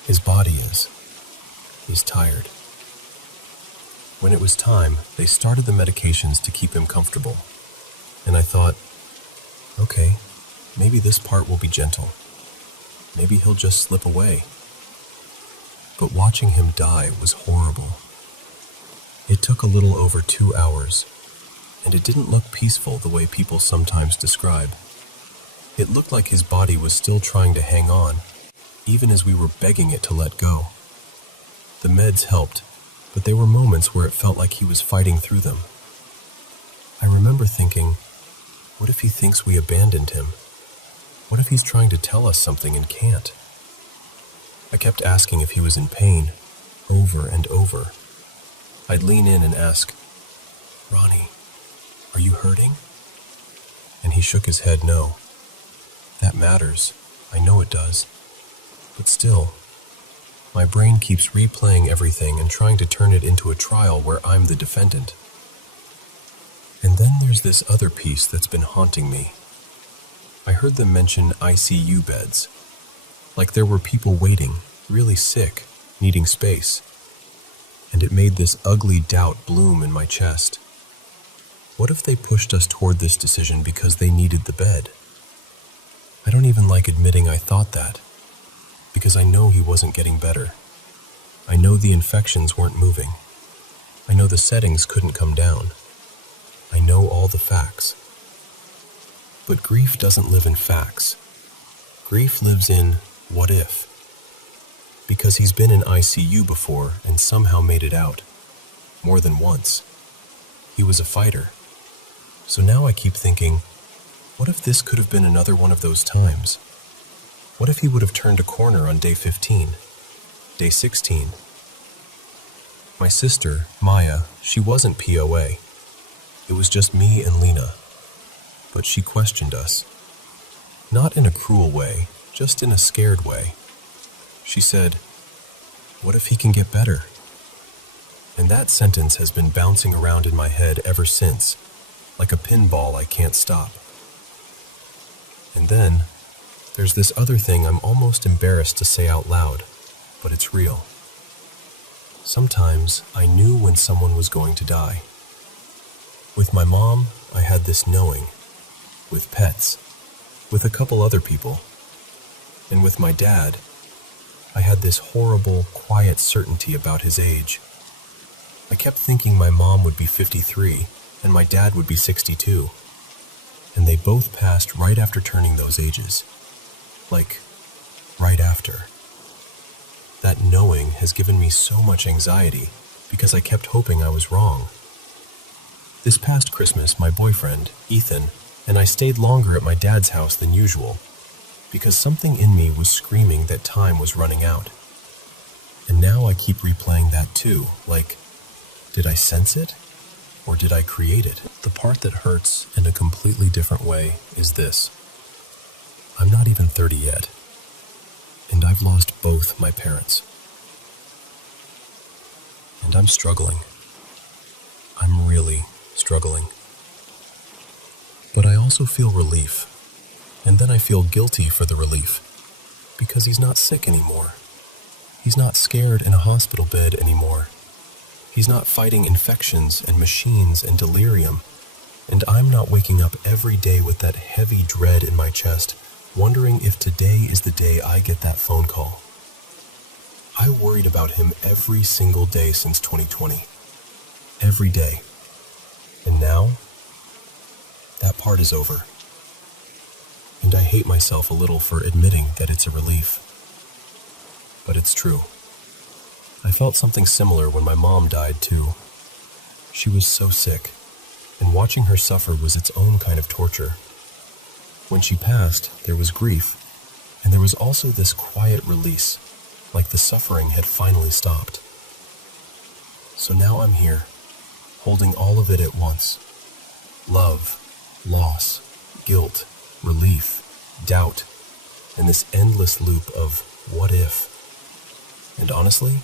His body is. He's tired. When it was time, they started the medications to keep him comfortable. And I thought, okay, maybe this part will be gentle. Maybe he'll just slip away. But watching him die was horrible. It took a little over 2 hours, and it didn't look peaceful the way people sometimes describe. It looked like his body was still trying to hang on, even as we were begging it to let go. The meds helped, but there were moments where it felt like he was fighting through them. I remember thinking, what if he thinks we abandoned him? What if he's trying to tell us something and can't? I kept asking if he was in pain, over and over. I'd lean in and ask, "Ronnie, are you hurting?" And he shook his head no. That matters. I know it does. But still, my brain keeps replaying everything and trying to turn it into a trial where I'm the defendant. And then there's this other piece that's been haunting me. I heard them mention ICU beds. Like there were people waiting, really sick, needing space. And it made this ugly doubt bloom in my chest. What if they pushed us toward this decision because they needed the bed? I don't even like admitting I thought that, because I know he wasn't getting better. I know the infections weren't moving. I know the settings couldn't come down. I know all the facts. But grief doesn't live in facts. Grief lives in what if. Because he's been in ICU before and somehow made it out. More than once. He was a fighter. So now I keep thinking, what if this could have been another one of those times? What if he would have turned a corner on day 15? Day 16? My sister, Maya, she wasn't POA. It was just me and Lena. But she questioned us. Not in a cruel way, just in a scared way. She said, "What if he can get better?" And that sentence has been bouncing around in my head ever since, like a pinball I can't stop. And then, there's this other thing I'm almost embarrassed to say out loud, but it's real. Sometimes I knew when someone was going to die. With my mom, I had this knowing. With pets. With a couple other people. And with my dad, I had this horrible, quiet certainty about his age. I kept thinking my mom would be 53 and my dad would be 62. And they both passed right after turning those ages. Like, right after. That knowing has given me so much anxiety because I kept hoping I was wrong. This past Christmas, my boyfriend, Ethan, and I stayed longer at my dad's house than usual because something in me was screaming that time was running out. And now I keep replaying that too, like, did I sense it? Or did I create it? The part that hurts in a completely different way is this. I'm not even 30 yet, and I've lost both my parents. And I'm struggling. I'm really struggling. But I also feel relief, and then I feel guilty for the relief, because he's not sick anymore. He's not scared in a hospital bed anymore. He's not fighting infections and machines and delirium, and I'm not waking up every day with that heavy dread in my chest, wondering if today is the day I get that phone call. I worried about him every single day since 2020. Every day. And now, that part is over. And I hate myself a little for admitting that it's a relief. But it's true. I felt something similar when my mom died too. She was so sick, and watching her suffer was its own kind of torture. When she passed, there was grief, and there was also this quiet release, like the suffering had finally stopped. So now I'm here, holding all of it at once. Love, loss, guilt, relief, doubt, and this endless loop of what if. And honestly,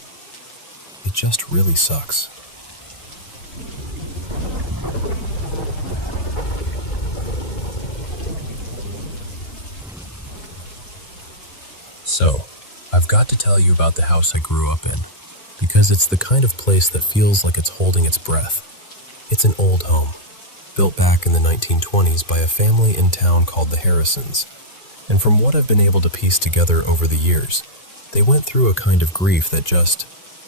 it just really sucks. So, I've got to tell you about the house I grew up in, because it's the kind of place that feels like it's holding its breath. It's an old home, built back in the 1920s by a family in town called the Harrisons. And from what I've been able to piece together over the years, they went through a kind of grief that just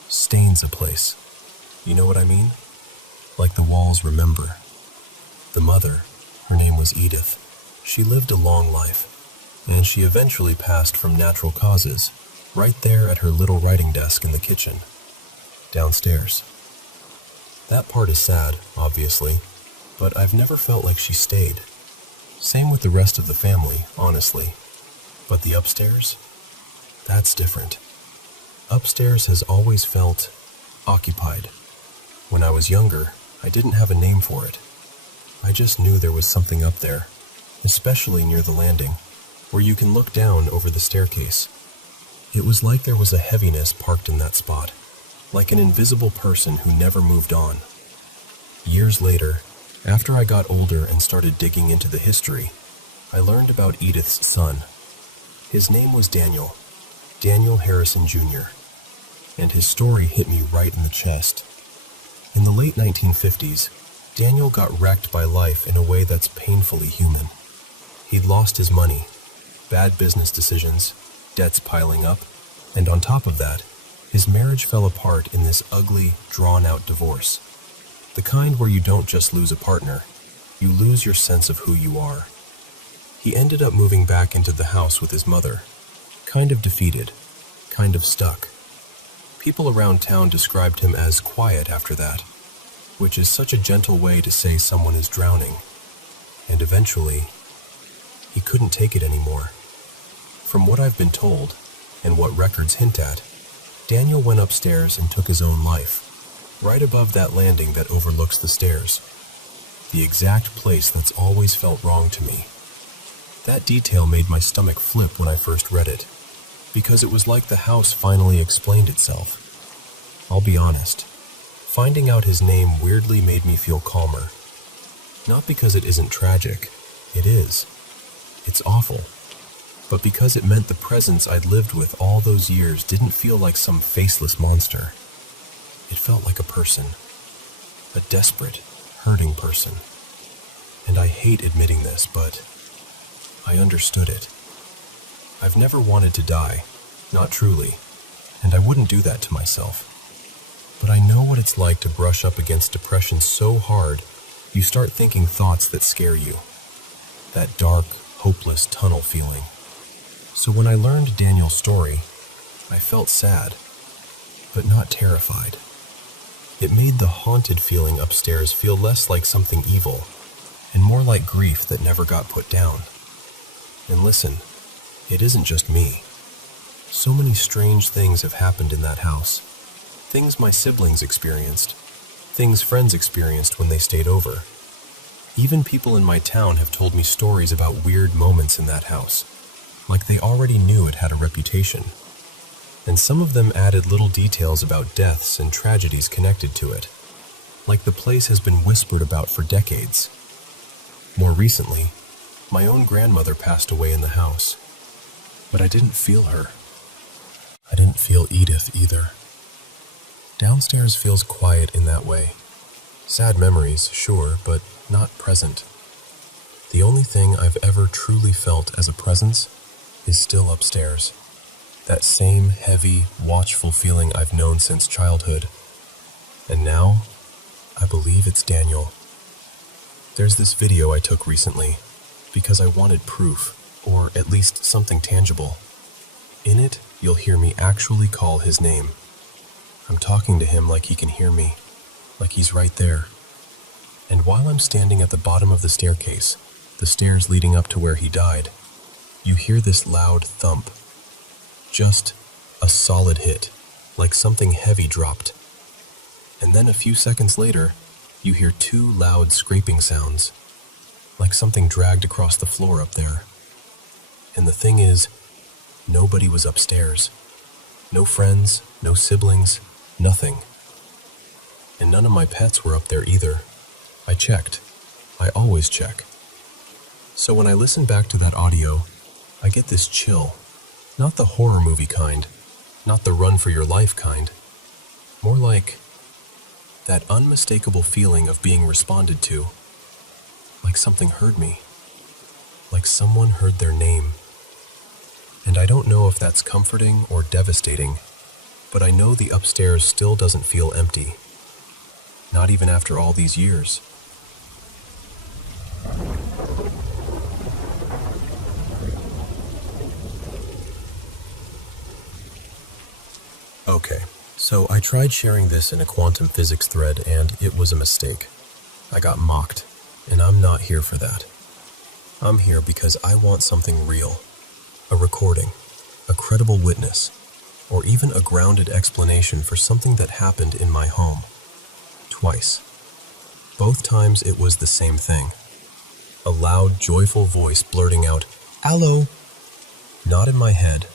stains a place. You know what I mean? Like the walls remember. The mother, her name was Edith, she lived a long life, and she eventually passed from natural causes, right there at her little writing desk in the kitchen, downstairs. That part is sad, obviously, but I've never felt like she stayed. Same with the rest of the family, honestly. But the upstairs? That's different. Upstairs has always felt occupied. When I was younger, I didn't have a name for it. I just knew there was something up there, especially near the landing, where you can look down over the staircase. It was like there was a heaviness parked in that spot, like an invisible person who never moved on. Years later, after I got older and started digging into the history, I learned about Edith's son. His name was Daniel Harrison Jr., and his story hit me right in the chest. In the late 1950s, Daniel got wrecked by life in a way that's painfully human. He'd lost his money, bad business decisions, debts piling up, and on top of that, his marriage fell apart in this ugly, drawn-out divorce. The kind where you don't just lose a partner, you lose your sense of who you are. He ended up moving back into the house with his mother, kind of defeated, kind of stuck. People around town described him as quiet after that, which is such a gentle way to say someone is drowning. And eventually, he couldn't take it anymore. From what I've been told, and what records hint at, Daniel went upstairs and took his own life, right above that landing that overlooks the stairs. The exact place that's always felt wrong to me. That detail made my stomach flip when I first read it, because it was like the house finally explained itself. I'll be honest, finding out his name weirdly made me feel calmer. Not because it isn't tragic, it is. It's awful. But because it meant the presence I'd lived with all those years didn't feel like some faceless monster. It felt like a person. A desperate, hurting person. And I hate admitting this, but I understood it. I've never wanted to die, not truly, and I wouldn't do that to myself. But I know what it's like to brush up against depression so hard, you start thinking thoughts that scare you. That dark, hopeless tunnel feeling. So when I learned Daniel's story, I felt sad, but not terrified. It made the haunted feeling upstairs feel less like something evil, and more like grief that never got put down. And listen, it isn't just me. So many strange things have happened in that house. Things my siblings experienced. Things friends experienced when they stayed over. Even people in my town have told me stories about weird moments in that house, like they already knew it had a reputation. And some of them added little details about deaths and tragedies connected to it, like the place has been whispered about for decades. More recently, my own grandmother passed away in the house, but I didn't feel her. I didn't feel Edith either. Downstairs feels quiet in that way. Sad memories, sure, but not present. The only thing I've ever truly felt as a presence is still upstairs. That same heavy, watchful feeling I've known since childhood. And now, I believe it's Daniel. There's this video I took recently because I wanted proof, or at least something tangible. In it, you'll hear me actually call his name. I'm talking to him like he can hear me, like he's right there. And while I'm standing at the bottom of the staircase, the stairs leading up to where he died, you hear this loud thump. Just a solid hit, like something heavy dropped. And then a few seconds later, you hear two loud scraping sounds, like something dragged across the floor up there. And the thing is, nobody was upstairs. No friends, no siblings, nothing. And none of my pets were up there either. I checked. I always check. So when I listen back to that audio, I get this chill. Not the horror movie kind, not the run for your life kind. More like that unmistakable feeling of being responded to. Like something heard me. Like someone heard their name. And I don't know if that's comforting or devastating, but I know the upstairs still doesn't feel empty. Not even after all these years. Okay, so I tried sharing this in a quantum physics thread and it was a mistake. I got mocked, and I'm not here for that. I'm here because I want something real. A recording, a credible witness, or even a grounded explanation for something that happened in my home. Twice. Both times it was the same thing. A loud, joyful voice blurting out, "Allo!" Not in my head,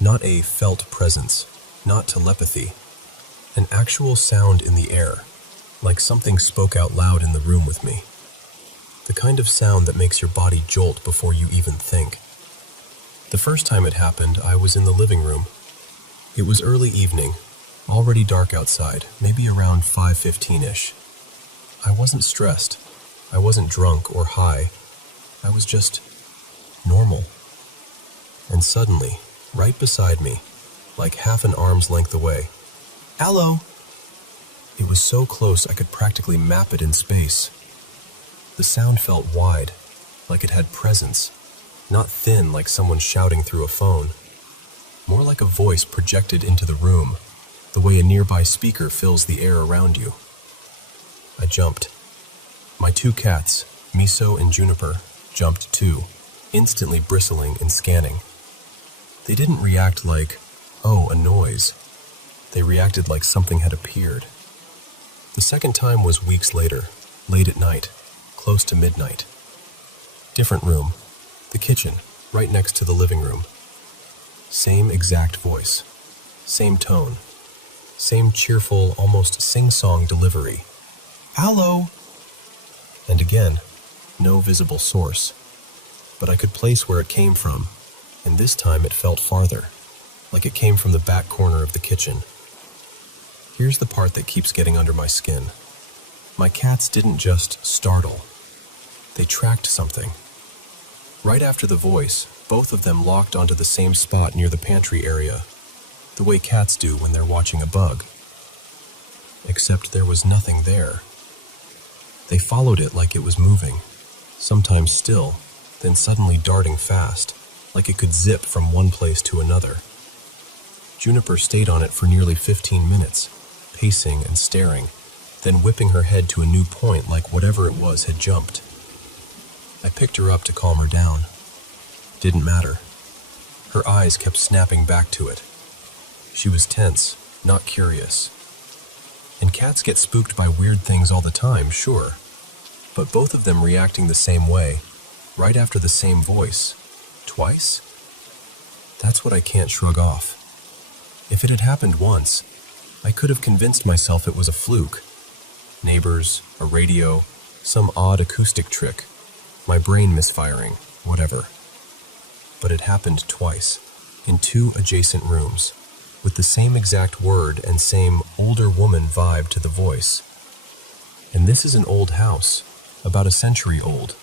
not a felt presence, not telepathy. An actual sound in the air, like something spoke out loud in the room with me. The kind of sound that makes your body jolt before you even think. The first time it happened, I was in the living room. It was early evening, already dark outside, maybe around 5:15-ish. I wasn't stressed. I wasn't drunk or high. I was just normal. And suddenly, right beside me, like half an arm's length away, "Allo!" It was so close I could practically map it in space. The sound felt wide, like it had presence, not thin like someone shouting through a phone. More like a voice projected into the room, the way a nearby speaker fills the air around you. I jumped. My 2 cats, Miso and Juniper, jumped too, instantly bristling and scanning. They didn't react like, "Oh, a noise." They reacted like something had appeared. The second time was weeks later, late at night, close to midnight. Different room, the kitchen, right next to the living room. Same exact voice, same tone, same cheerful, almost sing-song delivery. "Allo!" And again, no visible source. But I could place where it came from, and this time it felt farther, like it came from the back corner of the kitchen. Here's the part that keeps getting under my skin. My cats didn't just startle. They tracked something. Right after the voice, both of them locked onto the same spot near the pantry area, the way cats do when they're watching a bug. Except there was nothing there. They followed it like it was moving, sometimes still, then suddenly darting fast, like it could zip from one place to another. Juniper stayed on it for nearly 15 minutes, pacing and staring, then whipping her head to a new point like whatever it was had jumped. I picked her up to calm her down. Didn't matter. Her eyes kept snapping back to it. She was tense, not curious. And cats get spooked by weird things all the time, sure. But both of them reacting the same way, right after the same voice, twice? That's what I can't shrug off. If it had happened once, I could have convinced myself it was a fluke. Neighbors, a radio, some odd acoustic trick, my brain misfiring, whatever. But it happened twice, in 2 adjacent rooms, with the same exact word and same older woman vibe to the voice. And this is an old house, about a century old,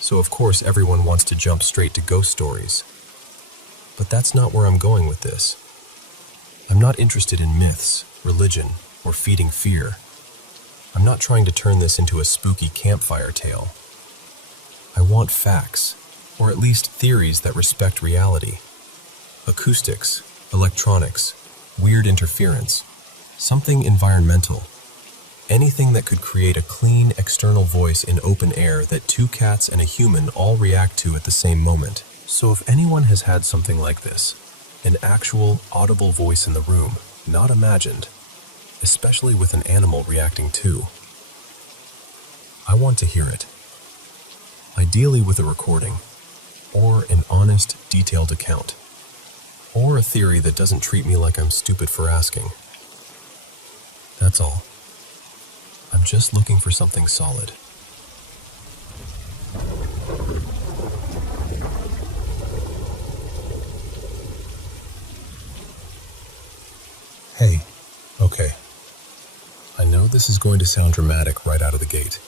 so of course everyone wants to jump straight to ghost stories. But that's not where I'm going with this. I'm not interested in myths, religion, or feeding fear. I'm not trying to turn this into a spooky campfire tale. I want facts, or at least theories that respect reality. Acoustics, electronics, weird interference, something environmental. Anything that could create a clean external voice in open air that 2 cats and a human all react to at the same moment. So if anyone has had something like this, an actual audible voice in the room, not imagined, especially with an animal reacting too, I want to hear it. Ideally with a recording, or an honest, detailed account, or a theory that doesn't treat me like I'm stupid for asking. That's all. I'm just looking for something solid. Hey, okay. I know this is going to sound dramatic right out of the gate,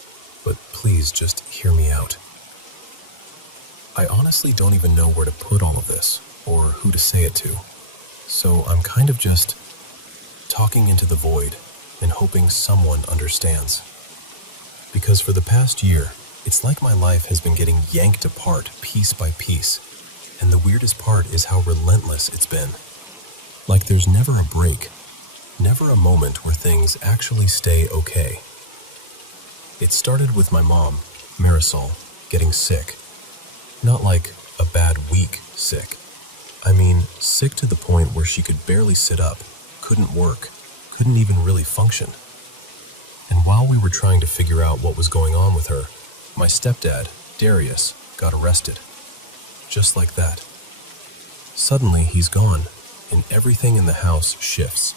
but please just hear me out. I honestly don't even know where to put all of this, or who to say it to, so I'm kind of just talking into the void and hoping someone understands. Because for the past year, it's like my life has been getting yanked apart piece by piece, and the weirdest part is how relentless it's been. Like there's never a break, never a moment where things actually stay okay. It started with my mom, Marisol, getting sick. Not like a bad week sick. I mean, sick to the point where she could barely sit up, couldn't work, couldn't even really function. And while we were trying to figure out what was going on with her, my stepdad, Darius, got arrested. Just like that. Suddenly, he's gone, and everything in the house shifts.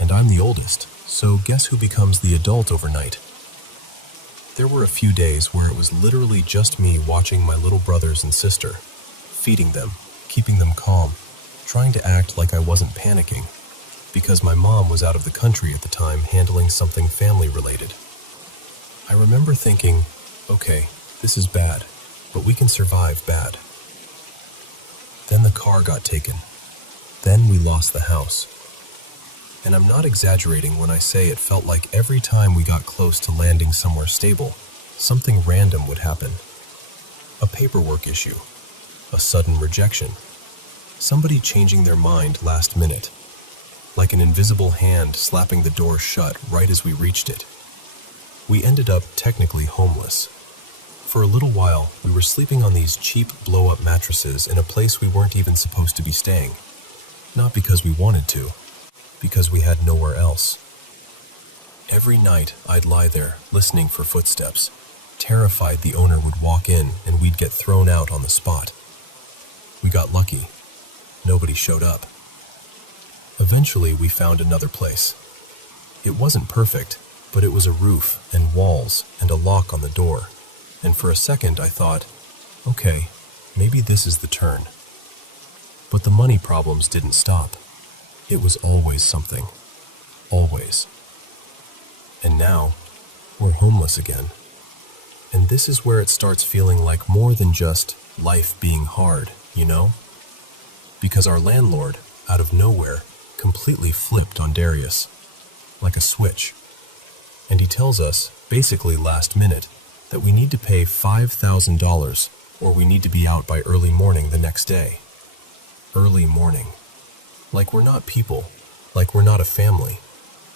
And I'm the oldest, so guess who becomes the adult overnight? There were a few days where it was literally just me watching my little brothers and sister, feeding them, keeping them calm, trying to act like I wasn't panicking, because my mom was out of the country at the time handling something family-related. I remember thinking, okay, this is bad, but we can survive bad. Then the car got taken. Then we lost the house. And I'm not exaggerating when I say it felt like every time we got close to landing somewhere stable, something random would happen. A paperwork issue, a sudden rejection, somebody changing their mind last minute, like an invisible hand slapping the door shut right as we reached it. We ended up technically homeless. For a little while, we were sleeping on these cheap blow-up mattresses in a place we weren't even supposed to be staying. Not because we wanted to, because we had nowhere else. Every night, I'd lie there, listening for footsteps, terrified the owner would walk in and we'd get thrown out on the spot. We got lucky. Nobody showed up. Eventually, we found another place. It wasn't perfect, but it was a roof and walls and a lock on the door. And for a second, I thought, okay, maybe this is the turn. But the money problems didn't stop. It was always something. Always. And now, we're homeless again. And this is where it starts feeling like more than just life being hard, you know? Because our landlord, out of nowhere, completely flipped on Darius, like a switch. And he tells us, basically last minute, that we need to pay $5,000 or we need to be out by early morning the next day. Early morning. Like we're not people, like we're not a family,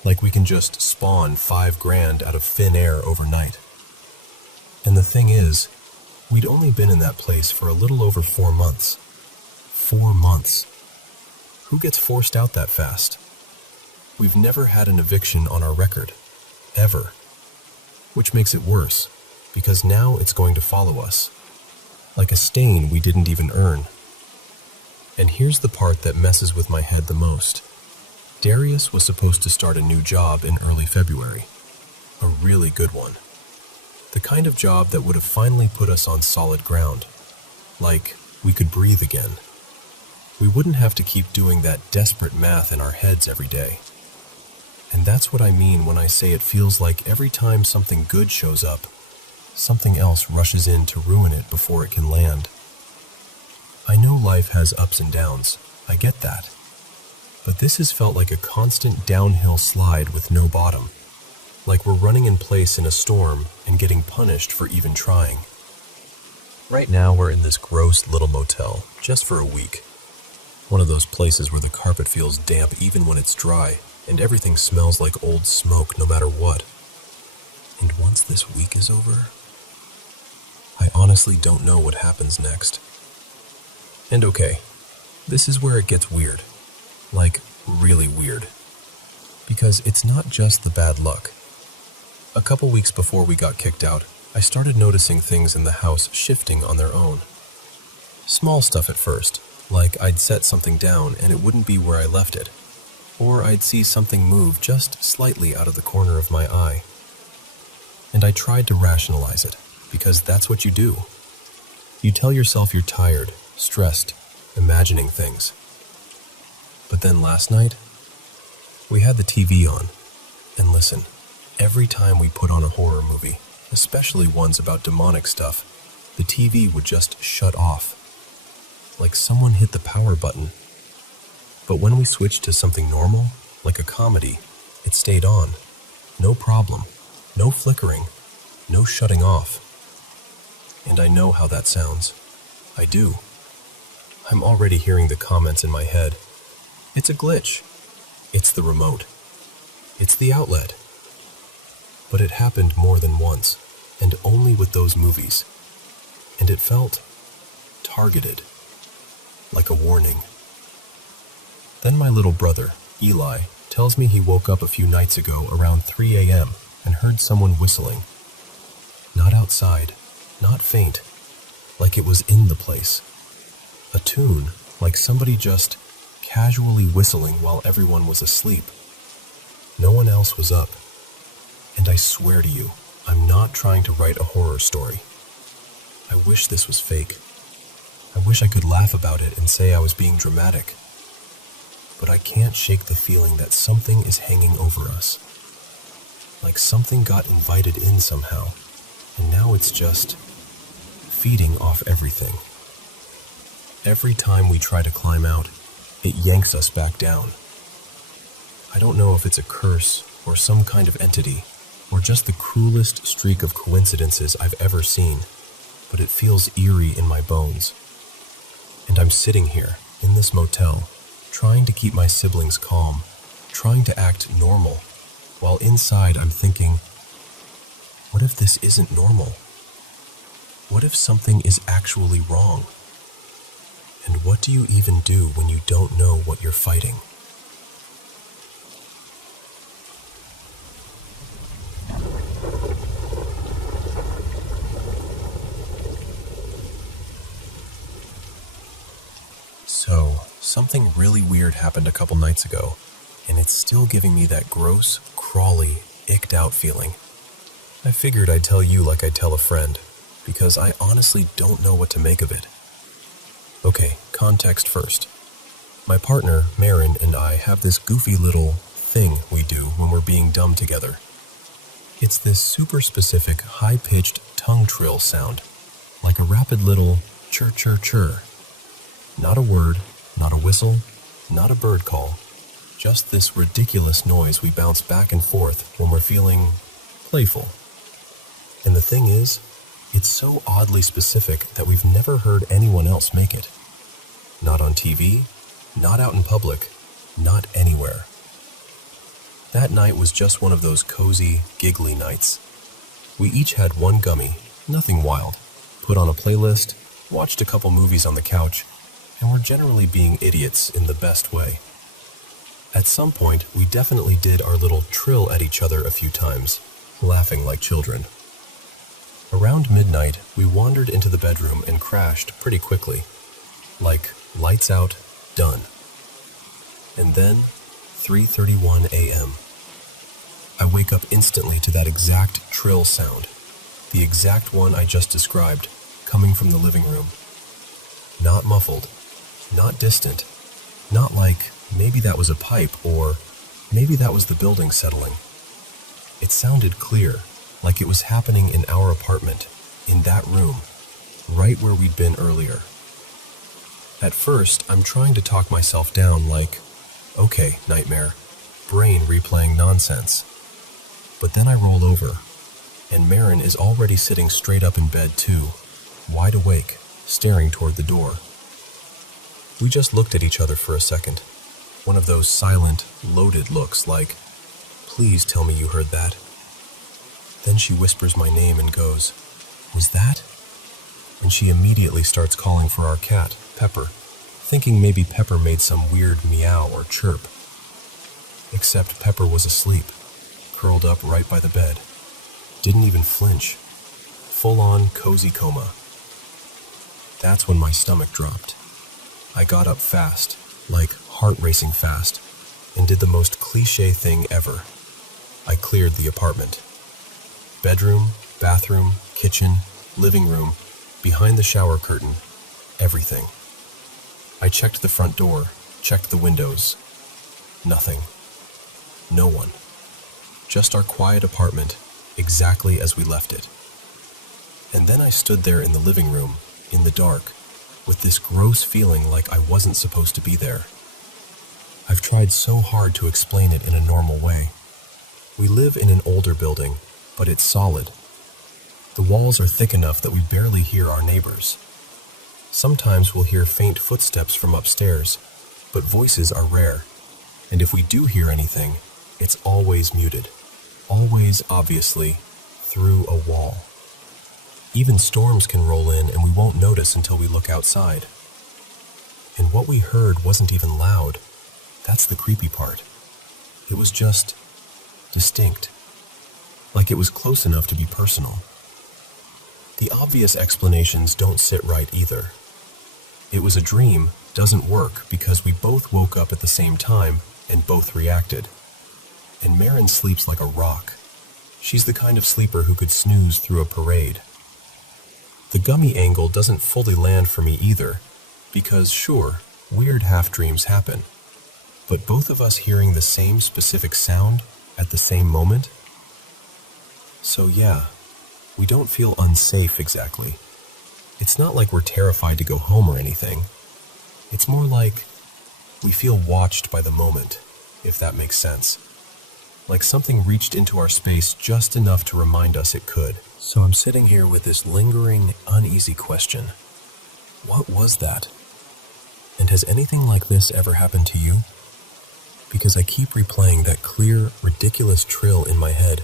like we can just spawn $5,000 out of thin air overnight. And the thing is, we'd only been in that place for a little over 4 months. 4 months. Who gets forced out that fast? We've never had an eviction on our record. Ever. Which makes it worse, because now it's going to follow us. Like a stain we didn't even earn. And here's the part that messes with my head the most. Darius was supposed to start a new job in early February. A really good one. The kind of job that would have finally put us on solid ground. Like, we could breathe again. We wouldn't have to keep doing that desperate math in our heads every day. And that's what I mean when I say it feels like every time something good shows up, something else rushes in to ruin it before it can land. I know life has ups and downs, I get that. But this has felt like a constant downhill slide with no bottom. Like we're running in place in a storm and getting punished for even trying. Right now we're in this gross little motel, just for a week. One of those places where the carpet feels damp even when it's dry, and everything smells like old smoke no matter what. And once this week is over, I honestly don't know what happens next. And okay, this is where it gets weird. Like, really weird. Because it's not just the bad luck. A couple weeks before we got kicked out, I started noticing things in the house shifting on their own. Small stuff at first, like I'd set something down and it wouldn't be where I left it. Or I'd see something move just slightly out of the corner of my eye. And I tried to rationalize it, because that's what you do. You tell yourself you're tired, stressed, imagining things. But then last night, we had the TV on, and listen, every time we put on a horror movie, especially ones about demonic stuff, the TV would just shut off. Like someone hit the power button. But when we switched to something normal, like a comedy, it stayed on. No problem. No flickering. No shutting off. And I know how that sounds. I do. I'm already hearing the comments in my head. It's a glitch. It's the remote. It's the outlet. But it happened more than once, and only with those movies. And it felt targeted. Like a warning. Then my little brother, Eli, tells me he woke up a few nights ago around 3 a.m. and heard someone whistling. Not outside, not faint, like it was in the place. A tune, like somebody just casually whistling while everyone was asleep. No one else was up. And I swear to you, I'm not trying to write a horror story. I wish this was fake. I wish I could laugh about it and say I was being dramatic. But I can't shake the feeling that something is hanging over us. Like something got invited in somehow, and now it's just feeding off everything. Every time we try to climb out, it yanks us back down. I don't know if it's a curse or some kind of entity, or just the cruelest streak of coincidences I've ever seen, but it feels eerie in my bones. And I'm sitting here, in this motel, trying to keep my siblings calm, trying to act normal, while inside I'm thinking, what if this isn't normal? What if something is actually wrong? And what do you even do when you don't know what you're fighting? So, something really weird happened a couple nights ago, and it's still giving me that gross, crawly, icked out feeling. I figured I'd tell you like I'd tell a friend, because I honestly don't know what to make of it. Okay, context first. My partner, Marin, and I have this goofy little thing we do when we're being dumb together. It's this super specific, high-pitched tongue trill sound, like a rapid little chir-chir-chir. Not a word, not a whistle, not a bird call, just this ridiculous noise we bounce back and forth when we're feeling playful. And the thing is, it's so oddly specific that we've never heard anyone else make it. Not on TV, not out in public, not anywhere. That night was just one of those cozy, giggly nights. We each had one gummy, nothing wild, put on a playlist, watched a couple movies on the couch, and we're generally being idiots in the best way. At some point, we definitely did our little trill at each other a few times, laughing like children. Around midnight, we wandered into the bedroom and crashed pretty quickly. Like, lights out, done. And then, 3:31 a.m. I wake up instantly to that exact trill sound, the exact one I just described, coming from the living room. Not muffled, not distant, not like maybe that was a pipe or maybe that was the building settling. It sounded clear, like it was happening in our apartment, in that room, right where we'd been earlier. At first, I'm trying to talk myself down like, okay, nightmare, brain replaying nonsense. But then I roll over, and Marin is already sitting straight up in bed too, wide awake, staring toward the door. We just looked at each other for a second, one of those silent, loaded looks like, please tell me you heard that. Then she whispers my name and goes, was that? And she immediately starts calling for our cat, Pepper, thinking maybe Pepper made some weird meow or chirp. Except Pepper was asleep, curled up right by the bed. Didn't even flinch. Full-on cozy coma. That's when my stomach dropped. I got up fast, like heart racing fast, and did the most cliché thing ever. I cleared the apartment. Bedroom, bathroom, kitchen, living room, behind the shower curtain, everything. I checked the front door, checked the windows. Nothing. No one. Just our quiet apartment, exactly as we left it. And then I stood there in the living room, in the dark, with this gross feeling like I wasn't supposed to be there. I've tried so hard to explain it in a normal way. We live in an older building, but it's solid. The walls are thick enough that we barely hear our neighbors. Sometimes we'll hear faint footsteps from upstairs, but voices are rare, and if we do hear anything, it's always muted, always obviously through a wall. Even storms can roll in and we won't notice until we look outside. And what we heard wasn't even loud. That's the creepy part. It was just distinct. like it was close enough to be personal. The obvious explanations don't sit right either. It was a dream doesn't work because we both woke up at the same time and both reacted. And Marin sleeps like a rock. She's the kind of sleeper who could snooze through a parade. The gummy angle doesn't fully land for me either, because sure, weird half-dreams happen, but both of us hearing the same specific sound at the same moment? So yeah, we don't feel unsafe exactly. It's not like we're terrified to go home or anything. It's more like we feel watched by the moment, if that makes sense. Like something reached into our space just enough to remind us it could. So I'm sitting here with this lingering, uneasy question. What was that? And has anything like this ever happened to you? Because I keep replaying that clear, ridiculous trill in my head,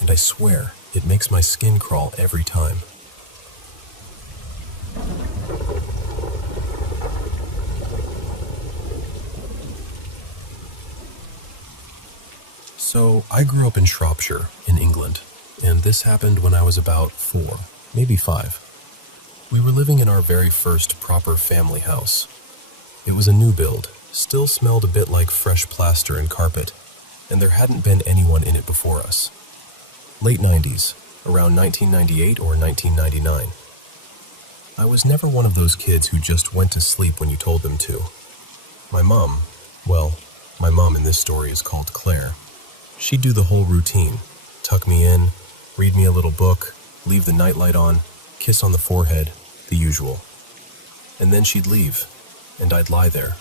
and I swear it makes my skin crawl every time. So, I grew up in Shropshire, in England, and this happened when I was about 4, maybe 5. We were living in our very first proper family house. It was a new build, still smelled a bit like fresh plaster and carpet, and there hadn't been anyone in it before us. Late 90s, around 1998 or 1999. I was never one of those kids who just went to sleep when you told them to. My mom in this story is called Claire. She'd do the whole routine, tuck me in, read me a little book, leave the nightlight on, kiss on the forehead, the usual. And then she'd leave, and I'd lie there,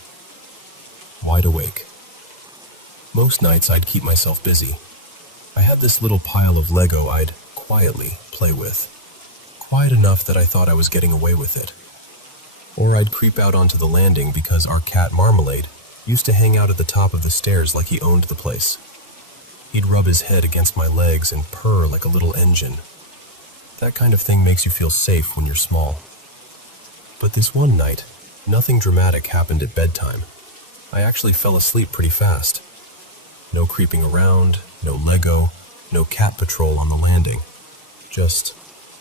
wide awake. Most nights I'd keep myself busy. I had this little pile of Lego I'd quietly play with, quiet enough that I thought I was getting away with it. Or I'd creep out onto the landing because our cat Marmalade used to hang out at the top of the stairs like he owned the place. He'd rub his head against my legs and purr like a little engine. That kind of thing makes you feel safe when you're small. But this one night, nothing dramatic happened at bedtime. I actually fell asleep pretty fast. No creeping around, no Lego, no cat patrol on the landing. Just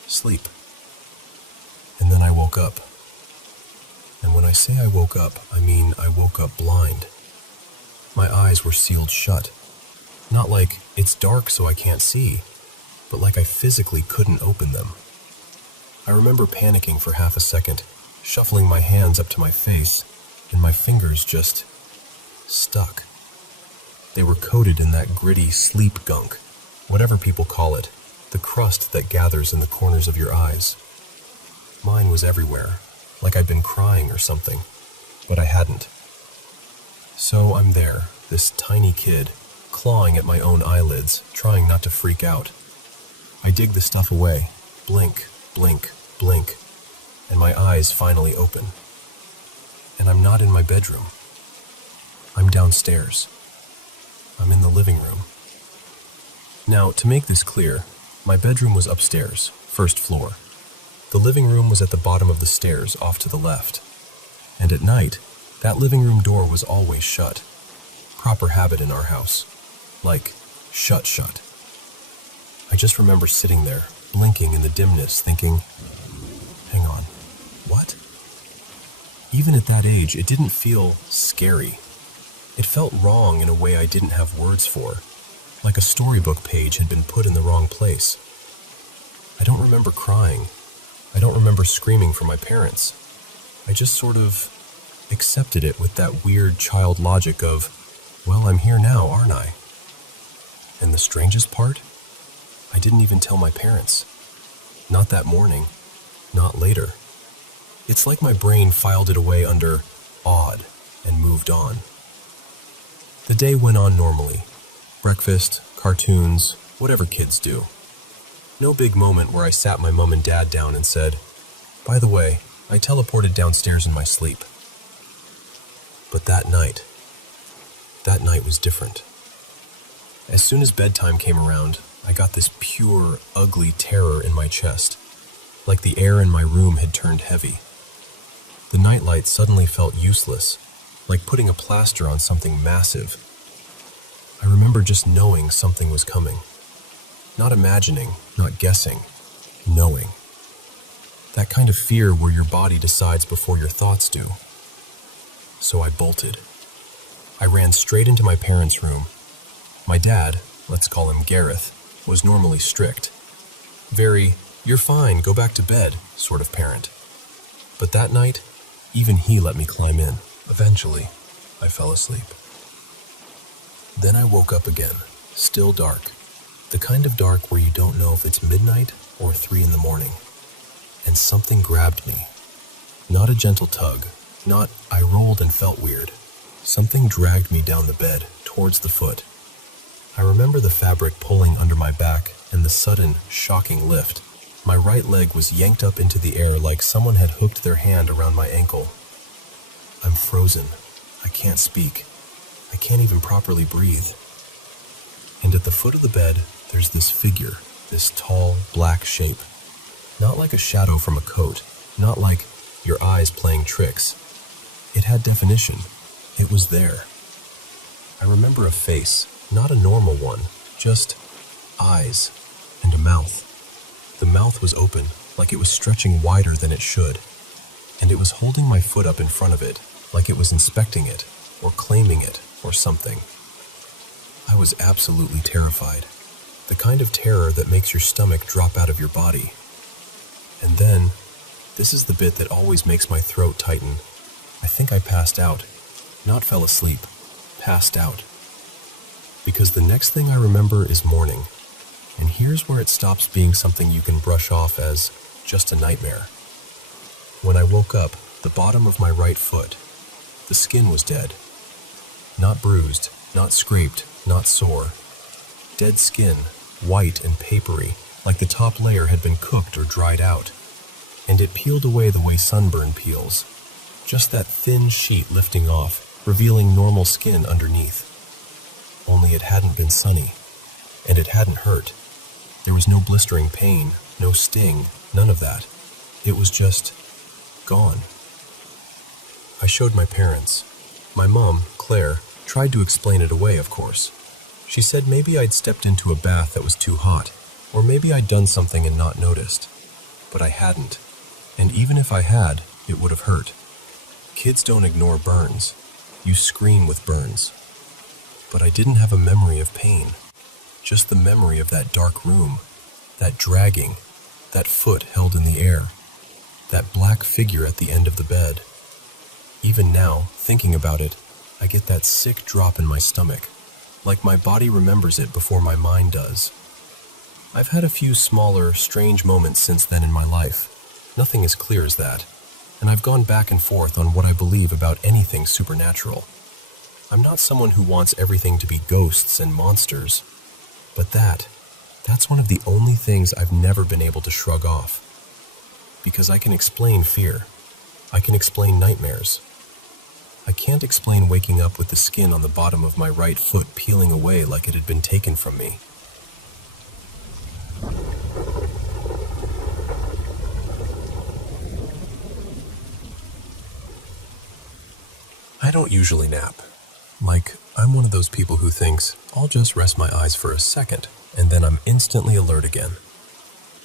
sleep. And then I woke up. And when I say I woke up, I mean I woke up blind. My eyes were sealed shut. Not like it's dark so I can't see, but like I physically couldn't open them. I remember panicking for half a second, shuffling my hands up to my face, and my fingers just stuck. They were coated in that gritty sleep gunk, whatever people call it, the crust that gathers in the corners of your eyes. Mine was everywhere, like I'd been crying or something, but I hadn't. So I'm there, this tiny kid, clawing at my own eyelids, trying not to freak out. I dig the stuff away, blink, blink, blink, and my eyes finally open. And I'm not in my bedroom. I'm downstairs. I'm in the living room. Now, to make this clear, my bedroom was upstairs, first floor. The living room was at the bottom of the stairs, off to the left. And at night, that living room door was always shut. Proper habit in our house. Like, shut. I just remember sitting there, blinking in the dimness, thinking, hang on, what? Even at that age, it didn't feel scary. It felt wrong in a way I didn't have words for, like a storybook page had been put in the wrong place. I don't remember crying. I don't remember screaming for my parents. I just sort of accepted it with that weird child logic of, well, I'm here now, aren't I? And the strangest part? I didn't even tell my parents. Not that morning. Not later. It's like my brain filed it away under odd and moved on. The day went on normally. Breakfast, cartoons, whatever kids do. No big moment where I sat my mom and dad down and said, by the way, I teleported downstairs in my sleep. But that night was different. As soon as bedtime came around, I got this pure, ugly terror in my chest, like the air in my room had turned heavy. The nightlight suddenly felt useless, like putting a plaster on something massive. I remember just knowing something was coming. Not imagining, not guessing, knowing. That kind of fear where your body decides before your thoughts do. So I bolted. I ran straight into my parents' room. My dad, let's call him Gareth, was normally strict. Very, "You're fine, go back to bed," sort of parent. But that night, even he let me climb in. Eventually, I fell asleep. Then I woke up again, still dark. The kind of dark where you don't know if it's midnight or 3 in the morning. And something grabbed me. Not a gentle tug, not I rolled and felt weird. Something dragged me down the bed, towards the foot. I remember the fabric pulling under my back and the sudden, shocking lift. My right leg was yanked up into the air like someone had hooked their hand around my ankle. I'm frozen. I can't speak. I can't even properly breathe. And at the foot of the bed, there's this figure, this tall, black shape. Not like a shadow from a coat, not like your eyes playing tricks. It had definition. It was there. I remember a face, not a normal one, just eyes and a mouth. The mouth was open, like it was stretching wider than it should, and it was holding my foot up in front of it, like it was inspecting it, or claiming it, or something. I was absolutely terrified, the kind of terror that makes your stomach drop out of your body. And then, this is the bit that always makes my throat tighten. I think I passed out, not fell asleep, passed out. Because the next thing I remember is morning. And here's where it stops being something you can brush off as just a nightmare. When I woke up, the bottom of my right foot, the skin was dead. Not bruised, not scraped, not sore. Dead skin, white and papery, like the top layer had been cooked or dried out. And it peeled away the way sunburn peels. Just that thin sheet lifting off, revealing normal skin underneath. Only it hadn't been sunny, and it hadn't hurt. There was no blistering pain, no sting, none of that. It was just gone. I showed my parents. My mom, Claire, tried to explain it away, of course. She said maybe I'd stepped into a bath that was too hot, or maybe I'd done something and not noticed. But I hadn't, and even if I had, it would have hurt. Kids don't ignore burns. You scream with burns. But I didn't have a memory of pain. Just the memory of that dark room, that dragging, that foot held in the air, that black figure at the end of the bed. Even now, thinking about it, I get that sick drop in my stomach, like my body remembers it before my mind does. I've had a few smaller, strange moments since then in my life, nothing as clear as that, and I've gone back and forth on what I believe about anything supernatural. I'm not someone who wants everything to be ghosts and monsters, but that's one of the only things I've never been able to shrug off. Because I can explain fear. I can explain nightmares. I can't explain waking up with the skin on the bottom of my right foot peeling away like it had been taken from me. I don't usually nap. Like, I'm one of those people who thinks, I'll just rest my eyes for a second, and then I'm instantly alert again.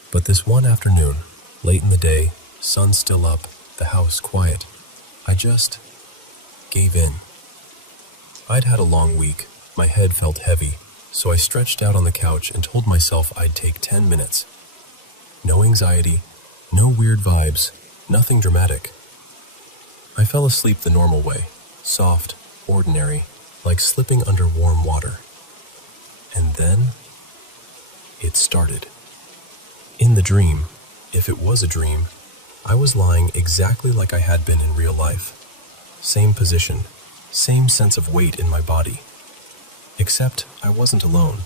But this one afternoon, late in the day, sun still up, the house quiet, I just gave in. I'd had a long week, my head felt heavy, so I stretched out on the couch and told myself I'd take 10 minutes. No anxiety, no weird vibes, nothing dramatic. I fell asleep the normal way, soft, ordinary, like slipping under warm water. And then, it started. In the dream, if it was a dream, I was lying exactly like I had been in real life. Same position, same sense of weight in my body. Except I wasn't alone.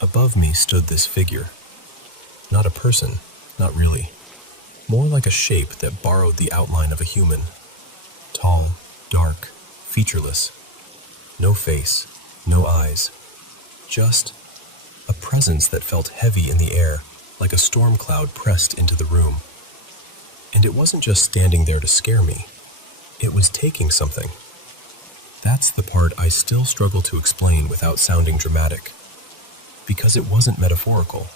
Above me stood this figure. Not a person, not really. More like a shape that borrowed the outline of a human. Tall, dark, featureless. No face, no eyes. Just a presence that felt heavy in the air, like a storm cloud pressed into the room. And it wasn't just standing there to scare me. It was taking something. That's the part I still struggle to explain without sounding dramatic. because it wasn't metaphorical.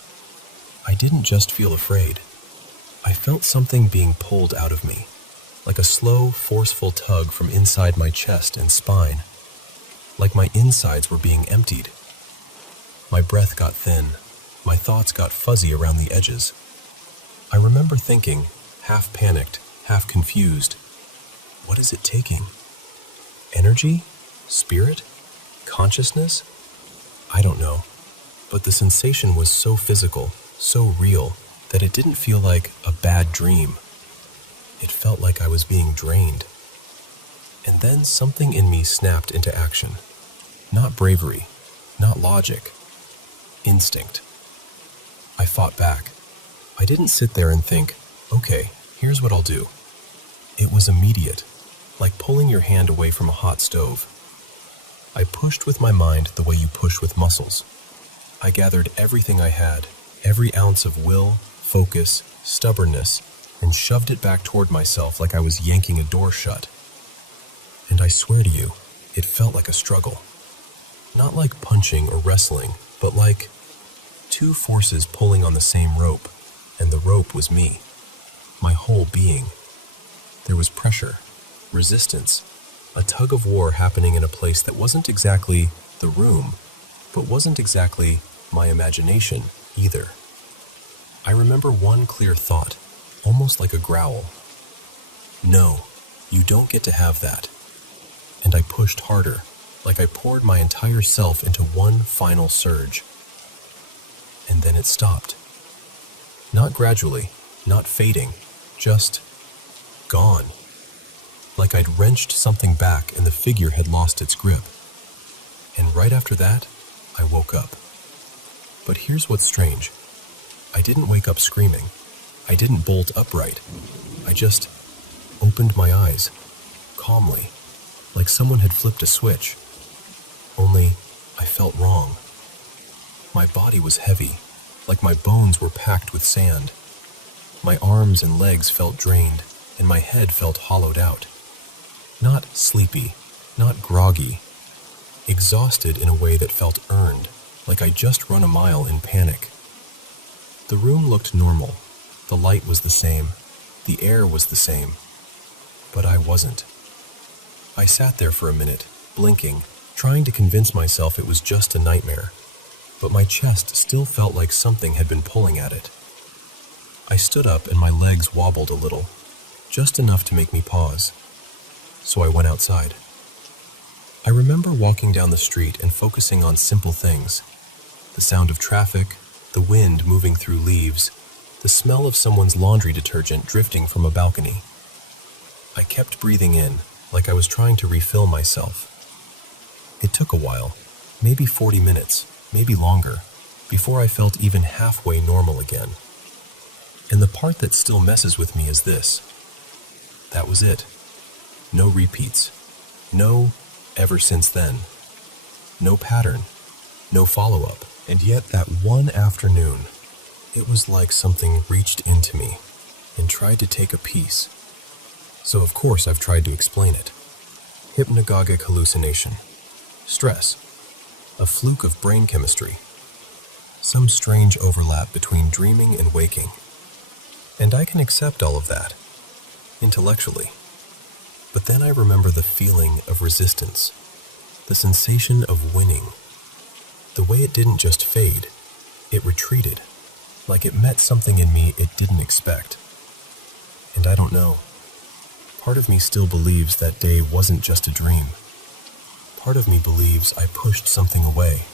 I didn't just feel afraid. I felt something being pulled out of me, like a slow, forceful tug from inside my chest and spine, like my insides were being emptied. My breath got thin, my thoughts got fuzzy around the edges. I remember thinking, half panicked, half confused, what is it taking? Energy? Spirit? Consciousness? I don't know, but the sensation was so physical, so real, that it didn't feel like a bad dream. It felt like I was being drained. And then something in me snapped into action. Not bravery, not logic. Instinct. I fought back. I didn't sit there and think, okay, here's what I'll do. It was immediate, like pulling your hand away from a hot stove. I pushed with my mind the way you push with muscles. I gathered everything I had, every ounce of will, focus, stubbornness, and shoved it back toward myself like I was yanking a door shut. And I swear to you, it felt like a struggle. Not like punching or wrestling, but like two forces pulling on the same rope, and the rope was me, my whole being. There was pressure, resistance, a tug of war happening in a place that wasn't exactly the room, but wasn't exactly my imagination either. I remember one clear thought, almost like a growl. No, you don't get to have that. And I pushed harder, like I poured my entire self into one final surge. And then it stopped. Not gradually, not fading, just gone. Like I'd wrenched something back and the figure had lost its grip. And right after that, I woke up. But here's what's strange. I didn't wake up screaming. I didn't bolt upright. I just opened my eyes, calmly, like someone had flipped a switch. Only, I felt wrong. My body was heavy, like my bones were packed with sand. My arms and legs felt drained, and my head felt hollowed out. Not sleepy, not groggy. Exhausted in a way that felt earned, like I'd just run a mile in panic. The room looked normal. The light was the same. The air was the same. But I wasn't. I sat there for a minute, blinking, trying to convince myself it was just a nightmare. But my chest still felt like something had been pulling at it. I stood up and my legs wobbled a little, just enough to make me pause. So I went outside. I remember walking down the street and focusing on simple things. The sound of traffic, the wind moving through leaves, the smell of someone's laundry detergent drifting from a balcony. I kept breathing in, like I was trying to refill myself. It took a while, maybe 40 minutes, maybe longer, before I felt even halfway normal again. And the part that still messes with me is this. That was it. No repeats. No ever since then. No pattern. No follow-up. And yet that one afternoon, it was like something reached into me and tried to take a piece. So of course I've tried to explain it. Hypnagogic hallucination. Stress. A fluke of brain chemistry. Some strange overlap between dreaming and waking. And I can accept all of that, intellectually. But then I remember the feeling of resistance, the sensation of winning. The way it didn't just fade, it retreated, like it met something in me it didn't expect. And I don't know. Part of me still believes that day wasn't just a dream. Part of me believes I pushed something away,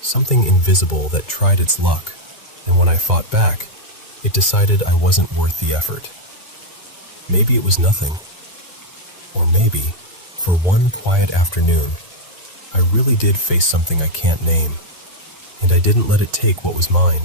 something invisible that tried its luck, and when I fought back, it decided I wasn't worth the effort. Maybe it was nothing. Or maybe, for one quiet afternoon, I really did face something I can't name, and I didn't let it take what was mine.